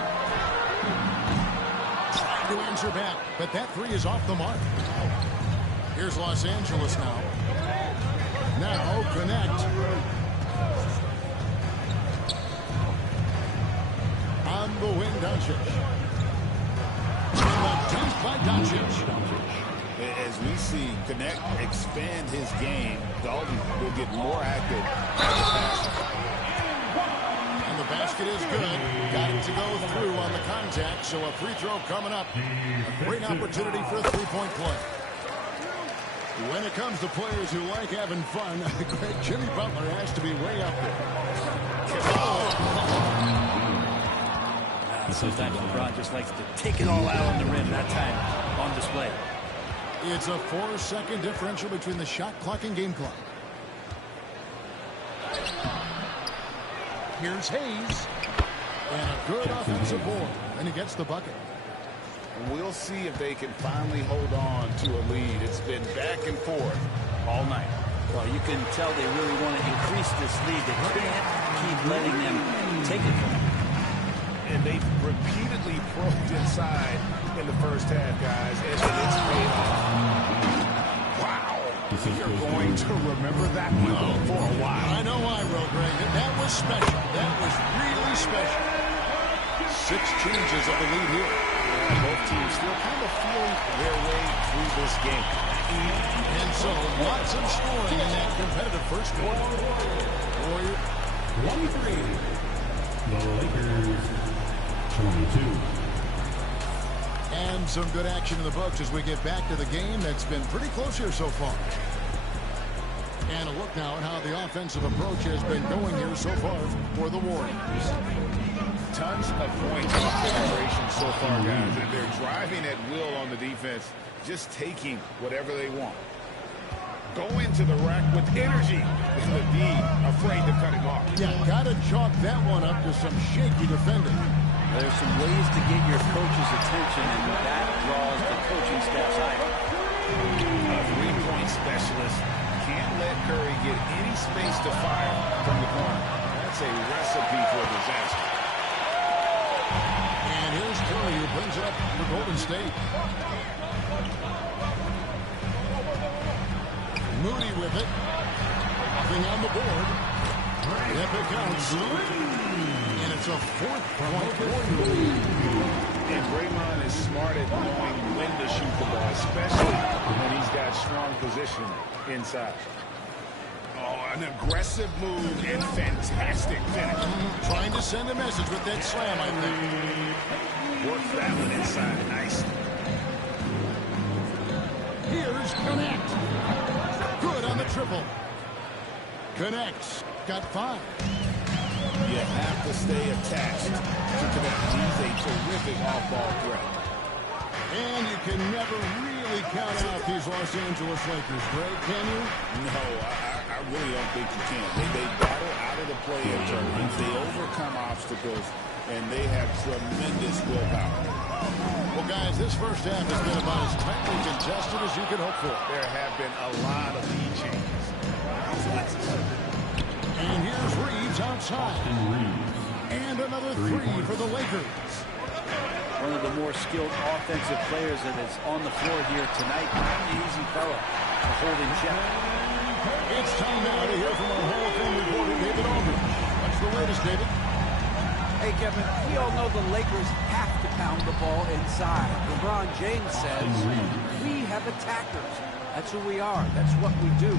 Trying to answer back, but that three is off the mark. Here's Los Angeles now. Now connect. On the wing, Doncic. And the dunk by Doncic. As we see Connect expand his game, Dalton will get more active. And the basket is good. Got it to go through on the contact, so a free throw coming up. A great opportunity for a three-point play. When it comes to players who like having fun, Jimmy Butler has to be way up there. Sometimes LeBron just likes to take it all out on the rim. That time on display. It's a 4-second differential between the shot clock and game clock. Here's Hayes. And a good offensive board. And he gets the bucket. We'll see if they can finally hold on to a lead. It's been back and forth all night. Well, you can tell they really want to increase this lead. They can't keep letting them take it from them. And they've repeatedly probed inside in the first half, guys, and it's paid off. Wow. You're going to remember that one for a while. I know I will, Greg. That was special. That was really special. 6 changes of the lead here. Yeah, both teams still kind of feeling their way through this game. And so, lots of scoring in that competitive first quarter. Warrior. 1-3. The Lakers 22. And some good action in the books as we get back to the game that's been pretty close here so far. And a look now at how the offensive approach has been going here so far for the Warriors. Tons of points on penetration so far, guys. And they're driving at will on the defense, just taking whatever they want. Go into the rack with energy, and the D afraid to cut him off. Yeah, got to chalk that one up to some shaky defending. There's some ways to get your coach's attention, and that draws the coaching staff's eye. A three-point specialist can't let Curry get any space to fire from the corner. That's a recipe for disaster. And here's Curry who brings it up for Golden State. Moody with it. Nothing on the board. Epic counts. And it's a 4th-point Warrior lead. And Draymond is smart at knowing when to shoot the ball, especially when he's got strong position inside. Oh, an aggressive move and fantastic finish. Trying to send a message with that slam, I think. Worked that one inside nicely. Here's Connect. Good on the triple. Connects. Got 5. You have to stay attached to Connect. He's a terrific off-ball threat. And you can never really count out these Los Angeles Lakers, Greg, can you? No, I really don't think you can. They battle out of the play-in tournament. They overcome obstacles, and they have tremendous willpower. Well, guys, this first half has been about as tightly contested as you could hope for. There have been a lot of lead changes. And here's Reeves outside. And another 3 for the Lakers. one of the more skilled offensive players that is on the floor here tonight. Not an easy fella to hold in check. It's time now to hear from our Hall of Fame reporter, David Aldridge. What's the latest, David? Hey, Kevin, we all know the Lakers have to pound the ball inside. LeBron James says, we have attackers. That's who we are. That's what we do.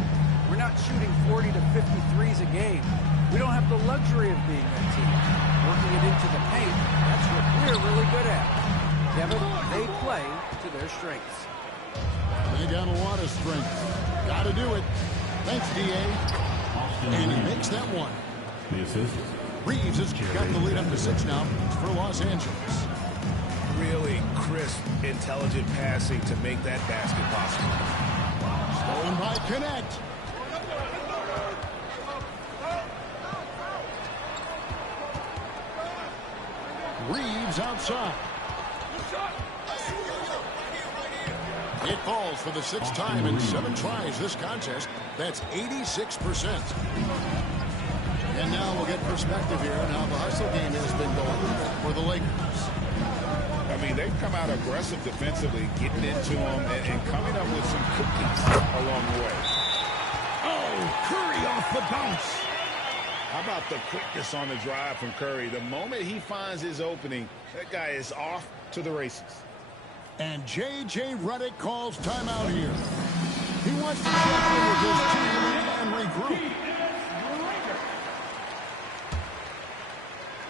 We're not shooting 40 to 53s a game. We don't have the luxury of being that team. Working it into the paint, that's what we're really good at. Kevin, they play to their strengths. They got a lot of strength. Got to do it. Thanks, D.A. And he makes that one. The assist. Reeves has got the lead up to 6 now for Los Angeles. Really crisp, intelligent passing to make that basket possible. Stolen by Connect. Reeves outside. It falls for the 6th time in 7 tries this contest. That's 86%. And now we'll get perspective here on how the hustle game has been going for the Lakers. I mean, they've come out aggressive defensively, getting into them and coming up with some cookies along the way. Oh, Curry off the bounce. How about the quickness on the drive from Curry? The moment he finds his opening, that guy is off to the races. And J.J. Redick calls timeout here. He wants to check in with his team and regroup.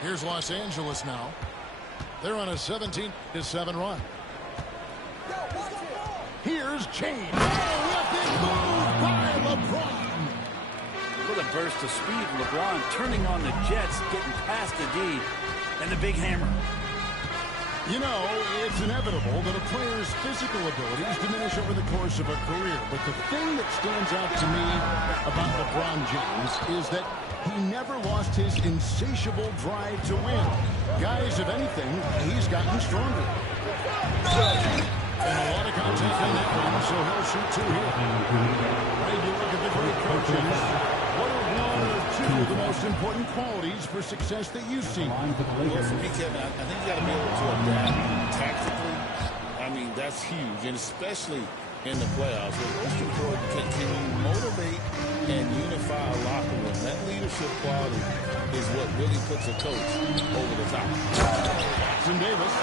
Here's Los Angeles now. They're on a 17-7 run. Here's James. Oh, a big move by LeBron. With a burst of speed, LeBron turning on the Jets, getting past the D, and the big hammer. You know, it's inevitable that a player's physical abilities diminish over the course of a career. But the thing that stands out to me about LeBron James is that he never lost his insatiable drive to win. Guys, if anything, he's gotten stronger. And a lot of contact on that one, so he'll shoot 2 here. When you look at the great coaches, what are 1 or 2 of the most important qualities for success that you've seen? Well, for me, Kevin, I think you got to be able to adapt tactically. I mean, that's huge, and especially in the playoffs. But most important, can you motivate and unify a locker room? That leadership quality is what really puts a coach over the top. Jackson Davis.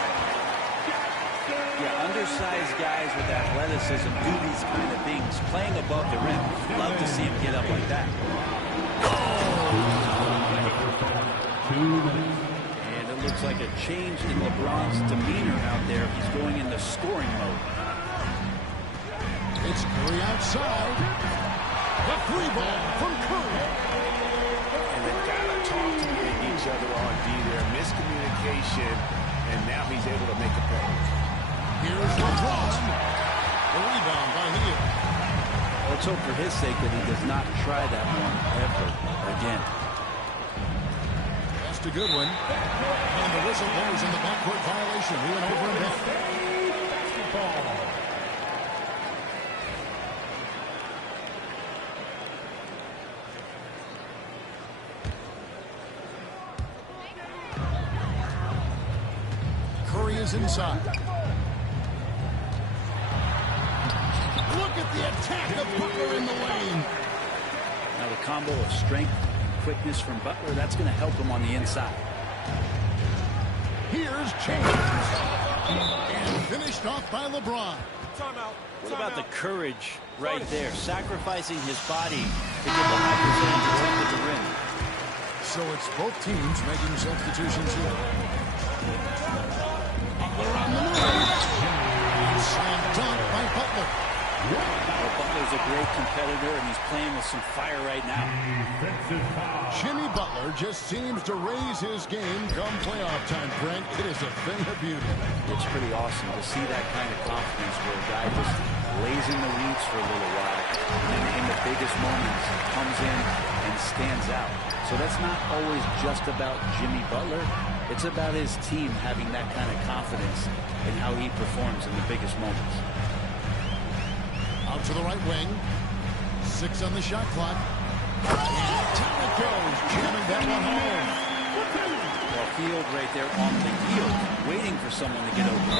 Yeah, undersized guys with athleticism do these kind of things, playing above the rim. Love to see him get up like that. And it looks like a change in LeBron's demeanor out there. He's going into scoring mode. It's Curry outside. The 3 ball from Curry. And they've got to talk to each other on D there. Miscommunication, and now he's able to make a play. Here's LeBron. The rebound by Hill. Let's hope for his sake that he does not try that one ever again. That's a good one. And the whistle blows in the backcourt violation. We went over and back. Curry is inside. Look at the attack of Butler in the lane. Now the combo of strength and quickness from Butler, that's going to help him on the inside. Here's James. And finished off by LeBron. What about the courage right there? Sacrificing his body to get the high percentage attempt at the rim. So it's both teams making substitutions here. Butler on the move. Slam dunk by Butler. Well, Butler's a great competitor, and he's playing with some fire right now. Jimmy Butler just seems to raise his game come playoff time, Frank. It is a thing of beauty. It's pretty awesome to see that kind of confidence where a guy just lays in the weeds for a little while, and in the biggest moments comes in and stands out. So that's not always just about Jimmy Butler. It's about his team having that kind of confidence in how he performs in the biggest moments. Out to the right wing. 6 on the shot clock. And down it goes. Jamming that one home. Well, Field right there on the heel, waiting for someone to get open.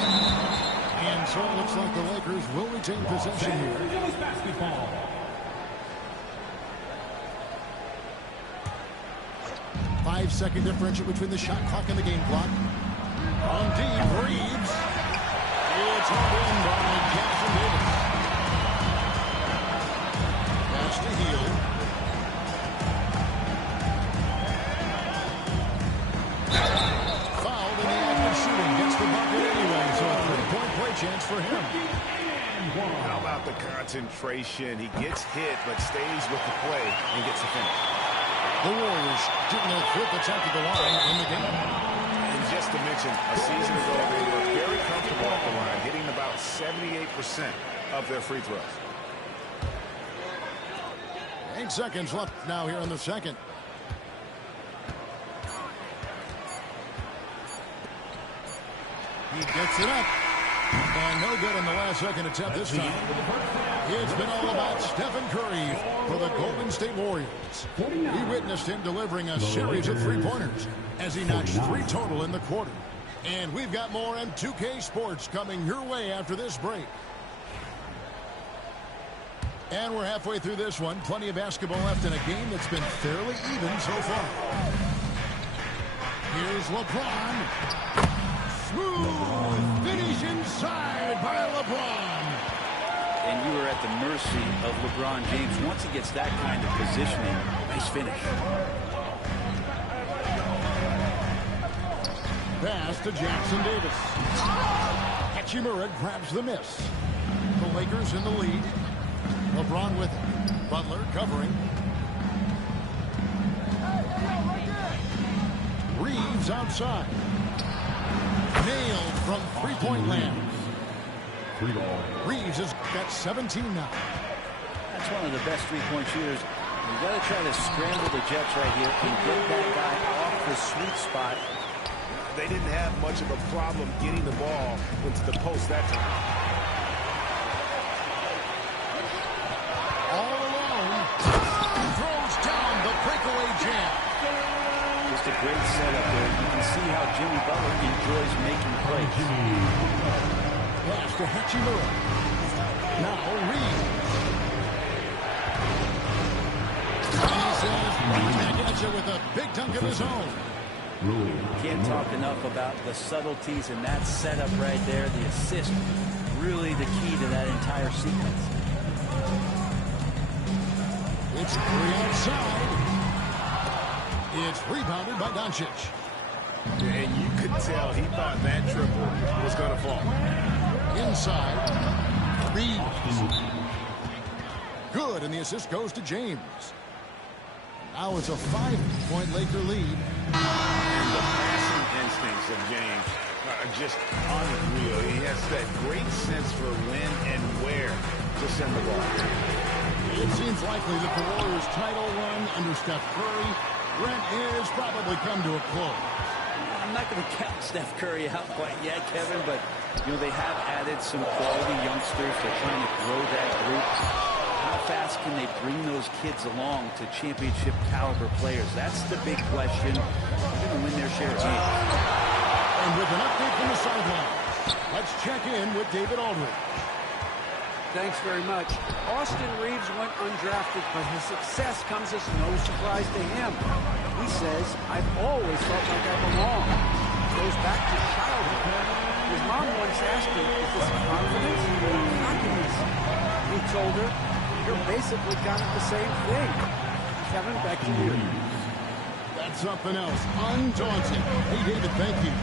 And so it looks like the Lakers will retain possession here. 5-second differential between the shot clock and the game clock. On deep, Reeves. It's hauled in by Jackson Davis. Pass to Hield. Fouled in the act of shooting. Gets the bucket anyway, so a three-point play chance for him. How about the concentration? He gets hit, but stays with the play and gets a finish. The Warriors shooting their fifth attempt at the line in the game. And just to mention, a season ago, they were very comfortable at the line, hitting about 78% of their free throws. 8 seconds left now here in the second. He gets it up. And no good on the last second attempt this time. It's been all about Stephen Curry for the Golden State Warriors. We witnessed him delivering a series of three-pointers as he notched 3 total in the quarter. And we've got more M2K Sports coming your way after this break. And we're halfway through this one. Plenty of basketball left in a game that's been fairly even so far. Here's LeBron. Smooth finish inside by LeBron. And you are at the mercy of LeBron James. Once he gets that kind of positioning, nice finish. Pass to Jackson Davis. Hachimura grabs the miss. The Lakers in the lead. LeBron with it. Butler covering. Reeves outside. Nailed from three-point land. Reeves has got 17 now. That's one of the best three-point shooters. You've got to try to scramble the Jets right here and get that guy off the sweet spot. They didn't have much of a problem getting the ball into the post that time. All alone. Throws down the breakaway jam. Just a great setup there. You can see how Jimmy Butler enjoys making plays. Pass to Hachimura. Now Reeves. And he says, right back at you with a big dunk of his own. Can't talk enough about the subtleties in that setup right there. The assist, really the key to that entire sequence. It's Curry outside. It's rebounded by Doncic. And you could tell he thought that triple was going to fall. Inside. Reeves. Good, and the assist goes to James. Now it's a 5-point Laker lead. And the passing instincts of James are just unreal. He has that great sense for when and where to send the ball. It seems likely that the Warriors' title run under Steph Curry, Brent, has probably come to a close. I'm not going to count Steph Curry out quite yet, Kevin, but they have added some quality youngsters. They're trying to grow that group. How fast can they bring those kids along to championship caliber players? That's the big question. They're going to win their share of games. And with an update from the sideline, let's check in with David Aldridge. Thanks very much. Austin Reeves went undrafted, but his success comes as no surprise to him. He says, I've always felt like I belong. Goes back to childhood. His mom once asked him, is this confidence or cockiness? He told her, you're basically kind of the same thing. Kevin, back to you. That's something else. Undaunted. Hey, David, thank you.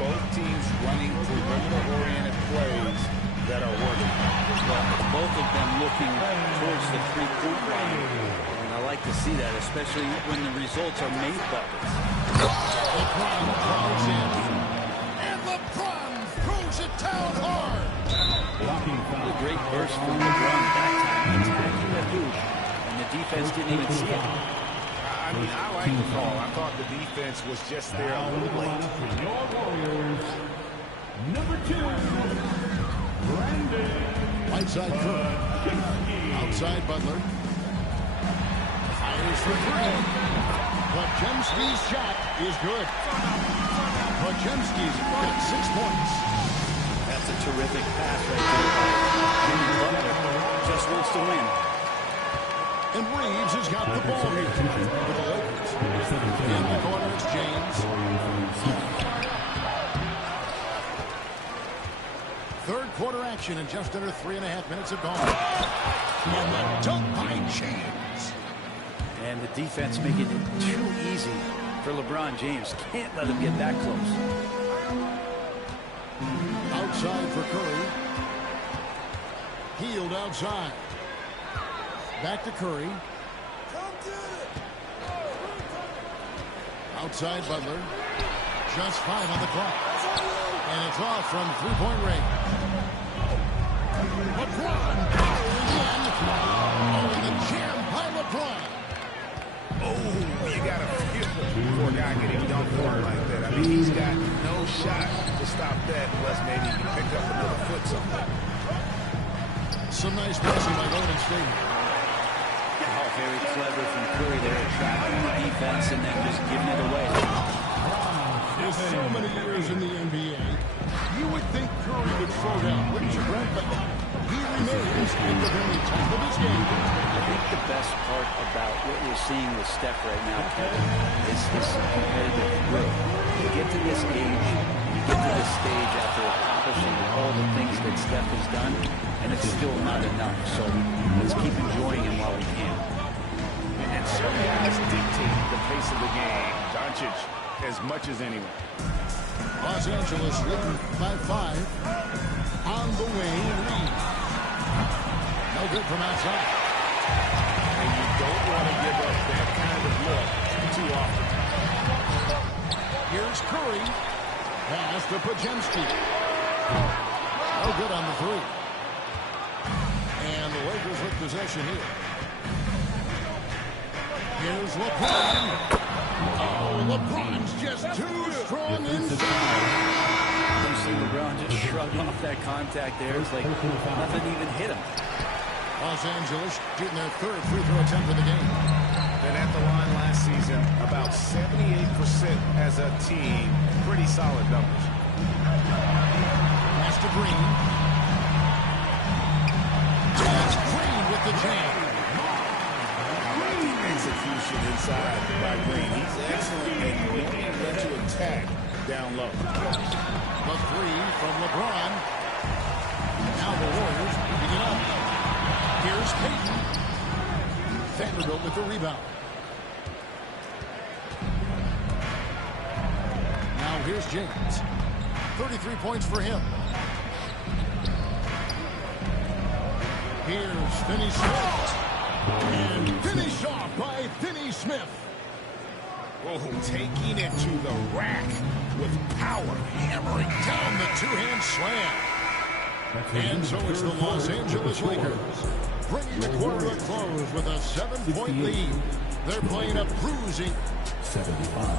Both teams running perimeter-oriented plays that are working. Well, both of them looking towards the three-point line. And I like to see that, especially when the results are made buckets. LeBron drives in. And LeBron throws it down hard. A great burst from LeBron that time. Attacking the hoop. And the defense didn't even see it. I mean, I like the call. I thought the defense was just there a little late. Your Warriors, number 2, Brandon. Right side Curry. Outside Butler. Fires for three. Podziemski's shot is good. Podziemski's got 6 points. That's a terrific pass right there by Jimmy Butler. Just wants to win. And Reeves has got the ball here for the Lakers. In the corner, it's James. Third quarter action, and just under 3.5 minutes have gone. And the dunk by James. And the defense making it too easy for LeBron James. Can't let him get that close. Outside for Curry. Healed outside. Back to Curry. Outside Butler. Just 5 on the clock. And it's off from 3-point range. LeBron again. Oh, and the jam by LeBron. Oh, you got to feel for a guy getting dunked on like that. I mean, he's got no shot to stop that unless maybe he can pick up another foot somewhere. Some nice passing by Golden State. Very clever from Curry there, trapping the defense and then just giving it away. With so many years in the NBA, you would think Curry would slow down, wouldn't you, Brent? But he remains at the very top of his game. I think the best part about what we're seeing with Steph right now, Kevin, is his competitive will. You get to this age, you get to this stage after accomplishing all the things that Steph has done, and it's still not enough. So let's keep enjoying him while we can. And certain guys dictate the pace of the game. Doncic as much as anyone. Los Angeles leading by 5. On the way, Reed. No good from outside. And you don't want to give up that kind of look too often. Here's Curry. Pass to Podziemski. No good on the 3. And the Lakers with possession here. Here's LeBron. Oh, LeBron's just too strong inside. You see LeBron just shrug off that contact there. It's like nothing even hit him. Los Angeles shooting their 3rd free throw attempt of the game. And at the line last season, about 78% as a team. Pretty solid numbers. Pass to Green. That's Green with the jam. Execution inside by Green. He's excellent at knowing when to attack down low. The 3 from LeBron. Now the Warriors picking it up. Here's Payton. Vanderbilt with the rebound. Now here's James. 33 points for him. Here's Finney Smith. And finish off by Finney Smith. Oh, taking it to the rack with power. Hammering down the 2-hand slam. And so it's the Los Angeles Lakers bringing the quarter to a close with a 7-point lead. They're playing a bruising 75.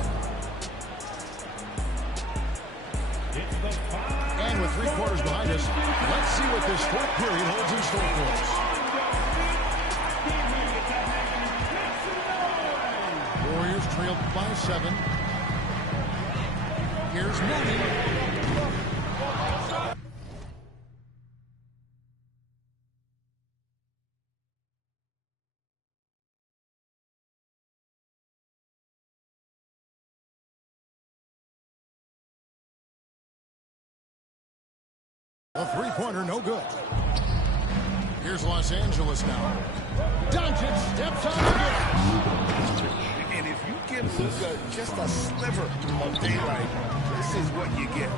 And with 3 quarters behind us, let's see what this 4th period holds in store for us. Warriors trailed by 7. Here's Moody. A 3-pointer, no good. Here's Los Angeles now. Doncic steps on the gas. And if you give Luka just a sliver of daylight, this is what you get.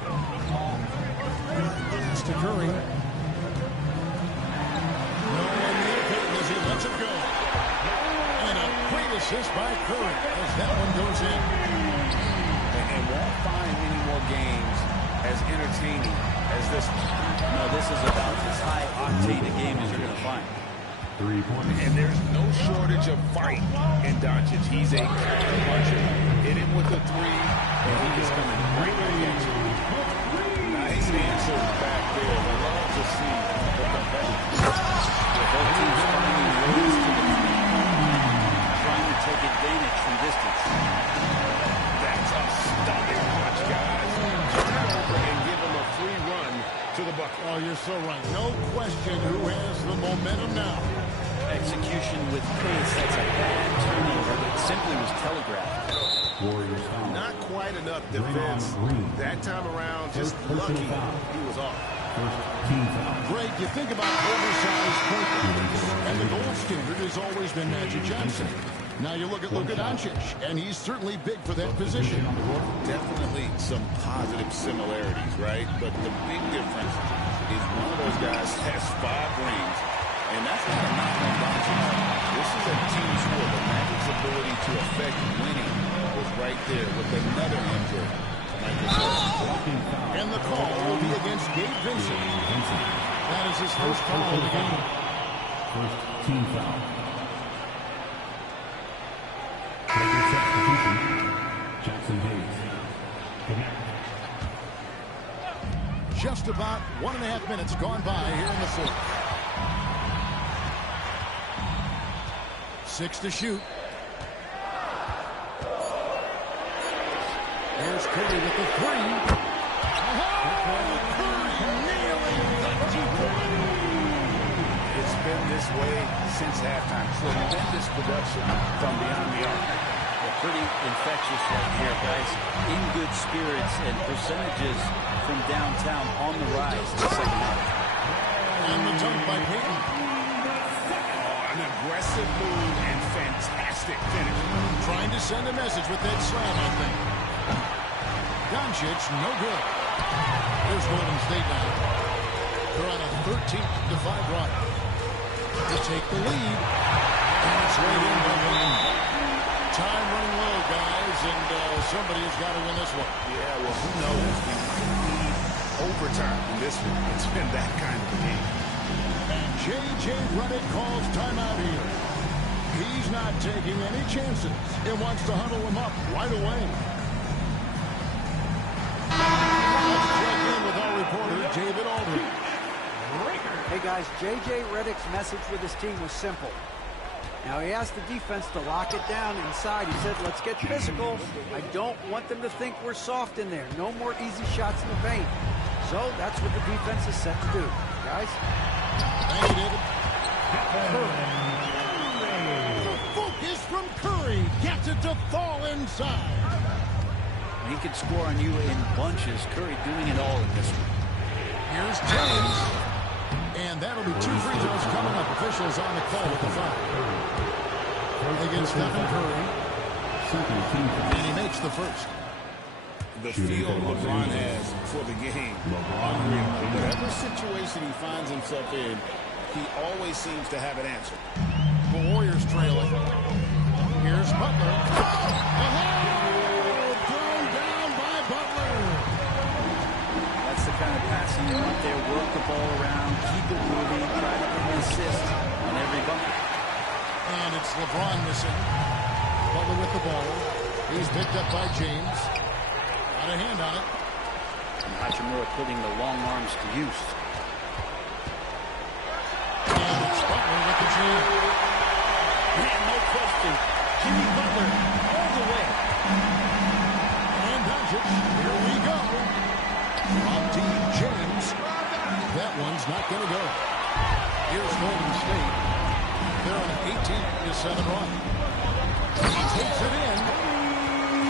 Pass to Curry. No one near Payton as he lets it go. And a great assist by Curry as that one goes in. And won't find many more games as entertaining as this one. No, this is about as high octane a game as you're going to find. 3-pointer. And there's no shortage of fight in Doncic. He's a puncher. Hit him with the 3, and he is coming right back at you. Nice answer back there. I love to see the competitors. Both teams finding ways to the 3-point, trying to take advantage from distance. telegraphed. Not quite enough defense. That time around, just lucky he was off. Greg, you think about oversized point guards, and the gold standard has always been Magic Johnson. Now you look at Luka Doncic, and he's certainly big for that position. Definitely some positive similarities, right? But the big difference is one of those guys has 5 rings, and that's not a knock on Doncic. This is a team sport. The Magic's ability to affect winning was right there with another MJ. And the call will be against Gabe Vincent. That is his first foul of the game. First team foul. Jackson Hayes. Just about 1.5 minutes gone by here in the fourth. 6 to shoot. Here's Curry with the 3. Curry nailing the 2-point. It's been this way since halftime. Tremendous production from beyond the arc. Pretty infectious right here, guys. In good spirits and percentages from downtown on the rise in the second half. And the dunk by Payton. An aggressive move and fantastic finish. Trying to send a message with that slam, I think. Doncic, no good. Here's Golden State now. They're on a 13-5 run. To take the lead. And it's right in by Payton. Time running low, guys, and somebody has got to win this one. Yeah, well, who knows? We might need overtime in this one. It's been that kind of a game. And J.J. Redick calls timeout here. He's not taking any chances. He wants to huddle him up right away. Let's check in with our reporter, David Aldridge. Hey, guys, J.J. Redick's message with his team was simple. Now, he asked the defense to lock it down inside. He said, let's get physical. I don't want them to think we're soft in there. No more easy shots in the paint. So that's what the defense is set to do. Guys? Thank you, David. The focus from Curry gets it to fall inside. He can score on you in bunches. Curry doing it all in this one. Here's James. And that'll be 2 free throws coming up. Officials on the call with the foul. Against Stephen Curry. And he makes the first. The feel LeBron has for the game. Unreal. Whatever situation he finds himself in, he always seems to have an answer. The Warriors trailing. Here's Butler. Thrown down by Butler. That's the kind of passing you want there. Work the ball around, keep it moving, try to get an assist on every bucket. And it's LeBron missing. Butler with the ball. He's picked up by James. Got a hand on it. And Hachimura putting the long arms to use. And it's Butler with the jam. Man, no question. Jimmy Butler all the way. And Doncic. Here we go. From Team James. That one's not going to go. Here's Golden State. They're on an 18-7 run. He takes it in.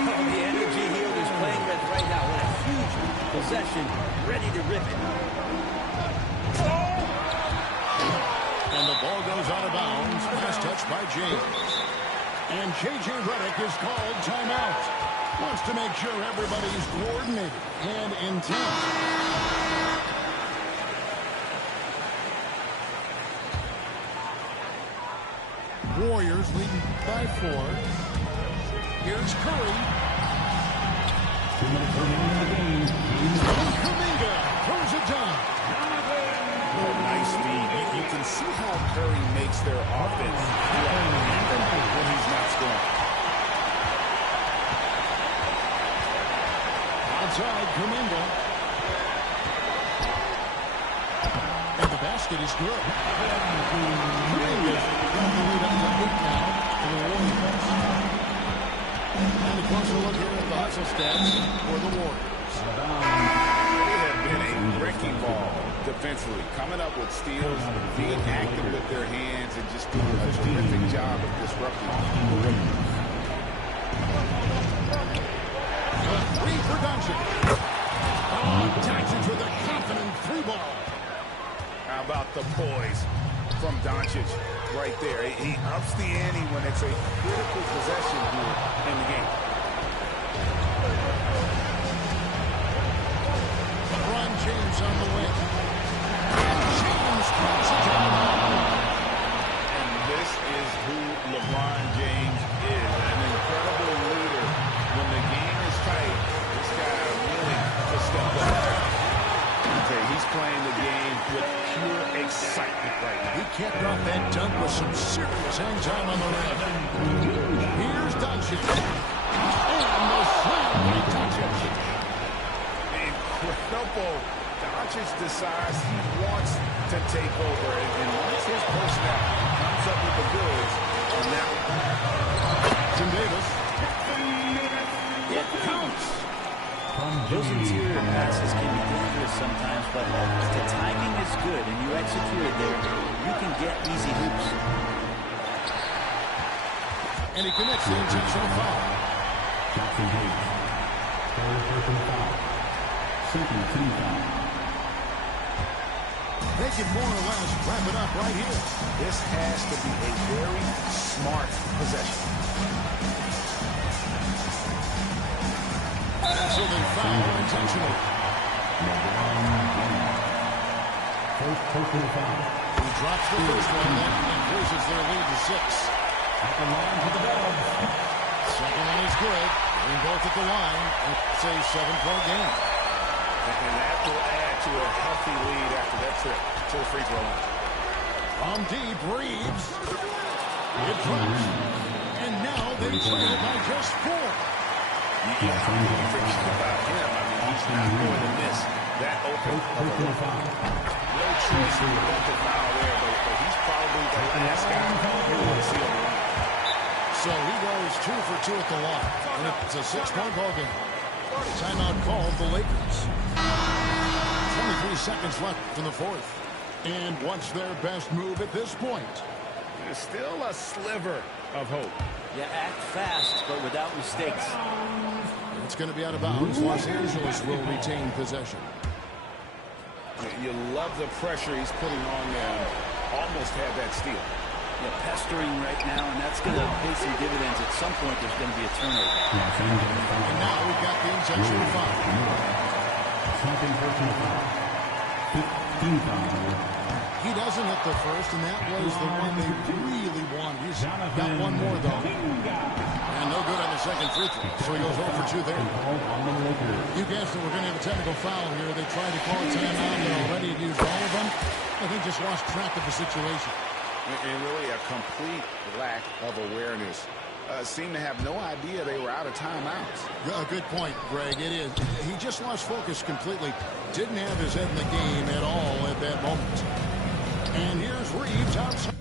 Oh, the energy here is playing Reds right now. What a huge possession. Ready to rip it. And the ball goes out of bounds. Pass touch by James. And J.J. Redick is called timeout. Wants to make sure everybody's coordinated and intent. Warriors leading by 4. Here's Curry. Kuminga throws it down. Nice feed. You can see how Curry makes their offense flow when he's not scoring. Outside, Kuminga. And the basket is good. Kuminga got the lead up to 8 now for the Warriors. And a closer look here at the hustle stats for the Warriors. They have been a wrecking ball defensively, coming up with steals, being active with their hands, and just doing a terrific job of disrupting. the poise from Doncic right there. He ups the ante when it's a critical possession here in the game. LeBron James on the wing. James throws it down. And this is who LeBron James is, an incredible leader. When the game is tight, this guy willing to step up. Okay, he's playing the game with pure excitement right now. He kept off that dunk with some serious hang time on the rim. Here's Doncic. And the slam by Doncic. Incredible. Doncic decides he wants to take over. And once his personnel comes up with the goods on that one. Tim Davis. It counts. Those interior passes can be dangerous sometimes, but if the timing is good and you execute it there, you can get easy hoops. And he commits the intentional foul. Jackson Hayes. Third personal foul. Second team foul. They can more or less wrap it up right here. This has to be a very smart possession. So they foul intentional. First personal foul. He drops the first one and increases their lead to 6. At the line for the Dubs. Second one is good. They're both at the line. It's a 7-point game. And that will add to a healthy lead after that trip to the free throw line. From deep, Reeves. It drops. And now they trail by just 4. You have to be thinking about him. I mean, he's not going to miss that open of a look. No choice in the to foul there, but he's probably the last guy you want to see on the line. So he goes 2 for 2 at the line. And it's a 6-point ball game. Timeout called the Lakers. 23 seconds left in the fourth. And what's their best move at this point? There's still a sliver of hope. You act fast, but without mistakes. It's going to be out of bounds. Los Angeles will retain possession. You love the pressure he's putting on them. Almost had that steal. Yeah, pestering right now, and that's going to pay some dividends. At some point, there's going to be a turnover. And now we've got the intentional foul. Second personal foul. 15 foul. He doesn't hit the first, and that was the one they really wanted. He's got one more, though. And no good on the second free throw. So he goes 0 for 2 there. You guessed it, we're going to have a technical foul here. They tried to call a timeout. They're already used all of them. I think just lost track of the situation. And really a complete lack of awareness. Seemed to have no idea they were out of timeouts. Good point, Greg. It is. He just lost focus completely. Didn't have his head in the game at all at that moment. And here's Reeves outside.